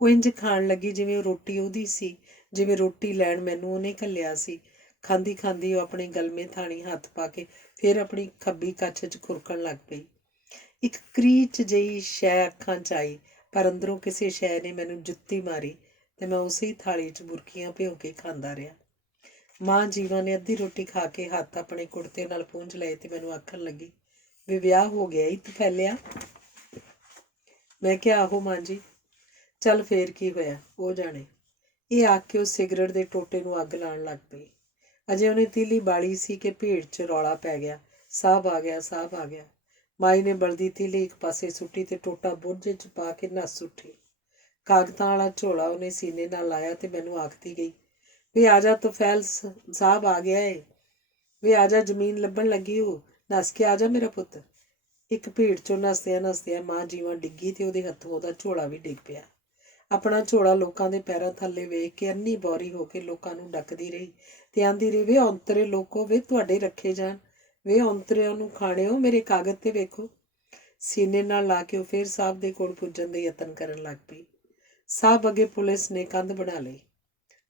ਉਹ ਇੰਝ ਖਾਣ ਲੱਗੀ ਜਿਵੇਂ ਉਹ ਰੋਟੀ ਉਹਦੀ ਸੀ, ਜਿਵੇਂ ਰੋਟੀ ਲੈਣ ਮੈਨੂੰ ਉਹਨੇ ਘੱਲਿਆ ਸੀ। ਖਾਂਦੀ ਖਾਂਦੀ ਉਹ ਆਪਣੇ ਗਲਮੇ ਥਾਣੀ ਹੱਥ ਪਾ ਕੇ ਫਿਰ ਆਪਣੀ ਖੱਬੀ ਕੱਛ 'ਚ ਖੁਰਕਣ ਲੱਗ ਪਈ। ਇੱਕ ਕਰੀਚ ਜਿਹੀ ਸ਼ੈ ਅੱਖਾਂ 'ਚ ਆਈ, ਪਰ ਅੰਦਰੋਂ ਕਿਸੇ ਸ਼ੈ ਨੇ ਮੈਨੂੰ ਜੁੱਤੀ ਮਾਰੀ ਤੇ ਮੈਂ ਉਸੇ ਥਾਲੀ 'ਚ ਬੁਰਕੀਆਂ ਭਿਓ ਕੇ ਖਾਂਦਾ ਰਿਹਾ। ਮਾਂ ਜੀਵਾਂ ਨੇ ਅੱਧੀ ਰੋਟੀ ਖਾ ਕੇ ਹੱਥ ਆਪਣੇ ਕੁੜਤੇ ਨਾਲ ਪੂੰਝ ਲਏ ਤੇ ਮੈਨੂੰ ਆਖਣ ਲੱਗੀ, ਵੀ ਵਿਆਹ ਹੋ ਗਿਆ ਈ ਤਫੈਲਿਆ। ਮੈਂ ਕਿਹਾ, ਆਹੋ ਮਾਂ ਜੀ। ਚੱਲ ਫੇਰ ਕੀ ਹੋਇਆ, ਉਹ ਜਾਣੇ। ਇਹ ਆਖ ਕੇ ਉਹ ਸਿਗਰਟ ਦੇ ਟੋਟੇ ਨੂੰ ਅੱਗ ਲਾਉਣ ਲੱਗ ਪਈ। ਅਜੇ ਉਹਨੇ ਤੀਲੀ ਬਾਲੀ ਸੀ ਕਿ ਭੀੜ 'ਚ ਰੌਲਾ ਪੈ ਗਿਆ, ਸਾਹਿਬ ਆ ਗਿਆ, ਸਾਹਿਬ ਆ ਗਿਆ। ਮਾਈ ਨੇ ਬਲਦੀ ਤੀਲੀ ਇੱਕ ਪਾਸੇ ਸੁੱਟੀ ਤੇ ਟੋਟਾ ਬੁਰਜੇ 'ਚ ਪਾ ਕੇ ਨੱਸ ਉੱਠੀ। ਕਾਗਤਾਂ ਵਾਲਾ ਝੋਲਾ ਉਹਨੇ ਸੀਨੇ ਨਾਲ ਲਾਇਆ ਤੇ ਮੈਨੂੰ ਆਖਦੀ ਗਈ, ਵੀ ਆ ਜਾ ਤੁਫੈਲ ਸਾਹਿਬ ਆ ਗਿਆ ਏ, ਵੀ ਆ ਜਾ, ਜ਼ਮੀਨ ਲੱਭਣ ਲੱਗੀ ਹੋ, ਨੱਸ ਕੇ ਆ ਜਾ ਮੇਰਾ ਪੁੱਤ। ਇੱਕ ਭੀੜ 'ਚੋਂ ਨੱਸਦਿਆਂ ਮਾਂ ਜੀਵਾਂ ਡਿੱਗੀ ਤੇ ਉਹਦੇ ਹੱਥੋਂ ਉਹਦਾ ਝੋਲਾ ਵੀ ਡਿੱਗ ਪਿਆ। ਆਪਣਾ ਝੋਲਾ ਲੋਕਾਂ ਦੇ ਪੈਰਾਂ ਥੱਲੇ ਵੇਖ ਕੇ ਅੰਨੀ ਬੌਰੀ ਹੋ ਕੇ ਲੋਕਾਂ ਨੂੰ ਡੱਕਦੀ ਰਹੀ ਤੇ ਆਂਦੀ ਰਹੀ, ਵੇ ਔਂਤਰੇ ਲੋਕੋ, ਵੇ ਤੁਹਾਡੇ ਰੱਖੇ ਜਾਣ, ਵੇ ਔਂਤਰਿਆਂ ਨੂੰ ਖਾਣਿਓ, ਮੇਰੇ ਕਾਗਜ਼ ਤੇ ਵੇਖੋ। ਸੀਨੇ ਨਾਲ ਲਾ ਕੇ ਉਹ ਫੇਰ ਸਾਹਿਬ ਦੇ ਕੋਲ ਪੁੱਜਣ ਦੇ ਯਤਨ ਕਰਨ ਲੱਗ ਪਈ। ਸਾਹਿਬ ਅੱਗੇ ਪੁਲਿਸ ਨੇ ਕੰਧ ਬਣਾ ਲਈ।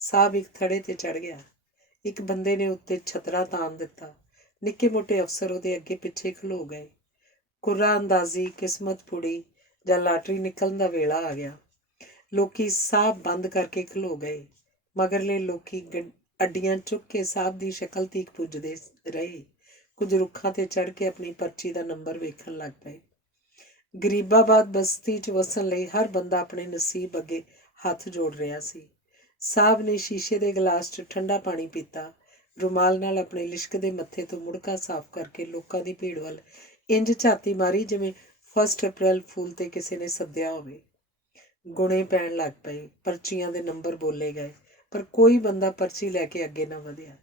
ਸਾਹਿਬ ਇੱਕ ਥੜੇ ਤੇ ਚੜ ਗਿਆ। ਇੱਕ ਬੰਦੇ ਨੇ ਉੱਤੇ ਛਤਰਾ ਤਾਣ ਦਿੱਤਾ। ਨਿੱਕੇ ਮੋਟੇ ਅਫਸਰ ਉਹਦੇ ਅੱਗੇ ਪਿੱਛੇ ਖਲੋ ਗਏ। ਕੁर्रा ਅੰਦਾਜ਼ੀ, ਕਿਸਮਤ ਪੁੜੀ ਜਾਂ ਲਾਟਰੀ ਨਿਕਲਣ ਦਾ ਵੇਲਾ ਆ ਗਿਆ। ਲੋਕੀ ਸਾਹ ਬੰਦ ਕਰਕੇ ਖਲੋ ਗਏ। ਮਗਰਲੇ ਲੋਕੀ ਅੱਡੀਆਂ ਚੁੱਕ ਕੇ ਸਾਹਿਬ ਦੀ ਸ਼ਕਲ ਤੀਕ ਪੁੱਜਦੇ ਰਹੇ। ਕੁਝ ਰੁੱਖਾਂ ਤੇ ਚੜ੍ਹ ਕੇ ਆਪਣੀ ਪਰਚੀ ਦਾ ਨੰਬਰ ਵੇਖਣ ਲੱਗ ਪਏ। ਗਰੀਬਾਬਾਦ ਬਸਤੀ 'ਚ ਵਸਣ ਲਈ ਹਰ ਬੰਦਾ ਆਪਣੇ ਨਸੀਬ ਅੱਗੇ ਹੱਥ ਜੋੜ ਰਿਹਾ ਸੀ। ਸਾਹਿਬ ਨੇ ਸ਼ੀਸ਼ੇ ਦੇ ਗਲਾਸ 'ਚ ਠੰਡਾ ਪਾਣੀ ਪੀਤਾ। ਰੁਮਾਲ ਨਾਲ ਆਪਣੇ ਲਿਸ਼ਕਦੇ ਮੱਥੇ ਤੋਂ ਮੁੜਕਾ ਸਾਫ਼ ਕਰਕੇ ਲੋਕਾਂ ਦੀ ਭੀੜ ਵੱਲ ਇੰਝ ਝਾਤੀ ਮਾਰੀ ਜਿਵੇਂ 1 ਅਪ੍ਰੈਲ ਫੂਲ ਤੇ ਕਿਸੇ ਨੇ ਸੱਦਿਆ ਹੋਵੇ। ਗੁਣੇ ਪੈਣ ਲੱਗ ਪਏ। ਪਰਚੀਆਂ ਦੇ ਨੰਬਰ ਬੋਲੇ ਗਏ, ਪਰ ਕੋਈ ਬੰਦਾ ਪਰਚੀ ਲੈ ਕੇ ਅੱਗੇ ਨਾ ਵਧਿਆ।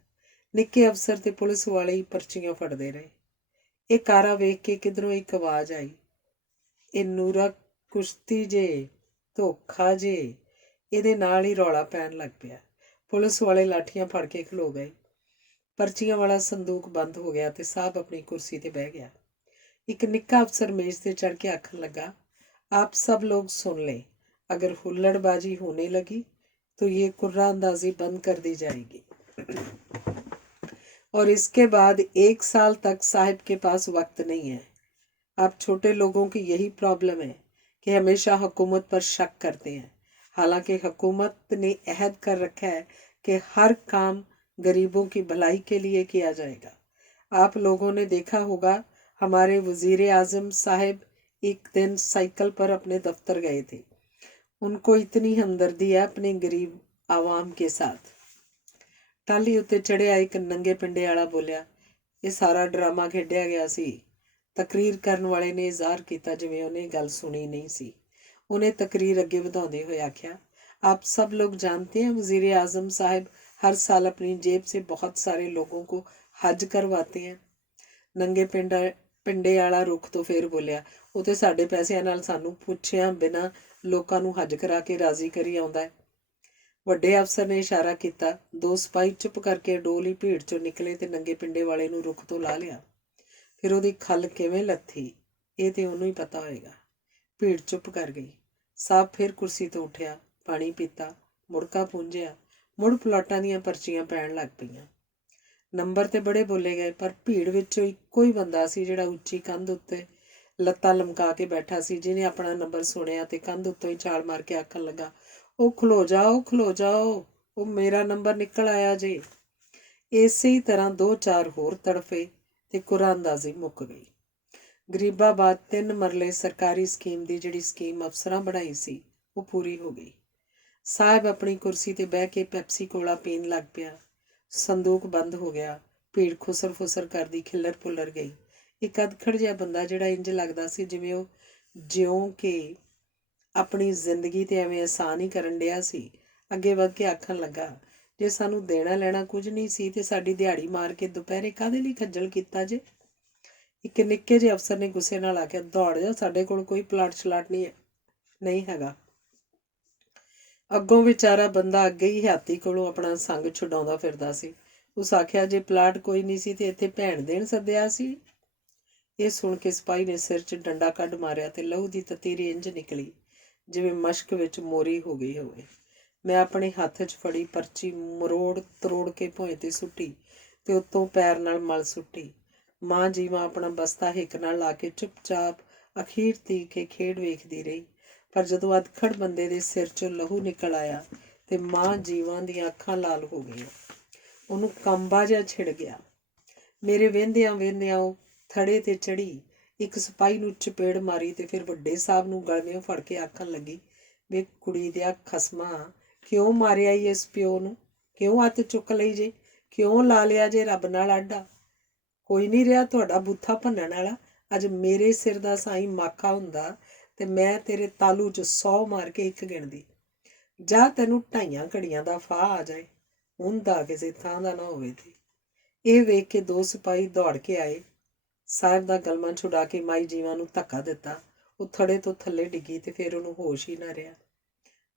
ਨਿੱਕੇ ਅਫਸਰ ਤੇ ਪੁਲਿਸ ਵਾਲੇ ਹੀ ਪਰਚੀਆਂ ਫੜਦੇ ਰਹੇ। ਇਹ ਕਾਰਾ ਵੇਖ ਕੇ ਕਿਧਰੋਂ ਇੱਕ ਆਵਾਜ਼ ਆਈ, ਇਹ ਨੂਰਾ ਕੁਸ਼ਤੀ ਜੇ, ਧੋਖਾ ਜੇ। ਇਹਦੇ ਨਾਲ ਹੀ ਰੌਲਾ ਪੈਣ ਲੱਗ ਪਿਆ। ਪੁਲਿਸ ਵਾਲੇ ਲਾਠੀਆਂ ਫੜ ਕੇ ਖਲੋ ਗਏ। ਪਰਚੀਆਂ ਵਾਲਾ ਸੰਦੂਕ ਬੰਦ ਹੋ ਗਿਆ ਤੇ ਸਾਹਿਬ ਆਪਣੀ ਕੁਰਸੀ ਤੇ ਬਹਿ ਗਿਆ। ਇੱਕ ਨਿੱਕਾ ਅਫਸਰ ਮੇਜ਼ ਤੇ ਚੜ੍ਹ ਕੇ ਆਖਣ ਲੱਗਾ, ਆਪ ਸਭ ਲੋग सुन लें, अगर हुल्लड़बाजी होने लगी तो ये कुर्रानंदाजी बंद कर दी जाएगी। और इसके बाद 1 साल तक साहिब के पास वक्त नहीं है। आप छोटे लोगों की यही प्रॉब्लम है कि हमेशा हुकूमत पर शक करते हैं, हालांकि हुकूमत ने अहद कर रखा है कि हर काम गरीबों की भलाई के लिए किया जाएगा। आप लोगों ने देखा होगा, हमारे वज़ीर आज़म साहिब एक दिन साइकिल पर अपने दफ्तर गए थे। उनको इतनी हमदर्दी है अपने गरीब आवाम के साथ। टाली उत्ते चढ़िया एक नंगे पिंडे वाला बोलिया, ये सारा ड्रामा खेडिया गया सी। तकरीर करन वाले ने इज़हार किया जिवें उन्हें गल सुनी नहीं सी। उन्हें तकरीर अगे वधाउंदे होए आख्या, आप सब लोग जानते हैं वज़ीर आज़म साहब हर साल अपनी जेब से बहुत सारे लोगों को हज करवाते हैं। नंगे पिंडे वाला रुख तो फिर बोलिया, वो तो साडे पैसिਆਂ ਨਾਲ ਸਾਨੂੰ ਪੁੱਛਿਆਂ ਬਿਨਾਂ ਲੋਕਾਂ ਨੂੰ ਹਜ ਕਰਾ ਕੇ ਰਾਜ਼ੀ ਕਰੀ ਆਉਂਦਾ ਹੈ। ਵੱਡੇ ਅਫਸਰ ਨੇ ਇਸ਼ਾਰਾ ਕੀਤਾ। ਦੋ ਸਿਪਾਹੀ ਚੁੱਪ ਕਰਕੇ ਡੋਲੀ ਭੀੜ ਚੋਂ ਨਿਕਲੇ ਤੇ ਨੰਗੇ ਪਿੰਡੇ ਵਾਲੇ ਨੂੰ ਰੁੱਖ ਤੋਂ ਲਾ ਲਿਆ। ਫਿਰ ਉਹਦੀ ਖੱਲ ਕਿਵੇਂ ਲੱਥੀ ਇਹ ਤੇ ਉਹਨੂੰ ਹੀ ਪਤਾ ਹੋਏਗਾ। ਭੀੜ ਚੁੱਪ ਕਰ ਗਈ। ਸਾਹਬ ਫਿਰ ਕੁਰਸੀ ਤੋਂ ਉੱਠਿਆ, ਪਾਣੀ ਪੀਤਾ, ਮੁੜਕਾ ਪੂੰਝਿਆ, ਮੁੜ ਪਲਾਟਾਂ ਦੀਆਂ ਪਰਚੀਆਂ ਪੈਣ ਲੱਗ ਪਈਆਂ। ਨੰਬਰ ਤੇ ਬੜੇ ਬੋਲੇ ਗਏ, ਪਰ ਭੀੜ ਵਿੱਚੋਂ ਇੱਕੋ ਹੀ ਬੰਦਾ ਸੀ ਜਿਹੜਾ ਉੱਚੀ ਕੰਧ ਉੱਤੇ ਲੱਤਾਂ ਲਮਕਾ ਕੇ ਬੈਠਾ ਸੀ, ਜਿਹਨੇ ਆਪਣਾ ਨੰਬਰ ਸੁਣਿਆ ਤੇ ਕੰਧ ਉੱਤੋਂ ਹੀ ਛਾਲ ਮਾਰ ਕੇ ਆਖਣ ਲੱਗਾ, ਉਹ ਖਲੋ ਜਾਓ, ਉਹ ਮੇਰਾ ਨੰਬਰ ਨਿਕਲ ਆਇਆ ਜੇ। ਇਸੇ ਹੀ ਤਰ੍ਹਾਂ 2-4 ਹੋਰ ਤੜਫੇ ਤੇ ਕੁਰਾਨੰਦਾਜ਼ੀ ਮੁੱਕ ਗਈ। ਗਰੀਬਾਂ ਬਾਦ 3 ਮਰਲੇ ਸਰਕਾਰੀ ਸਕੀਮ ਦੀ ਜਿਹੜੀ ਸਕੀਮ ਅਫਸਰਾਂ ਬਣਾਈ ਸੀ ਉਹ ਪੂਰੀ ਹੋ ਗਈ। ਸਾਹਿਬ ਆਪਣੀ ਕੁਰਸੀ ਤੇ ਬਹਿ ਕੇ ਪੈਪਸੀ ਕੋਲਾ ਪੀਣ ਲੱਗ ਪਿਆ। ਸੰਦੂਕ ਬੰਦ ਹੋ ਗਿਆ। ਭੀੜ ਖੁਸਰ ਫੁਸਰ ਕਰਦੀ ਖਿੱਲਰ ਪੁੱਲਰ ਗਈ। ਇੱਕ ਅਧਖੜ ਜਿਹਾ ਬੰਦਾ ਜਿਹੜਾ ਇੰਜ ਲੱਗਦਾ ਸੀ ਜਿਵੇਂ ਉਹ ਜਿਉਂ ਕਿ ਆਪਣੀ ਜ਼ਿੰਦਗੀ ਤੇ ਐਵੇਂ ਆਸਾਨ ਹੀ ਕਰਨ ਡਿਆ ਸੀ, ਅੱਗੇ ਵੱਧ ਕੇ ਆਖਣ ਲੱਗਾ, ਜੇ ਸਾਨੂੰ ਦੇਣਾ ਲੈਣਾ ਕੁਝ ਨਹੀਂ ਸੀ ਤੇ ਸਾਡੀ ਦਿਹਾੜੀ ਮਾਰ ਕੇ ਦੁਪਹਿਰੇ ਕਾਹਦੇ ਲਈ ਖੱਜਲ ਕੀਤਾ ਜੇ। ਇੱਕ ਨਿੱਕੇ ਜਿਹੇ ਅਫਸਰ ਨੇ ਗੁੱਸੇ ਨਾਲ ਆਖਿਆ, ਦੌੜ ਜਾ, ਸਾਡੇ ਕੋਲ ਕੋਈ ਪਲਾਟ ਛਲਾਟ ਨਹੀਂ ਹੈਗਾ। ਅੱਗੋਂ ਵਿਚਾਰਾ ਬੰਦਾ ਅੱਗੇ ਹੀ ਹਾਤੀ ਕੋਲੋਂ ਆਪਣਾ ਸੰਗ ਛੁਡਾਉਂਦਾ ਫਿਰਦਾ ਸੀ। ਉਸ ਆਖਿਆ, ਜੇ ਪਲਾਟ ਕੋਈ ਨਹੀਂ ਸੀ ਤੇ ਇੱਥੇ ਭੈਣ ਦੇਣ ਸੱਦਿਆ ਸੀ। ਇਹ ਸੁਣ ਕੇ ਸਿਪਾਹੀ ਨੇ ਸਿਰ 'ਚ ਡੰਡਾ ਕੱਢ ਮਾਰਿਆ ਤੇ ਲਹੂ ਦੀ ਤਤੀਰੀ ਇੰਝ ਨਿਕਲੀ ਜਿਵੇਂ ਮਸ਼ਕ ਵਿੱਚ ਮੋਰੀ ਹੋ ਗਈ ਹੋਵੇ। ਮੈਂ ਆਪਣੇ ਹੱਥ 'ਚ ਫੜੀ ਪਰਚੀ ਮਰੋੜ ਤਰੋੜ ਕੇ ਭੋਏ 'ਤੇ ਸੁੱਟੀ ਤੇ ਉੱਤੋਂ ਪੈਰ ਨਾਲ ਮਲ ਸੁੱਟੀ। ਮਾਂ ਜੀਵਾਂ ਆਪਣਾ ਬਸਤਾ ਹਿੱਕ ਨਾਲ ਲਾ ਕੇ ਚੁੱਪਚਾਪ ਅਖੀਰ ਤੀ ਕੇ ਖੇਡ ਵੇਖਦੀ ਰਹੀ। ਪਰ ਜਦੋਂ ਅਧਖੜ ਬੰਦੇ ਦੇ ਸਿਰ 'ਚੋਂ ਲਹੂ ਨਿਕਲ ਆਇਆ ਤੇ ਮਾਂ ਜੀਵਾਂ ਦੀਆਂ ਅੱਖਾਂ ਲਾਲ ਹੋ ਗਈਆਂ। ਉਹਨੂੰ ਕੰਬਾ ਜਿਹਾ ਛਿੜ ਗਿਆ। ਮੇਰੇ ਵਹਿੰਦਿਆਂ ਉਹ ਥੜੇ 'ਤੇ ਚੜ੍ਹੀ, ਇੱਕ ਸਿਪਾਹੀ ਨੂੰ ਚਪੇੜ ਮਾਰੀ ਤੇ ਫਿਰ ਵੱਡੇ ਸਾਹਿਬ ਨੂੰ ਗਲਵਿਓਂ ਫੜ ਕੇ ਆਖਣ ਲੱਗੀ, ਵੇ ਕੁੜੀ ਦਿਆ ਖਸਮਾਂ, ਕਿਉਂ ਮਾਰਿਆ ਈ ਇਸ ਪਿਓ ਨੂੰ? ਕਿਉਂ ਹੱਥ ਚੁੱਕ ਲਈ ਜੇ? ਕਿਉਂ ਲਾ ਲਿਆ ਜੇ ਰੱਬ ਨਾਲ ਆਡਾ? ਕੋਈ ਨਹੀਂ ਰਿਹਾ ਤੁਹਾਡਾ ਬੂਥਾ ਭੰਨਣ ਵਾਲਾ। ਅੱਜ ਮੇਰੇ ਸਿਰ ਦਾ ਸਾਈਂ ਮਾਖਾ ਹੁੰਦਾ ਤੇ ਮੈਂ ਤੇਰੇ ਤਾਲੂ 'ਚ 100 ਮਾਰ ਕੇ ਇੱਕ ਗਿਣਦੀ। ਜਾਂ ਤੈਨੂੰ 2.5 ਘੜੀਆਂ ਦਾ ਫਾਹ ਆ ਜਾਏ, ਹੁੰਦਾ ਕਿਸੇ ਥਾਂ ਦਾ ਨਾ ਹੋਵੇ। ਤੇ ਇਹ ਵੇਖ ਕੇ 2 ਸਿਪਾਹੀ ਦੌੜ ਕੇ ਆਏ। ਸਾਹਿਬ ਦਾ ਗਲਮਾ ਛੁਡਾ ਕੇ ਮਾਈ ਜੀਵਾਂ ਨੂੰ ਧੱਕਾ ਦਿੱਤਾ। ਉਹ ਥੜੇ ਤੋਂ ਥੱਲੇ ਡਿੱਗੀ ਤੇ ਫਿਰ ਉਹਨੂੰ ਹੋਸ਼ ਹੀ ਨਾ ਰਿਹਾ।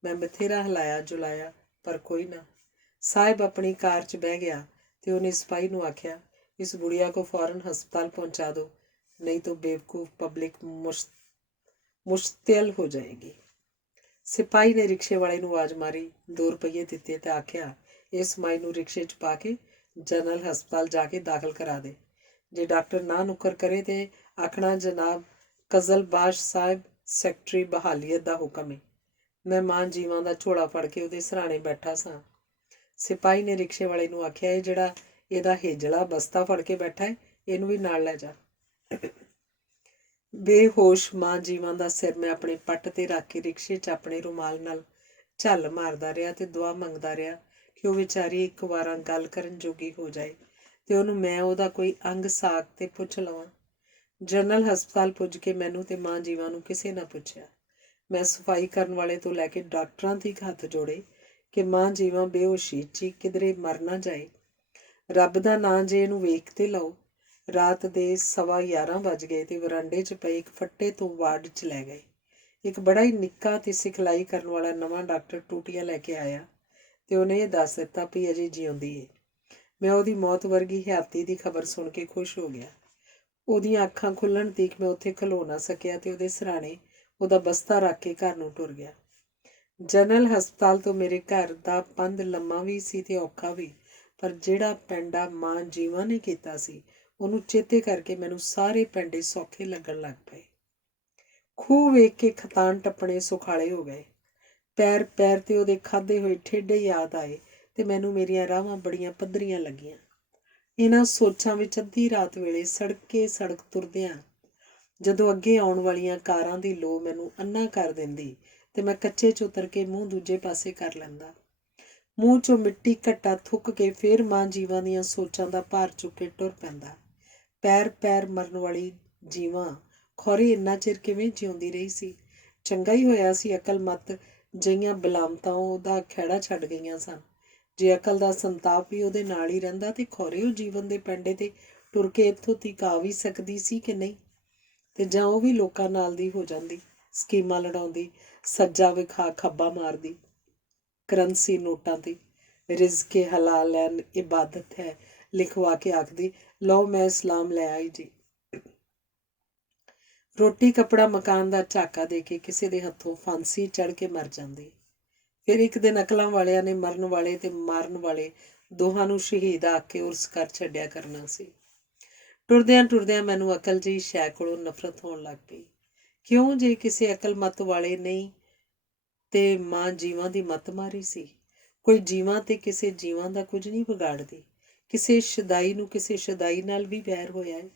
ਮੈਂ ਬਥੇਰਾ ਹਿਲਾਇਆ ਜੁਲਾਇਆ, ਪਰ ਕੋਈ ਨਾ। ਸਾਹਿਬ ਆਪਣੀ ਕਾਰ 'ਚ ਬਹਿ ਗਿਆ ਤੇ ਉਹਨੇ ਸਿਪਾਹੀ ਨੂੰ ਆਖਿਆ, ਇਸ ਗੁੜੀਆ को फौरन हस्पताल पहुंचा दो, नहीं तो बेवकूफ़ पब्लिक मुश्तिल हो जाएगी। सिपाही ने रिक्शे वाले ਨੂੰ आवाज़ मारी, 2 ਰੁਪਈਏ ਦਿੱਤੇ ਤੇ ਆਖਿਆ, ਇਸ ਮਾਈ ਨੂੰ ਰਿਕਸ਼ੇ 'ਚ ਪਾ ਕੇ ਜਨਰਲ ਹਸਪਤਾਲ ਜਾ ਕੇ ਦਾਖਲ ਕਰਾ ਦੇ। ਜੇ ਡਾਕਟਰ ਨਾ ਨੁੱਕਰ ਕਰੇ ਤੇ ਆਖਣਾ ਜਨਾਬ ਕਜ਼ਲਬਾਸ਼ ਸਾਹਿਬ ਸੈਕਟਰੀ ਬਹਾਲੀਅਤ ਦਾ ਹੁਕਮ ਹੈ। ਮੈਂ ਮਾਂ ਜੀਵਾਂ ਦਾ ਝੋਲਾ ਫੜ ਕੇ ਉਹਦੇ ਸਰਾਣੇ ਬੈਠਾ ਸਾਂ। ਸਿਪਾਹੀ ਨੇ ਰਿਕਸ਼ੇ ਵਾਲੇ ਨੂੰ ਆਖਿਆ, ਇਹ ਜਿਹੜਾ ਇਹਦਾ ਹੇਜਲਾ ਬਸਤਾ ਫੜ ਕੇ ਬੈਠਾ ਹੈ, ਇਹਨੂੰ ਵੀ ਨਾਲ ਲੈ ਜਾ। ਬੇਹੋਸ਼ ਮਾਂ ਜੀਵਾਂ ਦਾ ਸਿਰ ਮੈਂ ਆਪਣੇ ਪੱਟ 'ਤੇ ਰੱਖ ਕੇ ਰਿਕਸ਼ੇ 'ਚ ਆਪਣੇ ਰੁਮਾਲ ਨਾਲ ਝੱਲ ਮਾਰਦਾ ਰਿਹਾ ਤੇ ਦੁਆ ਮੰਗਦਾ ਰਿਹਾ ਕਿ ਉਹ ਵਿਚਾਰੀ ਇੱਕ ਵਾਰਾਂ ਗੱਲ ਕਰਨ ਜੋਗੀ ਹੋ ਜਾਏ ਤੇ ਉਹਨੂੰ ਮੈਂ ਉਹਦਾ ਕੋਈ ਅੰਗ ਸਾਕ ਤੇ ਪੁੱਛ ਲਵਾਂ। ਜਨਰਲ ਹਸਪਤਾਲ ਪੁੱਜ ਕੇ ਮੈਨੂੰ ਤੇ ਮਾਂ ਜੀਵਾਂ ਨੂੰ ਕਿਸੇ ਨਾ ਪੁੱਛਿਆ। ਮੈਂ ਸਫਾਈ ਕਰਨ ਵਾਲੇ ਤੋਂ ਲੈ ਕੇ ਡਾਕਟਰਾਂ ਤੀਕ ਹੱਥ ਜੋੜੇ ਕਿ ਮਾਂ ਜੀਵਾਂ ਬੇਹੋਸ਼ੀ 'ਚ ਕਿਧਰੇ ਮਰ ਨਾ ਜਾਏ। ਰੱਬ ਦਾ ਨਾਂ ਜੇ ਇਹਨੂੰ ਵੇਖ ਤੇ ਲਓ। ਰਾਤ ਦੇ 11:15 ਵੱਜ ਗਏ ਤੇ ਵਰਾਂਡੇ 'ਚ ਪਏ ਇੱਕ ਫੱਟੇ ਤੋਂ ਵਾਰਡ 'ਚ ਲੈ ਗਏ। ਇੱਕ ਬੜਾ ਹੀ ਨਿੱਕਾ ਤੇ ਸਿਖਲਾਈ ਕਰਨ ਵਾਲਾ ਨਵਾਂ ਡਾਕਟਰ ਟੂਟੀਆਂ ਲੈ ਕੇ ਆਇਆ ਤੇ ਉਹਨੇ ਇਹ ਦੱਸ ਦਿੱਤਾ ਵੀ ਅਜੇ ਜਿਉਂਦੀ ਏ। ਮੈਂ ਉਹਦੀ ਮੌਤ ਵਰਗੀ ਹਯਾਤੀ ਦੀ ਖਬਰ ਸੁਣ ਕੇ ਖੁਸ਼ ਹੋ ਗਿਆ। ਉਹਦੀਆਂ ਅੱਖਾਂ ਖੁੱਲ੍ਹਣ ਤੀਕ ਮੈਂ ਉੱਥੇ ਖਲੋ ਨਾ ਸਕਿਆ ਤੇ ਉਹਦੇ ਸਿਰਹਾਣੇ ਉਹਦਾ ਬਸਤਾ ਰੱਖ ਕੇ ਘਰ ਨੂੰ ਟੁਰ ਗਿਆ। ਜਨਰਲ ਹਸਪਤਾਲ ਤੋਂ ਮੇਰੇ ਘਰ ਦਾ ਪੰਧ ਲੰਮਾ ਵੀ ਸੀ ਤੇ ਔਖਾ ਵੀ, ਪਰ ਜਿਹੜਾ ਪੈਂਡਾ ਮਾਂ ਜੀਵਾ ਨੇ ਕੀਤਾ ਸੀ ਉਹਨੂੰ ਚੇਤੇ ਕਰਕੇ ਮੈਨੂੰ ਸਾਰੇ ਪੈਂਡੇ ਸੌਖੇ ਲੱਗਣ ਲੱਗ ਪਏ। ਖੂਹ ਵੇਖ ਕੇ ਖਤਾਨ ਟੱਪਣੇ ਸੁਖਾਲੇ ਹੋ ਗਏ। ਪੈਰ ਪੈਰ ਤੇ ਉਹਦੇ ਖਾਧੇ ਹੋਏ ਠੇਡੇ ਯਾਦ ਆਏ ਤੇ ਮੈਨੂੰ ਮੇਰੀਆਂ ਰਾਹਾਂ ਬੜੀਆਂ ਪੱਧਰੀਆਂ ਲੱਗੀਆਂ। ਇਹਨਾਂ ਸੋਚਾਂ ਵਿੱਚ ਅੱਧੀ ਰਾਤ ਵੇਲੇ ਸੜਕ ਤੁਰਦਿਆਂ ਜਦੋਂ ਅੱਗੇ ਆਉਣ ਵਾਲੀਆਂ ਕਾਰਾਂ ਦੀ ਲੋ ਮੈਨੂੰ ਅੰਨਾ ਕਰ ਦਿੰਦੀ ਤੇ ਮੈਂ ਕੱਚੇ 'ਚ ਉਤਰ ਕੇ ਮੂੰਹ ਦੂਜੇ ਪਾਸੇ ਕਰ ਲੈਂਦਾ। ਮੂੰਹ 'ਚੋਂ ਮਿੱਟੀ ਘੱਟਾ ਥੁੱਕ ਕੇ ਫੇਰ ਮਾਂ ਜੀਵਾਂ ਦੀਆਂ ਸੋਚਾਂ ਦਾ ਭਾਰ ਚੁੱਕ ਕੇ ਟੁਰ ਪੈਂਦਾ। ਪੈਰ ਪੈਰ ਮਰਨ ਵਾਲੀ ਜੀਵਾਂ ਖੌਰੇ ਇੰਨਾ ਚਿਰ ਕਿਵੇਂ ਜਿਉਂਦੀ ਰਹੀ ਸੀ। ਚੰਗਾ ਹੀ ਹੋਇਆ ਸੀ ਅਕਲ ਮੱਤ ਜਿਹੀਆਂ ਬਲਾਮਤਾਂ ਉਹਦਾ ਖਹਿੜਾ ਛੱਡ ਗਈਆਂ ਸਨ। ਜੇ ਅਕਲ ਦਾ ਸੰਤਾਪ ਵੀ ਉਹਦੇ ਨਾਲ ਹੀ ਰਹਿੰਦਾ ਤੇ ਖੌਰੇ ਉਹ ਜੀਵਨ ਦੇ ਪੈਂਡੇ ਤੇ ਟੁਰ ਕੇ ਇੱਥੋਂ ਤੀਕ ਆ ਵੀ ਸਕਦੀ ਸੀ ਕਿ ਨਹੀਂ। ਤੇ ਜਾਂ ਉਹ ਵੀ ਲੋਕਾਂ ਨਾਲ ਦੀ ਹੋ ਜਾਂਦੀ, ਸਕੀਮਾਂ ਲੜਾਉਂਦੀ, ਸੱਜਾ ਵਿਖਾ ਖੱਬਾ ਮਾਰਦੀ, ਕਰੰਸੀ ਨੋਟਾਂ ਤੇ ਰਿਜ਼ਕੇ ਹਲਾਲ ਐਨ ਇਬਾਦਤ ਹੈ ਲਿਖਵਾ ਕੇ ਆਖਦੀ, ਲਓ ਮੈਂ ਇਸਲਾਮ ਲੈ ਆਈ ਜੀ। ਰੋਟੀ ਕੱਪੜਾ ਮਕਾਨ ਦਾ ਝਾਕਾ ਦੇ ਕੇ ਕਿਸੇ ਦੇ ਹੱਥੋਂ ਫਾਂਸੀ ਚੜ੍ਹ ਕੇ ਮਰ ਜਾਂਦੀ। ਫਿਰ ਇੱਕ ਦਿਨ ਅਕਲਾਂ ਵਾਲਿਆਂ ਨੇ ਮਰਨ ਵਾਲੇ ਤੇ ਮਾਰਨ ਵਾਲੇ ਦੋਹਾਂ ਨੂੰ ਸ਼ਹੀਦ ਆਖ ਕੇ ਉਰਸ ਕਰ ਛੱਡਿਆ ਕਰਨਾ ਸੀ। ਟੁਰਦਿਆਂ ਟੁਰਦਿਆਂ ਮੈਨੂੰ ਅਕਲ ਜਿਹੀ ਸ਼ੈ ਕੋਲੋਂ ਨਫ਼ਰਤ ਹੋਣ ਲੱਗ ਪਈ। ਕਿਉਂ ਜੇ ਕਿਸੇ ਅਕਲ ਮੱਤ ਵਾਲੇ ਨਹੀਂ ਤੇ ਮਾਂ ਜੀਵਾਂ ਦੀ ਮੱਤ ਮਾਰੀ ਸੀ। ਕੋਈ ਜੀਵਾਂ ਤੇ ਕਿਸੇ ਜੀਵਾਂ ਦਾ ਕੁਝ ਨਹੀਂ ਵਿਗਾੜਦੀ। ਕਿਸੇ ਸ਼ਦਾਈ ਨੂੰ ਕਿਸੇ ਸ਼ਦਾਈ ਨਾਲ ਵੀ ਵੈਰ ਹੋਇਆ ਹੈ।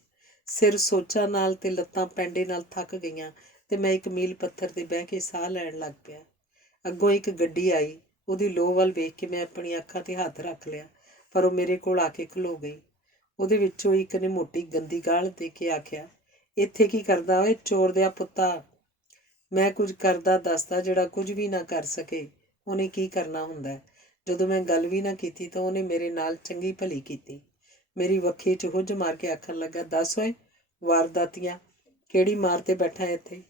ਸਿਰ ਸੋਚਾਂ ਨਾਲ ਤੇ ਲੱਤਾਂ ਪੈਂਡੇ ਨਾਲ ਥੱਕ ਗਈਆਂ ਤੇ ਮੈਂ ਇੱਕ ਮੀਲ ਪੱਥਰ ਤੇ ਬਹਿ ਕੇ ਸਾਹ ਲੈਣ ਲੱਗ ਪਿਆ। ਅੱਗੋਂ ਇੱਕ ਗੱਡੀ ਆਈ। ਉਹਦੀ ਲੋਅ ਵੱਲ ਵੇਖ ਕੇ ਮੈਂ ਆਪਣੀਆਂ ਅੱਖਾਂ ਤੇ ਹੱਥ ਰੱਖ ਲਿਆ, ਪਰ ਉਹ ਮੇਰੇ ਕੋਲ ਆ ਕੇ ਖਲੋ ਗਈ। ਉਹਦੇ ਵਿੱਚੋਂ ਇੱਕ ਨੇ ਮੋਟੀ ਗੰਦੀ ਗਾਲ ਦੇ ਕੇ ਆਖਿਆ, ਇੱਥੇ ਕੀ ਕਰਦਾ ਓਏ ਚੋਰ ਦਿਆ ਪੁੱਤਾ। ਮੈਂ ਕੁਝ ਕਰਦਾ ਦੱਸਦਾ ਜਿਹੜਾ ਕੁਝ ਵੀ ਨਾ ਕਰ ਸਕੇ ਉਹਨੇ ਕੀ ਕਰਨਾ ਹੁੰਦਾ। ਜਦੋਂ ਮੈਂ ਗੱਲ ਵੀ ਨਾ ਕੀਤੀ ਤਾਂ ਉਹਨੇ ਮੇਰੇ ਨਾਲ ਚੰਗੀ ਭਲੀ ਕੀਤੀ। ਮੇਰੀ ਵੱਖੀ 'ਚ ਹੁੱਜ ਮਾਰ ਕੇ ਆਖਣ ਲੱਗਾ, ਦੱਸ ਓਏ ਵਾਰਦਾਤੀਆਂ, ਕਿਹੜੀ ਮਾਰ ਤੇ ਬੈਠਾ ਇੱਥੇ।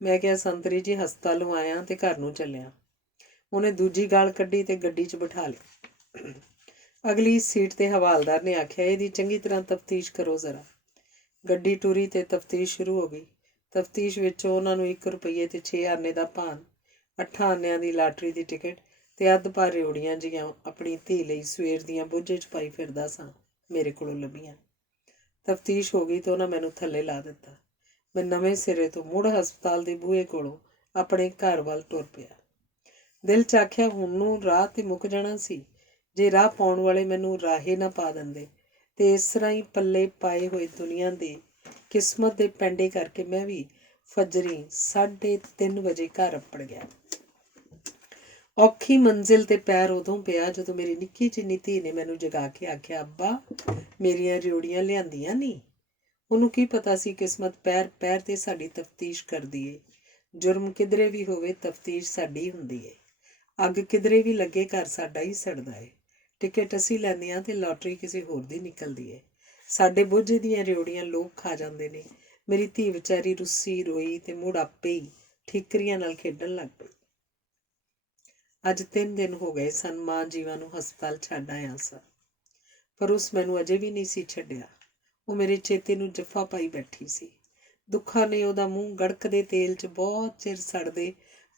ਮੈਂ ਕਿਹਾ, ਸੰਤਰੀ ਜੀ ਹਸਪਤਾਲੋਂ ਆਇਆ ਤੇ ਘਰ ਨੂੰ ਚੱਲਿਆ। ਉਹਨੇ ਦੂਜੀ ਗਾਲ ਕੱਢੀ ਤੇ ਗੱਡੀ 'ਚ ਬਿਠਾ ਲਿਆ। ਅਗਲੀ ਸੀਟ ਤੇ ਹਵਾਲਦਾਰ ਨੇ ਆਖਿਆ, ਇਹਦੀ ਚੰਗੀ ਤਰ੍ਹਾਂ ਤਫਤੀਸ਼ ਕਰੋ ਜ਼ਰਾ। ਗੱਡੀ ਟੁਰੀ ਤੇ ਤਫਤੀਸ਼ ਸ਼ੁਰੂ ਹੋ ਗਈ। ਤਫਤੀਸ਼ ਵਿੱਚ ਉਹਨਾਂ ਨੂੰ 1 ਰੁਪਈਏ ਤੇ 6 ਆਨੇ ਦਾ ਭਾਨ, 8 ਆਨਿਆਂ ਦੀ ਲਾਟਰੀ ਦੀ ਟਿਕਟ ਤੇ ਅੱਧ ਭਰ ਰਿਉੜੀਆਂ ਜਿਹੀਆਂ ਆਪਣੀ ਧੀ ਲਈ ਸਵੇਰ ਦੀਆਂ ਬੋਝੇ 'ਚ ਪਾਈ ਫਿਰਦਾ ਸਾਂ ਮੇਰੇ ਕੋਲੋਂ ਲੱਭੀਆਂ। ਤਫਤੀਸ਼ ਹੋ ਗਈ ਤਾਂ ਉਹਨਾਂ ਮੈਨੂੰ ਥੱਲੇ ਲਾ ਦਿੱਤਾ। ਮੈਂ ਨਵੇਂ ਸਿਰੇ ਤੋਂ ਮੁੜ ਹਸਪਤਾਲ ਦੇ ਬੂਹੇ ਕੋਲੋਂ ਆਪਣੇ ਘਰ ਵੱਲ ਟੁਰ ਪਿਆ। ਦਿਲ 'ਚ ਆਖਿਆ, ਹੁਣ ਨੂੰ ਰਾਹ ਤੇ ਮੁੱਕ ਜਾਣਾ ਸੀ ਜੇ ਰਾਹ ਪਾਉਣ ਵਾਲੇ ਮੈਨੂੰ ਰਾਹੇ ਨਾ ਪਾ ਦਿੰਦੇ। ਤੇ ਇਸ ਤਰ੍ਹਾਂ ਹੀ ਪੱਲੇ ਪਾਏ ਹੋਏ ਦੁਨੀਆ ਦੇ ਕਿਸਮਤ ਦੇ ਪੈਂਡੇ ਕਰਕੇ ਮੈਂ ਵੀ ਫਜਰੀ 3:30 ਵਜੇ ਘਰ ਅੱਪੜ ਗਿਆ। ਔਖੀ ਮੰਜ਼ਿਲ ਤੇ ਪੈਰ ਉਦੋਂ ਪਿਆ ਜਦੋਂ ਮੇਰੀ ਨਿੱਕੀ ਜਿੰਨੀ ਧੀ ਨੇ ਮੈਨੂੰ ਜਗਾ ਕੇ ਆਖਿਆ, ਅੱਬਾ ਮੇਰੀਆਂ ਰਿਉੜੀਆਂ ਲਿਆਂਦੀਆਂ ਨਹੀਂ। ਉਹਨੂੰ ਕੀ ਪਤਾ ਸੀ ਕਿਸਮਤ ਪੈਰ ਪੈਰ ਤੇ ਸਾਡੀ ਤਫਤੀਸ਼ ਕਰਦੀ ਏ। ਜੁਰਮ ਕਿਧਰੇ ਵੀ ਹੋਵੇ ਤਫਤੀਸ਼ ਸਾਡੀ ਹੁੰਦੀ ਏ। ਅੱਗ ਕਿਧਰੇ ਵੀ ਲੱਗੇ ਘਰ ਸਾਡਾ ਹੀ ਸੜਦਾ ਏ। ਟਿਕਟ ਅਸੀਂ ਲੈਂਦੇ ਹਾਂ ਤੇ ਲਾਟਰੀ ਕਿਸੇ ਹੋਰ ਦੀ ਨਿਕਲਦੀ ਏ। ਸਾਡੇ ਬੋਝੇ ਦੀਆਂ ਰਿਉੜੀਆਂ ਲੋਕ ਖਾ ਜਾਂਦੇ ਨੇ। ਮੇਰੀ ਧੀ ਵਿਚਾਰੀ ਰੁੱਸੀ ਰੋਈ ਤੇ ਮੁੜ ਆਪੇ ਹੀ ਠੀਕਰੀਆਂ ਨਾਲ ਖੇਡਣ ਲੱਗ ਪਈ। ਅੱਜ 3 ਦਿਨ ਹੋ ਗਏ ਸਨ ਮਾਂ ਜੀਵਾਂ ਨੂੰ ਹਸਪਤਾਲ ਛੱਡ ਆਇਆ ਸਾਂ, ਪਰ ਉਸ ਮੈਨੂੰ ਅਜੇ ਵੀ ਨਹੀਂ ਸੀ ਛੱਡਿਆ। ਉਹ ਮੇਰੇ ਚੇਤੇ ਨੂੰ ਜੱਫਾ ਪਾਈ ਬੈਠੀ ਸੀ। ਦੁੱਖਾਂ ਨੇ ਉਹਦਾ ਮੂੰਹ ਗੜਕਦੇ ਤੇਲ 'ਚ ਬਹੁਤ ਚਿਰ ਸੜਦੇ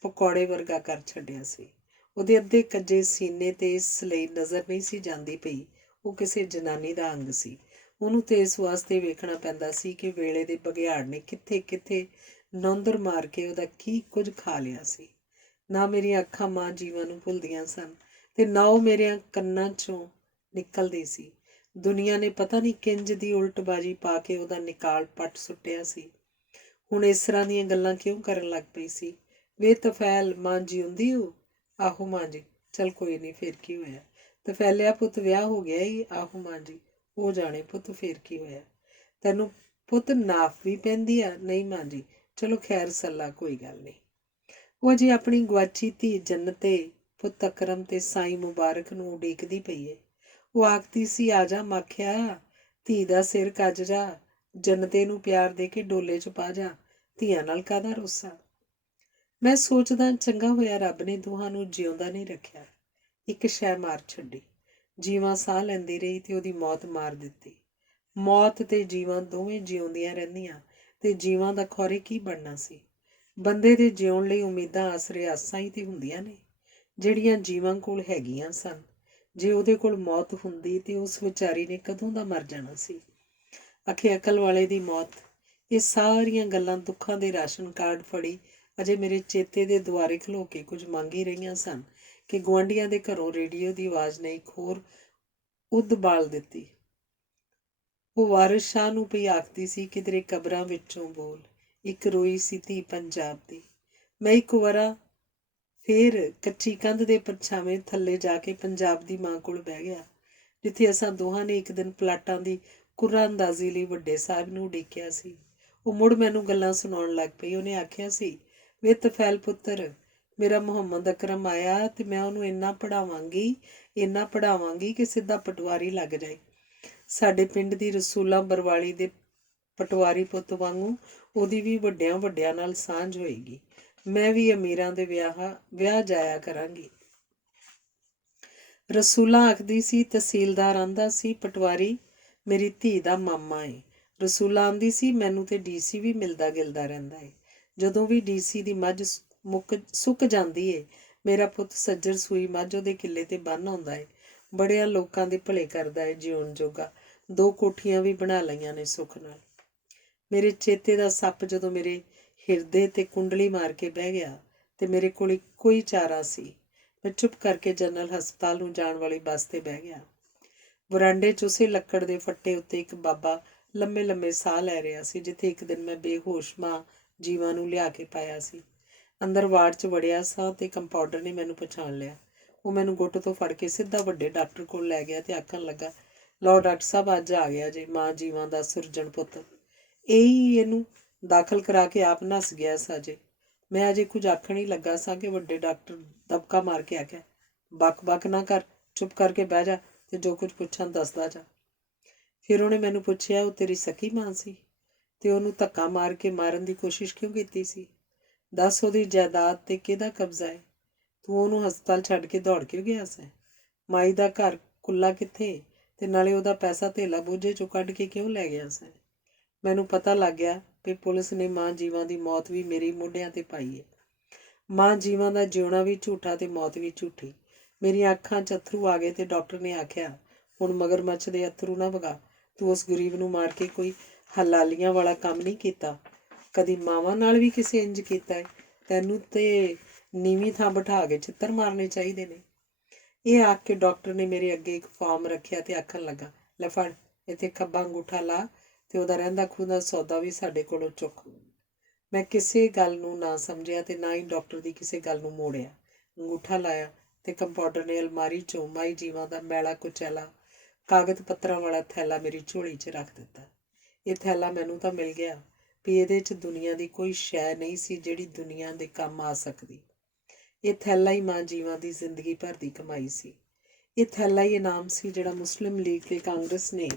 ਪਕੌੜੇ ਵਰਗਾ ਕਰ ਛੱਡਿਆ ਸੀ। ਉਹਦੇ ਅੱਧੇ ਕੱਜੇ ਸੀਨੇ ਤੇ ਇਸ ਲਈ ਨਜ਼ਰ ਨਹੀਂ ਸੀ ਜਾਂਦੀ ਪਈ ਉਹ ਕਿਸੇ ਜਨਾਨੀ ਦਾ ਅੰਗ ਸੀ। ਉਹਨੂੰ ਤੇ ਇਸ ਵਾਸਤੇ ਵੇਖਣਾ ਪੈਂਦਾ ਸੀ ਕਿ ਵੇਲੇ ਦੇ ਬਘਿਆੜ ਨੇ ਕਿੱਥੇ ਕਿੱਥੇ ਨੌਂਦਰ ਮਾਰ ਕੇ ਉਹਦਾ ਕੀ ਕੁਝ ਖਾ ਲਿਆ ਸੀ। ਨਾ ਮੇਰੀਆਂ ਅੱਖਾਂ ਮਾਂ ਜੀਵਾਂ ਨੂੰ ਭੁੱਲਦੀਆਂ ਸਨ ਤੇ ਨਾ ਉਹ ਮੇਰਿਆਂ ਕੰਨਾਂ 'ਚੋਂ ਨਿਕਲਦੀ ਸੀ। ਦੁਨੀਆ ਨੇ ਪਤਾ ਨਹੀਂ ਕਿੰਜ ਦੀ ਉਲਟਬਾਜ਼ੀ ਪਾ ਕੇ ਉਹਦਾ ਨਿਕਾਲ ਪੱਟ ਸੁੱਟਿਆ ਸੀ। ਹੁਣ ਇਸ ਤਰ੍ਹਾਂ ਦੀਆਂ ਗੱਲਾਂ ਕਿਉਂ ਕਰਨ ਲੱਗ ਪਈ ਸੀ। ਵੇ ਤਫੈਲ, ਮਾਂ ਜਿਉਂਦੀ ਹੋ? ਆਹੋ ਮਾਂ ਜੀ। ਚੱਲ ਕੋਈ ਨਹੀਂ, ਫਿਰ ਕੀ ਹੋਇਆ। ਤਫੈਲਿਆ ਪੁੱਤ ਵਿਆਹ ਹੋ ਗਿਆ ਈ? ਆਹੋ ਮਾਂ ਜੀ। ਉਹ ਜਾਣੇ ਪੁੱਤ ਫਿਰ ਕੀ ਹੋਇਆ। ਤੈਨੂੰ ਪੁੱਤ ਨਾਫ ਵੀ ਪੈਂਦੀ ਆ? ਨਹੀਂ ਮਾਂ ਜੀ। ਚਲੋ ਖੈਰ ਸੱਲਾ, ਕੋਈ ਗੱਲ ਨਹੀਂ। ਉਹ ਅਜੇ ਆਪਣੀ ਗੁਆਚੀ ਧੀ ਜੰਨਤੇ ਪੁੱਤ ਅਕਰਮ ਤੇ ਸਾਈਂ ਮੁਬਾਰਕ ਨੂੰ ਉਡੀਕਦੀ ਪਈ ਏ। ਉਹ ਆਖਦੀ ਸੀ, ਆ ਜਾ ਮਾਖਿਆ, ਧੀ ਦਾ ਸਿਰ ਕੱਜ ਜਾ, ਜੰਨਤੇ ਨੂੰ ਪਿਆਰ ਦੇ ਕੇ ਡੋਲੇ 'ਚ ਪਾ ਜਾ, ਧੀਆਂ ਨਾਲ ਕਾਹਦਾ ਰੋਸਾ। ਮੈਂ ਸੋਚਦਾ ਚੰਗਾ ਹੋਇਆ ਰੱਬ ਨੇ ਦੋਹਾਂ ਨੂੰ ਜਿਉਂਦਾ ਨਹੀਂ ਰੱਖਿਆ। ਇੱਕ ਸ਼ੈ ਮਾਰ ਛੱਡੀ। ਜੀਵਾਂ ਸਾਹ ਲੈਂਦੀ ਰਹੀ ਤੇ ਉਹਦੀ ਮੌਤ ਮਾਰ ਦਿੱਤੀ। ਮੌਤ ਤੇ ਜੀਵਾਂ ਦੋਵੇਂ ਜਿਉਂਦੀਆਂ ਰਹਿੰਦੀਆਂ ਤੇ ਜੀਵਾਂ ਦਾ ਖੌਰੇ ਕੀ ਬਣਨਾ ਸੀ। ਬੰਦੇ ਦੇ ਜਿਉਣ ਲਈ ਉਮੀਦਾਂ, ਆਸਰੇ, ਆਸਾਂ ਹੀ ਤੇ ਹੁੰਦੀਆਂ ਨੇ, ਜਿਹੜੀਆਂ ਜੀਵਾਂ ਕੋਲ ਹੈਗੀਆਂ ਸਨ। ਜੇ ਉਹਦੇ ਕੋਲ ਮੌਤ ਹੁੰਦੀ ਤੇ ਉਸ ਵਿਚਾਰੀ ਨੇ ਕਦੋਂ ਦਾ ਮਰ ਜਾਣਾ ਸੀ। ਆਖੇ ਅਕਲ ਵਾਲੇ ਦੀ ਮੌਤ। ਇਹ ਸਾਰੀਆਂ ਗੱਲਾਂ ਦੁੱਖਾਂ ਦੇ ਰਾਸ਼ਨ ਕਾਰਡ ਫੜੀ ਅਜੇ ਮੇਰੇ ਚੇਤੇ ਦੇ ਦੁਆਰੇ ਖਲੋ ਕੇ ਕੁਝ ਮੰਗ ਹੀ ਰਹੀਆਂ ਸਨ ਕਿ ਗੁਆਂਢੀਆਂ ਦੇ ਘਰੋਂ ਰੇਡੀਓ ਦੀ ਆਵਾਜ਼ ਨੇ ਇੱਕ ਹੋਰ ਉਦ ਬਾਲ ਦਿੱਤੀ। ਉਹ ਵਾਰਿਸ ਸ਼ਾਹ ਨੂੰ ਪਈ ਆਖਦੀ ਸੀ, ਕਿਧਰੇ ਕਬਰਾਂ ਵਿੱਚੋਂ ਬੋਲ, ਇੱਕ ਰੋਈ ਸੀ ਧੀ ਪੰਜਾਬ ਦੀ। ਮੈਂ ਇੱਕ ਵਾਰਾ ਫੇਰ ਕੱਚੀ ਕੰਧ ਦੇ ਪਰਛਾਵੇਂ ਥੱਲੇ ਜਾ ਕੇ ਪੰਜਾਬ ਦੀ ਮਾਂ ਕੋਲ ਬਹਿ ਗਿਆ, ਜਿੱਥੇ ਅਸਾਂ ਦੋਹਾਂ ਨੇ ਇੱਕ ਦਿਨ ਪਲਾਟਾਂ ਦੀ ਕੁर्रा ਅੰਦਾਜ਼ੀ ਲਈ ਵੱਡੇ ਸਾਹਿਬ ਨੂੰ ਉਡੀਕਿਆ ਸੀ। ਉਹ ਮੁੜ ਮੈਨੂੰ ਗੱਲਾਂ ਸੁਣਾਉਣ ਲੱਗ ਪਈ। ਉਹਨੇ ਆਖਿਆ ਸੀ, ਵੇ ਤਫੈਲ ਪੁੱਤਰ, ਮੇਰਾ ਮੁਹੰਮਦ ਅਕਰਮ ਆਇਆ ਤੇ ਮੈਂ ਉਹਨੂੰ ਇੰਨਾ ਪੜ੍ਹਾਵਾਂਗੀ ਕਿ ਸਿੱਧਾ ਪਟਵਾਰੀ ਲੱਗ ਜਾਏ। ਸਾਡੇ ਪਿੰਡ ਦੀ ਰਸੂਲਾਂ ਬਰਵਾਲੀ ਦੇ ਪਟਵਾਰੀ ਪੁੱਤ ਵਾਂਗੂ ਉਹਦੀ ਵੀ ਵੱਡਿਆਂ ਨਾਲ ਸਾਂਝ ਹੋਏਗੀ। ਮੈਂ ਵੀ ਅਮੀਰਾਂ ਦੇ ਵਿਆਹ ਜਾਇਆ ਕਰਾਂਗੀ। ਰਸੂਲਾਂ ਆਖਦੀ ਸੀ, ਤਹਿਸੀਲਦਾਰ ਆਂਦਾ ਸੀ, ਪਟਵਾਰੀ ਮੇਰੀ ਧੀ ਦਾ ਮਾਮਾ ਏ। ਰਸੂਲਾਂ ਆਂਦੀ ਸੀ, ਮੈਨੂੰ ਤੇ ਡੀਸੀ ਵੀ ਮਿਲਦਾ ਗਿਲਦਾ ਰਹਿੰਦਾ ਏ। ਜਦੋਂ ਵੀ ਡੀਸੀ ਦੀ ਮੱਝ ਸੁੱਕ ਜਾਂਦੀ ਏ, ਮੇਰਾ ਪੁੱਤ ਸੱਜਰ ਸੂਈ ਮੱਝ ਉਹਦੇ ਕਿੱਲੇ ਤੇ ਬੰਨ੍ਹ ਆਉਂਦਾ ਏ। ਬੜਿਆਂ ਲੋਕਾਂ ਦੇ ਭਲੇ ਕਰਦਾ ਏ ਜਿਉਣ ਜੋਗਾ। 2 ਕੋਠੀਆਂ ਵੀ ਬਣਾ ਲਈਆਂ ਨੇ ਸੁੱਖ ਨਾਲ। ਮੇਰੇ ਚੇਤੇ ਦਾ ਸੱਪ ਜਦੋਂ ਮੇਰੇ ਹਿਰਦੇ ਤੇ ਕੁੰਡਲੀ ਮਾਰ ਕੇ ਬਹਿ ਗਿਆ ਤੇ ਮੇਰੇ ਕੋਲ ਇੱਕੋ ਹੀ ਚਾਰਾ ਸੀ। ਮੈਂ ਚੁੱਪ ਕਰਕੇ ਜਨਰਲ ਹਸਪਤਾਲ ਨੂੰ ਜਾਣ ਵਾਲੀ ਬੱਸ ਤੇ ਬਹਿ ਗਿਆ। ਵਰਾਂਡੇ 'ਚ ਉਸੇ ਲੱਕੜ ਦੇ ਫੱਟੇ ਉੱਤੇ ਇੱਕ ਬਾਬਾ ਲੰਮੇ ਸਾਹ ਲੈ ਰਿਹਾ ਸੀ, ਜਿੱਥੇ ਇੱਕ ਦਿਨ ਮੈਂ ਬੇਹੋਸ਼ ਮਾਂ ਜੀਵਾਂ ਨੂੰ ਲਿਆ ਕੇ ਪਾਇਆ ਸੀ। ਅੰਦਰ ਵਾਰਡ 'ਚ ਵੜਿਆ ਸਾਂ ਤੇ ਕੰਪਾਊਂਡਰ ਨੇ ਮੈਨੂੰ ਪਛਾਣ ਲਿਆ। ਉਹ ਮੈਨੂੰ ਗੁੱਟ ਤੋਂ ਫੜ ਕੇ ਸਿੱਧਾ ਵੱਡੇ ਡਾਕਟਰ ਕੋਲ ਲੈ ਗਿਆ ਤੇ ਆਖਣ ਲੱਗਾ, ਲਓ ਡਾਕਟਰ ਸਾਹਿਬ, ਅੱਜ ਆ ਗਿਆ ਜੇ ਮਾਂ ਜੀਵਾਂ ਦਾ ਸੁਰਜਣ ਪੁੱਤ। ਇਹਨੂੰ ਦਾਖਲ ਕਰਾ ਕੇ ਆਪ ਨੱਸ ਗਿਆ ਸਾਜੇ। ਮੈਂ ਅਜੇ ਕੁਝ ਆਖਣ ਹੀ ਲੱਗਾ ਸਾਂ ਕਿ ਵੱਡੇ ਡਾਕਟਰ ਦਬਕਾ ਮਾਰ ਕੇ ਆਖਿਆ, ਬਕ ਨਾ ਕਰ, ਚੁੱਪ ਕਰਕੇ ਬਹਿ ਜਾ ਤੇ ਜੋ ਕੁਝ ਪੁੱਛਾਂ ਦੱਸਦਾ ਜਾ। ਫਿਰ ਉਹਨੇ ਮੈਨੂੰ ਪੁੱਛਿਆ, ਉਹ ਤੇਰੀ ਸਕੀ ਮਾਂ ਸੀ ਤੇ ਉਹਨੂੰ ਧੱਕਾ ਮਾਰ ਕੇ ਮਾਰਨ ਦੀ ਕੋਸ਼ਿਸ਼ ਕਿਉਂ ਕੀਤੀ ਸੀ? ਦੱਸ, ਉਹਦੀ ਜਾਇਦਾਦ ਤੇ ਕਿਹਦਾ ਕਬਜ਼ਾ ਹੈ? ਤੂੰ ਉਹਨੂੰ ਹਸਪਤਾਲ ਛੱਡ ਕੇ ਦੌੜ ਕਿਉਂ ਗਿਆ ਸੈਂ? ਮਾਈ ਦਾ ਘਰ ਕੁੱਲਾ ਕਿੱਥੇ ਤੇ ਨਾਲੇ ਉਹਦਾ ਪੈਸਾ ਧੇਲਾ ਬੋਝੇ ਚੋਂ ਕੱਢ ਕੇ ਕਿਉਂ ਲੈ ਗਿਆ ਸੈਂ? ਮੈਨੂੰ ਪਤਾ ਲੱਗ ਗਿਆ ਕਿ ਪੁਲਿਸ ਨੇ ਮਾਂ ਜੀਵਾਂ ਦੀ ਮੌਤ ਵੀ ਮੇਰੇ ਮੋਢਿਆਂ ਤੇ ਪਾਈ ਹੈ। ਮਾਂ ਜੀਵਾਂ ਦਾ ਜਿਉਣਾ ਵੀ ਝੂਠਾ ਤੇ ਮੌਤ ਵੀ ਝੂਠੀ। ਮੇਰੀਆਂ ਅੱਖਾਂ 'ਚ ਅੱਥਰੂ ਆ ਗਏ ਤੇ ਡਾਕਟਰ ਨੇ ਆਖਿਆ, ਹੁਣ ਮਗਰਮੱਛ ਦੇ ਅੱਥਰੂ ਨਾ ਵਗਾ। ਤੂੰ ਉਸ ਗਰੀਬ ਨੂੰ ਮਾਰ ਕੇ ਕੋਈ ਹਲਾਲੀਆਂ ਵਾਲਾ ਕੰਮ ਨਹੀਂ ਕੀਤਾ। ਕਦੀ ਮਾਵਾਂ ਨਾਲ ਵੀ ਕਿਸੇ ਇੰਜ ਕੀਤਾ ਹੈ? ਤੈਨੂੰ ਤੇ ਨੀਵੀਂ ਥਾਂ ਬਿਠਾ ਕੇ ਚਿੱਤਰ ਮਾਰਨੇ ਚਾਹੀਦੇ ਨੇ। ਇਹ ਆਖ ਕੇ ਡਾਕਟਰ ਨੇ ਮੇਰੇ ਅੱਗੇ ਇੱਕ ਫਾਰਮ ਰੱਖਿਆ ਤੇ ਆਖਣ ਲੱਗਾ, ਲੈ ਫੜ, ਇੱਥੇ ਖੱਬਾ ਅੰਗੂਠਾ ਲਾ ਤੇ ਉਹਦਾ ਰਹਿੰਦਾ ਖੂੰਹਦਾ ਸੌਦਾ ਵੀ ਸਾਡੇ ਕੋਲੋਂ ਚੁੱਕ। ਮੈਂ ਕਿਸੇ ਗੱਲ ਨੂੰ ਨਾ ਸਮਝਿਆ ਤੇ ਨਾ ਹੀ ਡਾਕਟਰ ਦੀ ਕਿਸੇ ਗੱਲ ਨੂੰ ਮੋੜਿਆ। ਅੰਗੂਠਾ ਲਾਇਆ ਤੇ ਕੰਪਾਊਂਡਰ ਨੇ ਅਲਮਾਰੀ 'ਚੋਂ ਮਾਈ ਜੀਵਾਂ ਦਾ ਮੈਲਾ ਕੁਚੈਲਾ ਕਾਗਜ਼ ਪੱਤਰਾਂ ਵਾਲਾ ਥੈਲਾ ਮੇਰੀ ਝੋਲੀ 'ਚ ਰੱਖ ਦਿੱਤਾ। ਇਹ ਥੈਲਾ ਮੈਨੂੰ ਤਾਂ ਮਿਲ ਗਿਆ ਵੀ ਇਹਦੇ 'ਚ ਦੁਨੀਆ ਦੀ ਕੋਈ ਸ਼ੈ ਨਹੀਂ ਸੀ ਜਿਹੜੀ ਦੁਨੀਆ ਦੇ ਕੰਮ ਆ ਸਕਦੀ। ਇਹ ਥੈਲਾ ਹੀ ਮਾਂ ਜੀਵਾਂ ਦੀ ਜ਼ਿੰਦਗੀ ਭਰ ਦੀ ਕਮਾਈ ਸੀ। ਇਹ ਥੈਲਾ ਹੀ ਇਨਾਮ ਸੀ ਜਿਹੜਾ ਮੁਸਲਿਮ ਲੀਗ ਤੇ ਕਾਂਗਰਸ ਨੇ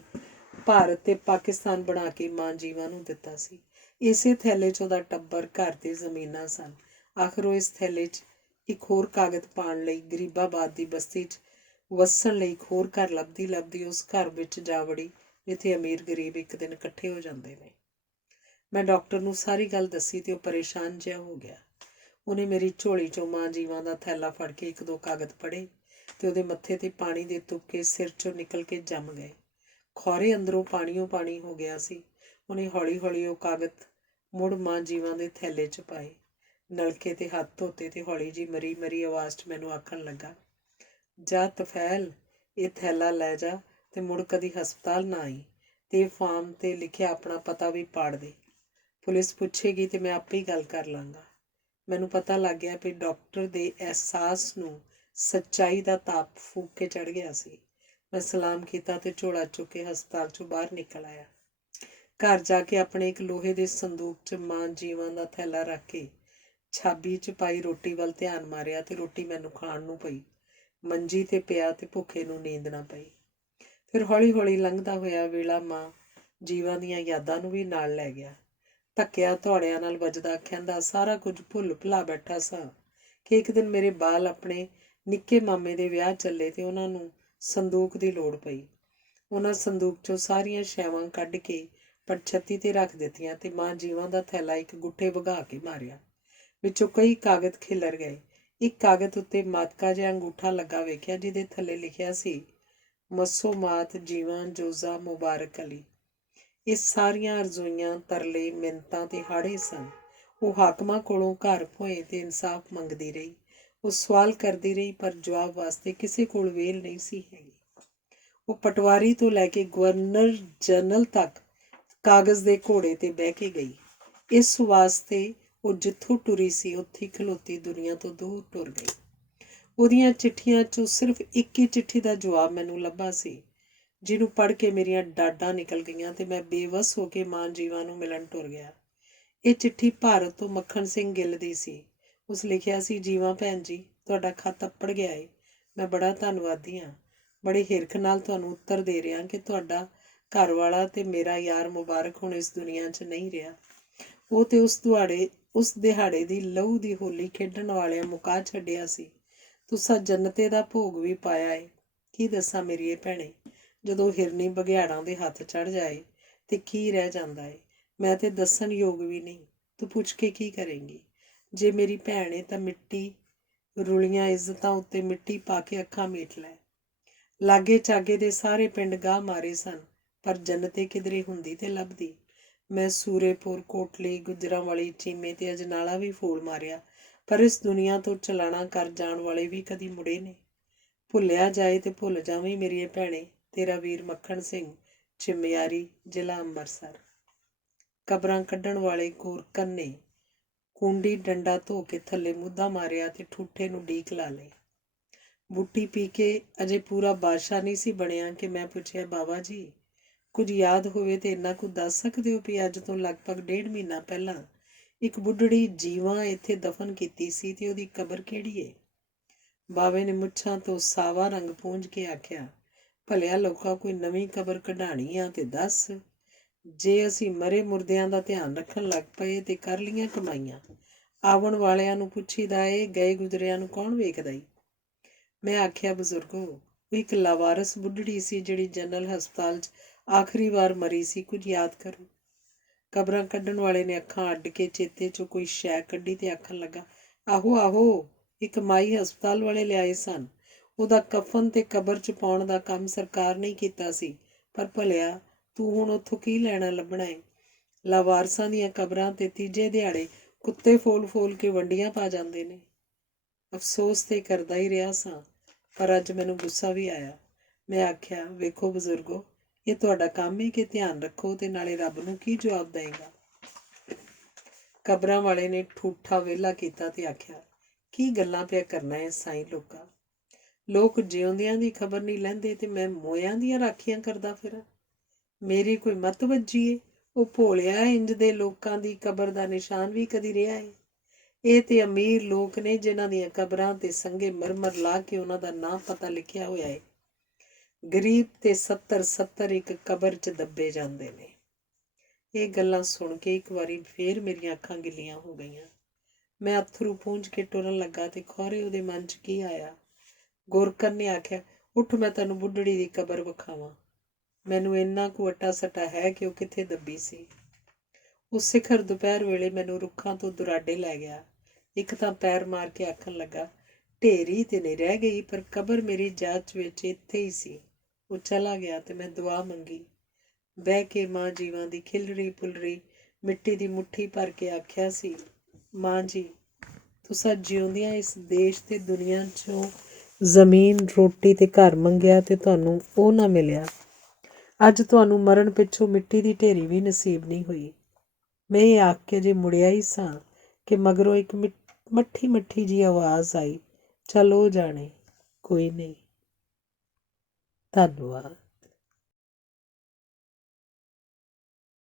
ਭਾਰਤ ਤੇ ਪਾਕਿਸਤਾਨ ਬਣਾ ਕੇ ਮਾਂ ਜੀਵਾਂ ਨੂੰ ਦਿੱਤਾ ਸੀ। ਇਸੇ ਥੈਲੇ 'ਚ ਉਹਦਾ ਟੱਬਰ, ਘਰ ਤੇ ਜ਼ਮੀਨਾਂ ਸਨ। ਆਖਰ ਉਹ ਇਸ ਥੈਲੇ 'ਚ ਇੱਕ ਹੋਰ ਕਾਗਜ਼ ਪਾਉਣ ਲਈ ਗਰੀਬਾਬਾਦ ਦੀ ਬਸਤੀ 'ਚ ਵਸਣ ਲਈ ਇੱਕ ਹੋਰ ਘਰ ਲੱਭਦੀ ਉਸ ਘਰ ਵਿੱਚ ਜਾ ਵੜੀ ਜਿੱਥੇ ਅਮੀਰ ਗਰੀਬ ਇੱਕ ਦਿਨ ਇਕੱਠੇ ਹੋ ਜਾਂਦੇ ਨੇ। ਮੈਂ ਡਾਕਟਰ ਨੂੰ ਸਾਰੀ ਗੱਲ ਦੱਸੀ ਤੇ ਉਹ ਪਰੇਸ਼ਾਨ ਜਿਹਾ ਹੋ ਗਿਆ। ਉਹਨੇ ਮੇਰੀ ਝੋਲੀ 'ਚੋਂ ਮਾਂ ਜੀਵਾਂ ਦਾ ਥੈਲਾ ਫੜ ਕੇ 1-2 ਕਾਗਜ਼ ਪੜ੍ਹੇ ਤੇ ਉਹਦੇ ਮੱਥੇ ਤੇ ਪਾਣੀ ਦੇ ਤੁਪਕੇ ਸਿਰ 'ਚੋਂ ਨਿਕਲ ਕੇ ਜੰਮ ਗਏ। ਖੌਰੇ ਅੰਦਰੋਂ ਪਾਣੀ ਹੋ ਗਿਆ ਸੀ। ਉਹਨੇ ਹੌਲੀ ਉਹ ਕਾਗਜ਼ ਮੁੜ ਮਾਂ ਜੀਵਾਂ ਦੇ ਥੈਲੇ 'ਚ ਪਾਏ, ਨਲਕੇ ਤੇ ਹੱਥ ਧੋਤੇ ਤੇ ਹੌਲੀ ਜੀ ਮਰੀ ਆਵਾਜ਼ 'ਚ ਮੈਨੂੰ ਆਖਣ ਲੱਗਾ, ਜਾ ਤਫੈਲ, ਇਹ ਥੈਲਾ ਲੈ ਜਾ ਤੇ ਮੁੜ ਕਦੀ ਹਸਪਤਾਲ ਨਾ ਆਈ ਤੇ ਫਾਰਮ ਤੇ ਲਿਖਿਆ ਆਪਣਾ ਪਤਾ ਵੀ ਪਾੜ ਦੇ। ਪੁਲਿਸ ਪੁੱਛੇਗੀ ਤੇ ਮੈਂ ਆਪੇ ਹੀ ਗੱਲ ਕਰ ਲਾਂਗਾ। ਮੈਨੂੰ ਪਤਾ ਲੱਗ ਗਿਆ ਵੀ ਡਾਕਟਰ ਦੇ ਅਹਿਸਾਸ ਨੂੰ ਸੱਚਾਈ ਦਾ ਤਾਪ ਫੂਕ ਕੇ ਚੜ੍ਹ ਗਿਆ ਸੀ। ਮੈਂ ਸਲਾਮ ਕੀਤਾ ਤੇ ਝੋਲਾ ਚੁੱਕ ਕੇ ਹਸਪਤਾਲ 'ਚੋਂ ਬਾਹਰ ਨਿਕਲ ਆਇਆ। ਘਰ ਜਾ ਕੇ ਆਪਣੇ ਇੱਕ ਲੋਹੇ ਦੇ ਸੰਦੂਕ 'ਚ ਮਾਂ ਜੀਵਾਂ ਦਾ ਥੈਲਾ ਰੱਖ ਕੇ ਛਾਬੀ 'ਚ ਪਾਈ ਰੋਟੀ ਵੱਲ ਧਿਆਨ ਮਾਰਿਆ ਤੇ ਰੋਟੀ ਮੈਨੂੰ ਖਾਣ ਨੂੰ ਪਈ। ਮੰਜੀ ਤੇ ਪਿਆ ਤੇ ਭੁੱਖੇ ਨੂੰ ਨੀਂਦ ਨਾ ਪਈ। ਫਿਰ ਹੌਲੀ ਲੰਘਦਾ ਹੋਇਆ ਵੇਲਾ ਮਾਂ ਜੀਵਾਂ ਦੀਆਂ ਯਾਦਾਂ ਨੂੰ ਵੀ ਨਾਲ ਲੈ ਗਿਆ। ਧੱਕਿਆਂ ਧੌੜਿਆਂ ਨਾਲ ਵੱਜਦਾ ਕਹਿੰਦਾ ਸਾਰਾ ਕੁਝ ਭੁੱਲ ਭੁਲਾ ਬੈਠਾ ਸਾਂ ਕਿ ਇੱਕ ਦਿਨ ਮੇਰੇ ਬਾਲ ਆਪਣੇ ਨਿੱਕੇ ਮਾਮੇ ਦੇ ਵਿਆਹ ਚੱਲੇ ਤੇ ਉਹਨਾਂ ਨੂੰ ਸੰਦੂਕ ਦੀ ਲੋੜ ਪਈ। ਉਹਨਾਂ ਸੰਦੂਕ 'ਚੋਂ ਸਾਰੀਆਂ ਸ਼ੈਵਾਂ ਕੱਢ ਕੇ ਪੜਛੱਤੀ ਤੇ ਰੱਖ ਦਿੱਤੀਆਂ ਤੇ ਮਾਂ ਜੀਵਾਂ ਦਾ ਥੈਲਾ ਇੱਕ ਗੁੱਠੇ ਵਗਾ ਕੇ ਮਾਰਿਆ। ਵਿੱਚੋਂ ਕਈ ਕਾਗਜ਼ ਖਿਲਰ ਗਏ। ਇੱਕ ਕਾਗਜ਼ ਉੱਤੇ ਮਾਤਕਾ ਜਿਹਾ ਅੰਗੂਠਾ ਲੱਗਾ ਵੇਖਿਆ, ਜਿਹਦੇ ਥੱਲੇ ਲਿਖਿਆ ਸੀ, ਮੱਸੋ ਮਾਤ ਜੀਵਾਂ ਜੋਜ਼ਾ ਮੁਬਾਰਕ ਅਲੀ। ਇਹ ਸਾਰੀਆਂ ਅਰਜ਼ੋਈਆਂ, ਤਰਲੇ, ਮਿੰਨਤਾਂ ਤੇ ਹਾੜੇ ਸਨ। ਉਹ ਹਾਕਮਾਂ ਕੋਲੋਂ ਘਰ ਭੋਏ ਤੇ ਇਨਸਾਫ ਮੰਗਦੀ ਰਹੀ। ਉਹ ਸਵਾਲ ਕਰਦੀ ਰਹੀ, ਪਰ ਜਵਾਬ ਵਾਸਤੇ ਕਿਸੇ ਕੋਲ ਵੇਲ ਨਹੀਂ ਸੀ ਹੈਗੀ। ਉਹ ਪਟਵਾਰੀ ਤੋਂ ਲੈ ਕੇ ਗਵਰਨਰ ਜਨਰਲ ਤੱਕ ਕਾਗਜ਼ ਦੇ ਘੋੜੇ ਤੇ ਬਹਿ ਕੇ ਗਈ। ਇਸ ਵਾਸਤੇ ਉਹ ਜਿੱਥੋਂ ਟੁਰੀ ਸੀ ਉੱਥੇ ਖਲੋਤੀ ਦੁਨੀਆ ਤੋਂ ਦੂਰ ਟੁਰ ਗਈ। ਉਹਦੀਆਂ ਚਿੱਠੀਆਂ 'ਚੋਂ ਸਿਰਫ ਇੱਕ ਹੀ ਚਿੱਠੀ ਦਾ ਜਵਾਬ ਮੈਨੂੰ ਲੱਭਾ ਸੀ, ਜਿਹਨੂੰ ਪੜ੍ਹ ਕੇ ਮੇਰੀਆਂ ਡਾਢਾਂ ਨਿਕਲ ਗਈਆਂ ਤੇ ਮੈਂ ਬੇਵੱਸ ਹੋ ਕੇ ਮਾਂ ਜੀਵਾ ਨੂੰ ਮਿਲਣ ਟੁਰ ਗਿਆ। ਇਹ ਚਿੱਠੀ ਭਾਰਤ ਤੋਂ ਮੱਖਣ ਸਿੰਘ ਗਿੱਲ ਦੀ ਸੀ। ਉਸ ਲਿਖਿਆ ਸੀ, ਜੀਵਾ ਭੈਣ ਜੀ, ਤੁਹਾਡਾ ਖੱਤ ਅੱਪੜ ਗਿਆ ਏ। ਮੈਂ ਬੜਾ ਧੰਨਵਾਦੀ ਹਾਂ। ਬੜੇ ਹਿਰਖ ਨਾਲ ਤੁਹਾਨੂੰ ਉੱਤਰ ਦੇ ਰਿਹਾ ਕਿ ਤੁਹਾਡਾ ਘਰ ਵਾਲਾ ਤੇ ਮੇਰਾ ਯਾਰ ਮੁਬਾਰਕ ਹੁਣ ਇਸ ਦੁਨੀਆ 'ਚ ਨਹੀਂ ਰਿਹਾ। ਉਹ ਤੇ ਉਸ ਦਿਹਾੜੇ ਦੀ ਲਹੂ ਦੀ ਹੋਲੀ ਖੇਡਣ ਵਾਲਿਆਂ ਮੁਕਾ ਛੱਡਿਆ ਸੀ। ਤੁਸਾਂ ਜੰਨਤੇ ਦਾ ਭੋਗ ਵੀ ਪਾਇਆ ਏ। ਕੀ ਦੱਸਾਂ ਮੇਰੀਏ ਭੈਣੇ, ਜਦੋਂ ਹਿਰਨੀ ਬਘਿਆੜਾਂ ਦੇ ਹੱਥ ਚੜ੍ਹ ਜਾਏ ਤੇ ਕੀ ਰਹਿ ਜਾਂਦਾ ਏ। ਮੈਂ ਤੇ ਦੱਸਣ ਯੋਗ ਵੀ ਨਹੀਂ। ਤੂੰ ਪੁੱਛ ਕੇ ਕੀ ਕਰੇਂਗੀ? ਜੇ ਮੇਰੀ ਭੈਣ ਏ ਤਾਂ ਮਿੱਟੀ ਰੁਲੀਆਂ ਇੱਜ਼ਤਾਂ ਉੱਤੇ ਮਿੱਟੀ ਪਾ ਕੇ ਅੱਖਾਂ ਮੀਟ ਲੈ। ਲਾਗੇ ਚਾਗੇ ਦੇ ਸਾਰੇ ਪਿੰਡ ਗਾਹ ਮਾਰੇ ਸਨ, ਪਰ ਜੰਨਤੇ ਕਿਧਰੇ ਹੁੰਦੀ ਤੇ ਲੱਭਦੀ। ਮੈਂ ਸੂਰੇਪੁਰ, ਕੋਟਲੀ, ਗੁਜਰਾਂਵਾਲੀ, ਚੀਮੇ ਤੇ ਅਜਨਾਲਾ ਵੀ ਫੋਲ ਮਾਰਿਆ, ਪਰ ਇਸ ਦੁਨੀਆ ਤੋਂ ਚਲਾਣਾ ਕਰ ਜਾਣ ਵਾਲੇ ਵੀ ਕਦੀ ਮੁੜੇ ਨੇ। ਭੁੱਲਿਆ ਜਾਏ ਤੇ ਭੁੱਲ ਜਾਵੀਂ ਮੇਰੀਏ ਭੈਣੇ। ਤੇਰਾ ਵੀਰ ਮੱਖਣ ਸਿੰਘ, ਚਿਮਿਆਰੀ, ਜ਼ਿਲ੍ਹਾ ਅੰਮ੍ਰਿਤਸਰ। ਕਬਰਾਂ ਕੱਢਣ ਵਾਲੇ ਗੋਰਕਨ ਨੇ ਕੁੰਡੀ ਡੰਡਾ ਧੋ ਕੇ ਥੱਲੇ ਮੁੱਦਾ ਮਾਰਿਆ ਤੇ ਠੂਠੇ ਨੂੰ ਡੀਕ ਲਾ ਲਈ। ਬੂਟੀ ਪੀ ਕੇ ਅਜੇ ਪੂਰਾ ਬਾਦਸ਼ਾਹ ਨਹੀਂ ਸੀ ਬਣਿਆ ਕਿ ਮੈਂ ਪੁੱਛਿਆ, ਬਾਬਾ ਜੀ, ਕੁਝ ਯਾਦ ਹੋਵੇ ਤੇ ਇੰਨਾ ਕੁ ਦੱਸ ਸਕਦੇ ਹੋ ਵੀ ਅੱਜ ਤੋਂ ਲਗਭਗ 1.5 ਮਹੀਨਾ ਪਹਿਲਾਂ ਇੱਕ ਬੁੱਢੜੀ ਜੀਵਾਂ ਇੱਥੇ ਦਫਨ ਕੀਤੀ ਸੀ ਤੇ ਉਹਦੀ ਕਬਰ ਕਿਹੜੀ ਏ? ਬਾਵੇ ਨੇ ਮੁੱਛਾਂ ਤੋਂ ਸਾਵਾ ਰੰਗ ਪੂੰਝ ਕੇ ਆਖਿਆ, ਭਲਿਆ ਲੋਕਾਂ, ਕੋਈ ਨਵੀਂ ਕਬਰ ਕਢਾਣੀ ਆ ਤੇ ਦੱਸ। ਜੇ ਅਸੀਂ ਮਰੇ ਮੁਰਦਿਆਂ ਦਾ ਧਿਆਨ ਰੱਖਣ ਲੱਗ ਪਏ ਤੇ ਕਰ ਲੀਆਂ ਕਮਾਈਆਂ। ਆਵਣ ਵਾਲਿਆਂ ਨੂੰ ਪੁੱਛੀਦਾ ਏ, ਗਏ ਗੁਜ਼ਰਿਆਂ ਨੂੰ ਕੌਣ ਵੇਖਦਾ ਈ? ਮੈਂ ਆਖਿਆ, ਬਜ਼ੁਰਗੋ, ਉਹ ਇੱਕ ਲਾਵਾਰਸ ਬੁੱਢੜੀ ਸੀ ਜਿਹੜੀ ਜਨਰਲ ਹਸਪਤਾਲ 'ਚ ਆਖਰੀ ਵਾਰ ਮਰੀ ਸੀ। ਕੁਝ ਯਾਦ ਕਰੋ। ਕਬਰਾਂ ਕੱਢਣ ਵਾਲੇ ਨੇ ਅੱਖਾਂ ਅੱਡ ਕੇ ਚੇਤੇ 'ਚੋਂ ਕੋਈ ਸ਼ੈ ਕੱਢੀ ਤੇ ਆਖਣ ਲੱਗਾ, ਆਹੋ ਆਹੋ, ਇੱਕ ਮਾਈ ਹਸਪਤਾਲ ਵਾਲੇ ਲਿਆਏ ਸਨ। ਉਹਦਾ ਕਫਨ ਤੇ ਕਬਰ 'ਚ ਪਾਉਣ ਦਾ ਕੰਮ ਸਰਕਾਰ ਨਹੀਂ ਕੀਤਾ ਸੀ। ਪਰ ਭਲਿਆ, ਤੂੰ ਹੁਣ ਉੱਥੋਂ ਕੀ ਲੈਣਾ ਲੱਭਣਾ ਏ? ਲਾਵਾਰਸਾਂ ਦੀਆਂ ਕਬਰਾਂ ਤੇ ਤੀਜੇ ਦਿਹਾੜੇ ਕੁੱਤੇ ਫੋਲ ਕੇ ਵੰਡੀਆਂ ਪਾ ਜਾਂਦੇ ਨੇ। ਅਫਸੋਸ ਤੇ ਕਰਦਾ ਹੀ ਰਿਹਾ ਸਾਂ, ਪਰ ਅੱਜ ਮੈਨੂੰ ਗੁੱਸਾ ਵੀ ਆਇਆ। ਮੈਂ ਆਖਿਆ, ਵੇਖੋ ਬਜ਼ੁਰਗੋ, ਇਹ ਤੁਹਾਡਾ ਕੰਮ ਹੈ ਕਿ ਧਿਆਨ ਰੱਖੋ ਤੇ ਨਾਲੇ ਰੱਬ ਨੂੰ ਕੀ ਜਵਾਬ ਦੇਏਗਾ? ਕਬਰਾਂ ਵਾਲੇ ਨੇ ਠੂਠਾ ਵਿਹਲਾ ਕੀਤਾ ਤੇ ਆਖਿਆ, ਕੀ ਗੱਲਾਂ ਪਿਆ ਕਰਨਾ ਹੈ ਸਾਈਂ ਲੋਕਾਂ। ਲੋਕ ਜਿਉਂਦਿਆਂ ਦੀ ਖਬਰ ਨਹੀਂ ਲੈਂਦੇ ਤੇ ਮੈਂ ਮੋਇਆਂ ਦੀਆਂ ਰਾਖੀਆਂ ਕਰਦਾ ਫਿਰਾਂ। ਮੇਰੀ ਕੋਈ ਮੱਤ ਵੱਜੀ ਏ? ਉਹ ਭੋਲਿਆ ਇੰਜ ਦੇ ਲੋਕਾਂ ਦੀ ਕਬਰ ਦਾ ਨਿਸ਼ਾਨ ਵੀ ਕਦੀ ਰਿਹਾ ਏ? ਇਹ ਤੇ ਅਮੀਰ ਲੋਕ ਨੇ ਜਿਨ੍ਹਾਂ ਦੀਆਂ ਕਬਰਾਂ ਤੇ ਸੰਗੇ ਮਰਮਰ ਲਾ ਕੇ ਉਹਨਾਂ ਦਾ ਨਾਂ ਪਤਾ ਲਿਖਿਆ ਹੋਇਆ ਏ। ਗਰੀਬ ਤੇ 70 ਇੱਕ ਕਬਰ 'ਚ ਦੱਬੇ ਜਾਂਦੇ ਨੇ। ਇਹ ਗੱਲਾਂ ਸੁਣ ਕੇ ਇੱਕ ਵਾਰੀ ਫੇਰ ਮੇਰੀਆਂ ਅੱਖਾਂ ਗਿੱਲੀਆਂ ਹੋ ਗਈਆਂ। ਮੈਂ ਅਥਰੂ ਪੂੰਝ ਕੇ ਟੁਰਨ ਲੱਗਾ ਤੇ ਖੌਰੇ ਉਹਦੇ ਮਨ 'ਚ ਕੀ ਆਇਆ। ਗੋਰਕਨ ਨੇ ਆਖਿਆ, ਉੱਠ, ਮੈਂ ਤੈਨੂੰ ਬੁੱਢੜੀ ਦੀ ਕਬਰ ਵਿਖਾਵਾਂ। ਮੈਨੂੰ ਇੰਨਾ ਕੁ ਅੱਟਾ ਸੱਟਾ ਹੈ ਕਿ ਉਹ ਕਿੱਥੇ ਦੱਬੀ ਸੀ। ਉਹ ਸਿਖਰ ਦੁਪਹਿਰ ਵੇਲੇ ਮੈਨੂੰ ਰੁੱਖਾਂ ਤੋਂ ਦੁਰਾਡੇ ਲੈ ਗਿਆ। ਇੱਕ ਤਾਂ ਪੈਰ ਮਾਰ ਕੇ ਆਖਣ ਲੱਗਾ, ਢੇਰੀ ਤੇ ਨਹੀਂ ਰਹਿ ਗਈ, ਪਰ ਕਬਰ ਮੇਰੀ ਜਾਚ ਵਿੱਚ ਇੱਥੇ ਹੀ ਸੀ। ਉਹ ਚਲਾ ਗਿਆ ਤੇ ਮੈਂ ਦੁਆ ਮੰਗੀ। ਬਹਿ ਕੇ ਮਾਂ ਜੀਵਾਂ ਦੀ ਖਿਲਰੀ ਪੁਲਰੀ ਮਿੱਟੀ ਦੀ ਮੁੱਠੀ ਭਰ ਕੇ ਆਖਿਆ ਸੀ, ਮਾਂ ਜੀ, ਤੁਸਾਂ ਜਿਉਂਦਿਆਂ ਇਸ ਦੇਸ਼ ਤੇ ਦੁਨੀਆ 'ਚੋਂ ਜ਼ਮੀਨ, ਰੋਟੀ ਤੇ ਘਰ ਮੰਗਿਆ ਤੇ ਤੁਹਾਨੂੰ ਉਹ ਨਾ ਮਿਲਿਆ। ਅੱਜ ਤੁਹਾਨੂੰ ਮਰਨ ਪਿੱਛੋਂ ਮਿੱਟੀ ਦੀ ਢੇਰੀ ਵੀ ਨਸੀਬ ਨਹੀਂ ਹੋਈ। ਮੈਂ ਇਹ ਆਖ ਕੇ ਜੇ ਮੁੜਿਆ ਹੀ ਸਾਂ ਕਿ ਮਗਰੋਂ ਇੱਕ ਮੱਠੀ ਜਿਹੀ ਆਵਾਜ਼ ਆਈ, ਚੱਲ ਉਹ ਜਾਣੇ, ਕੋਈ ਨਹੀਂ। ਧੰਨਵਾਦ।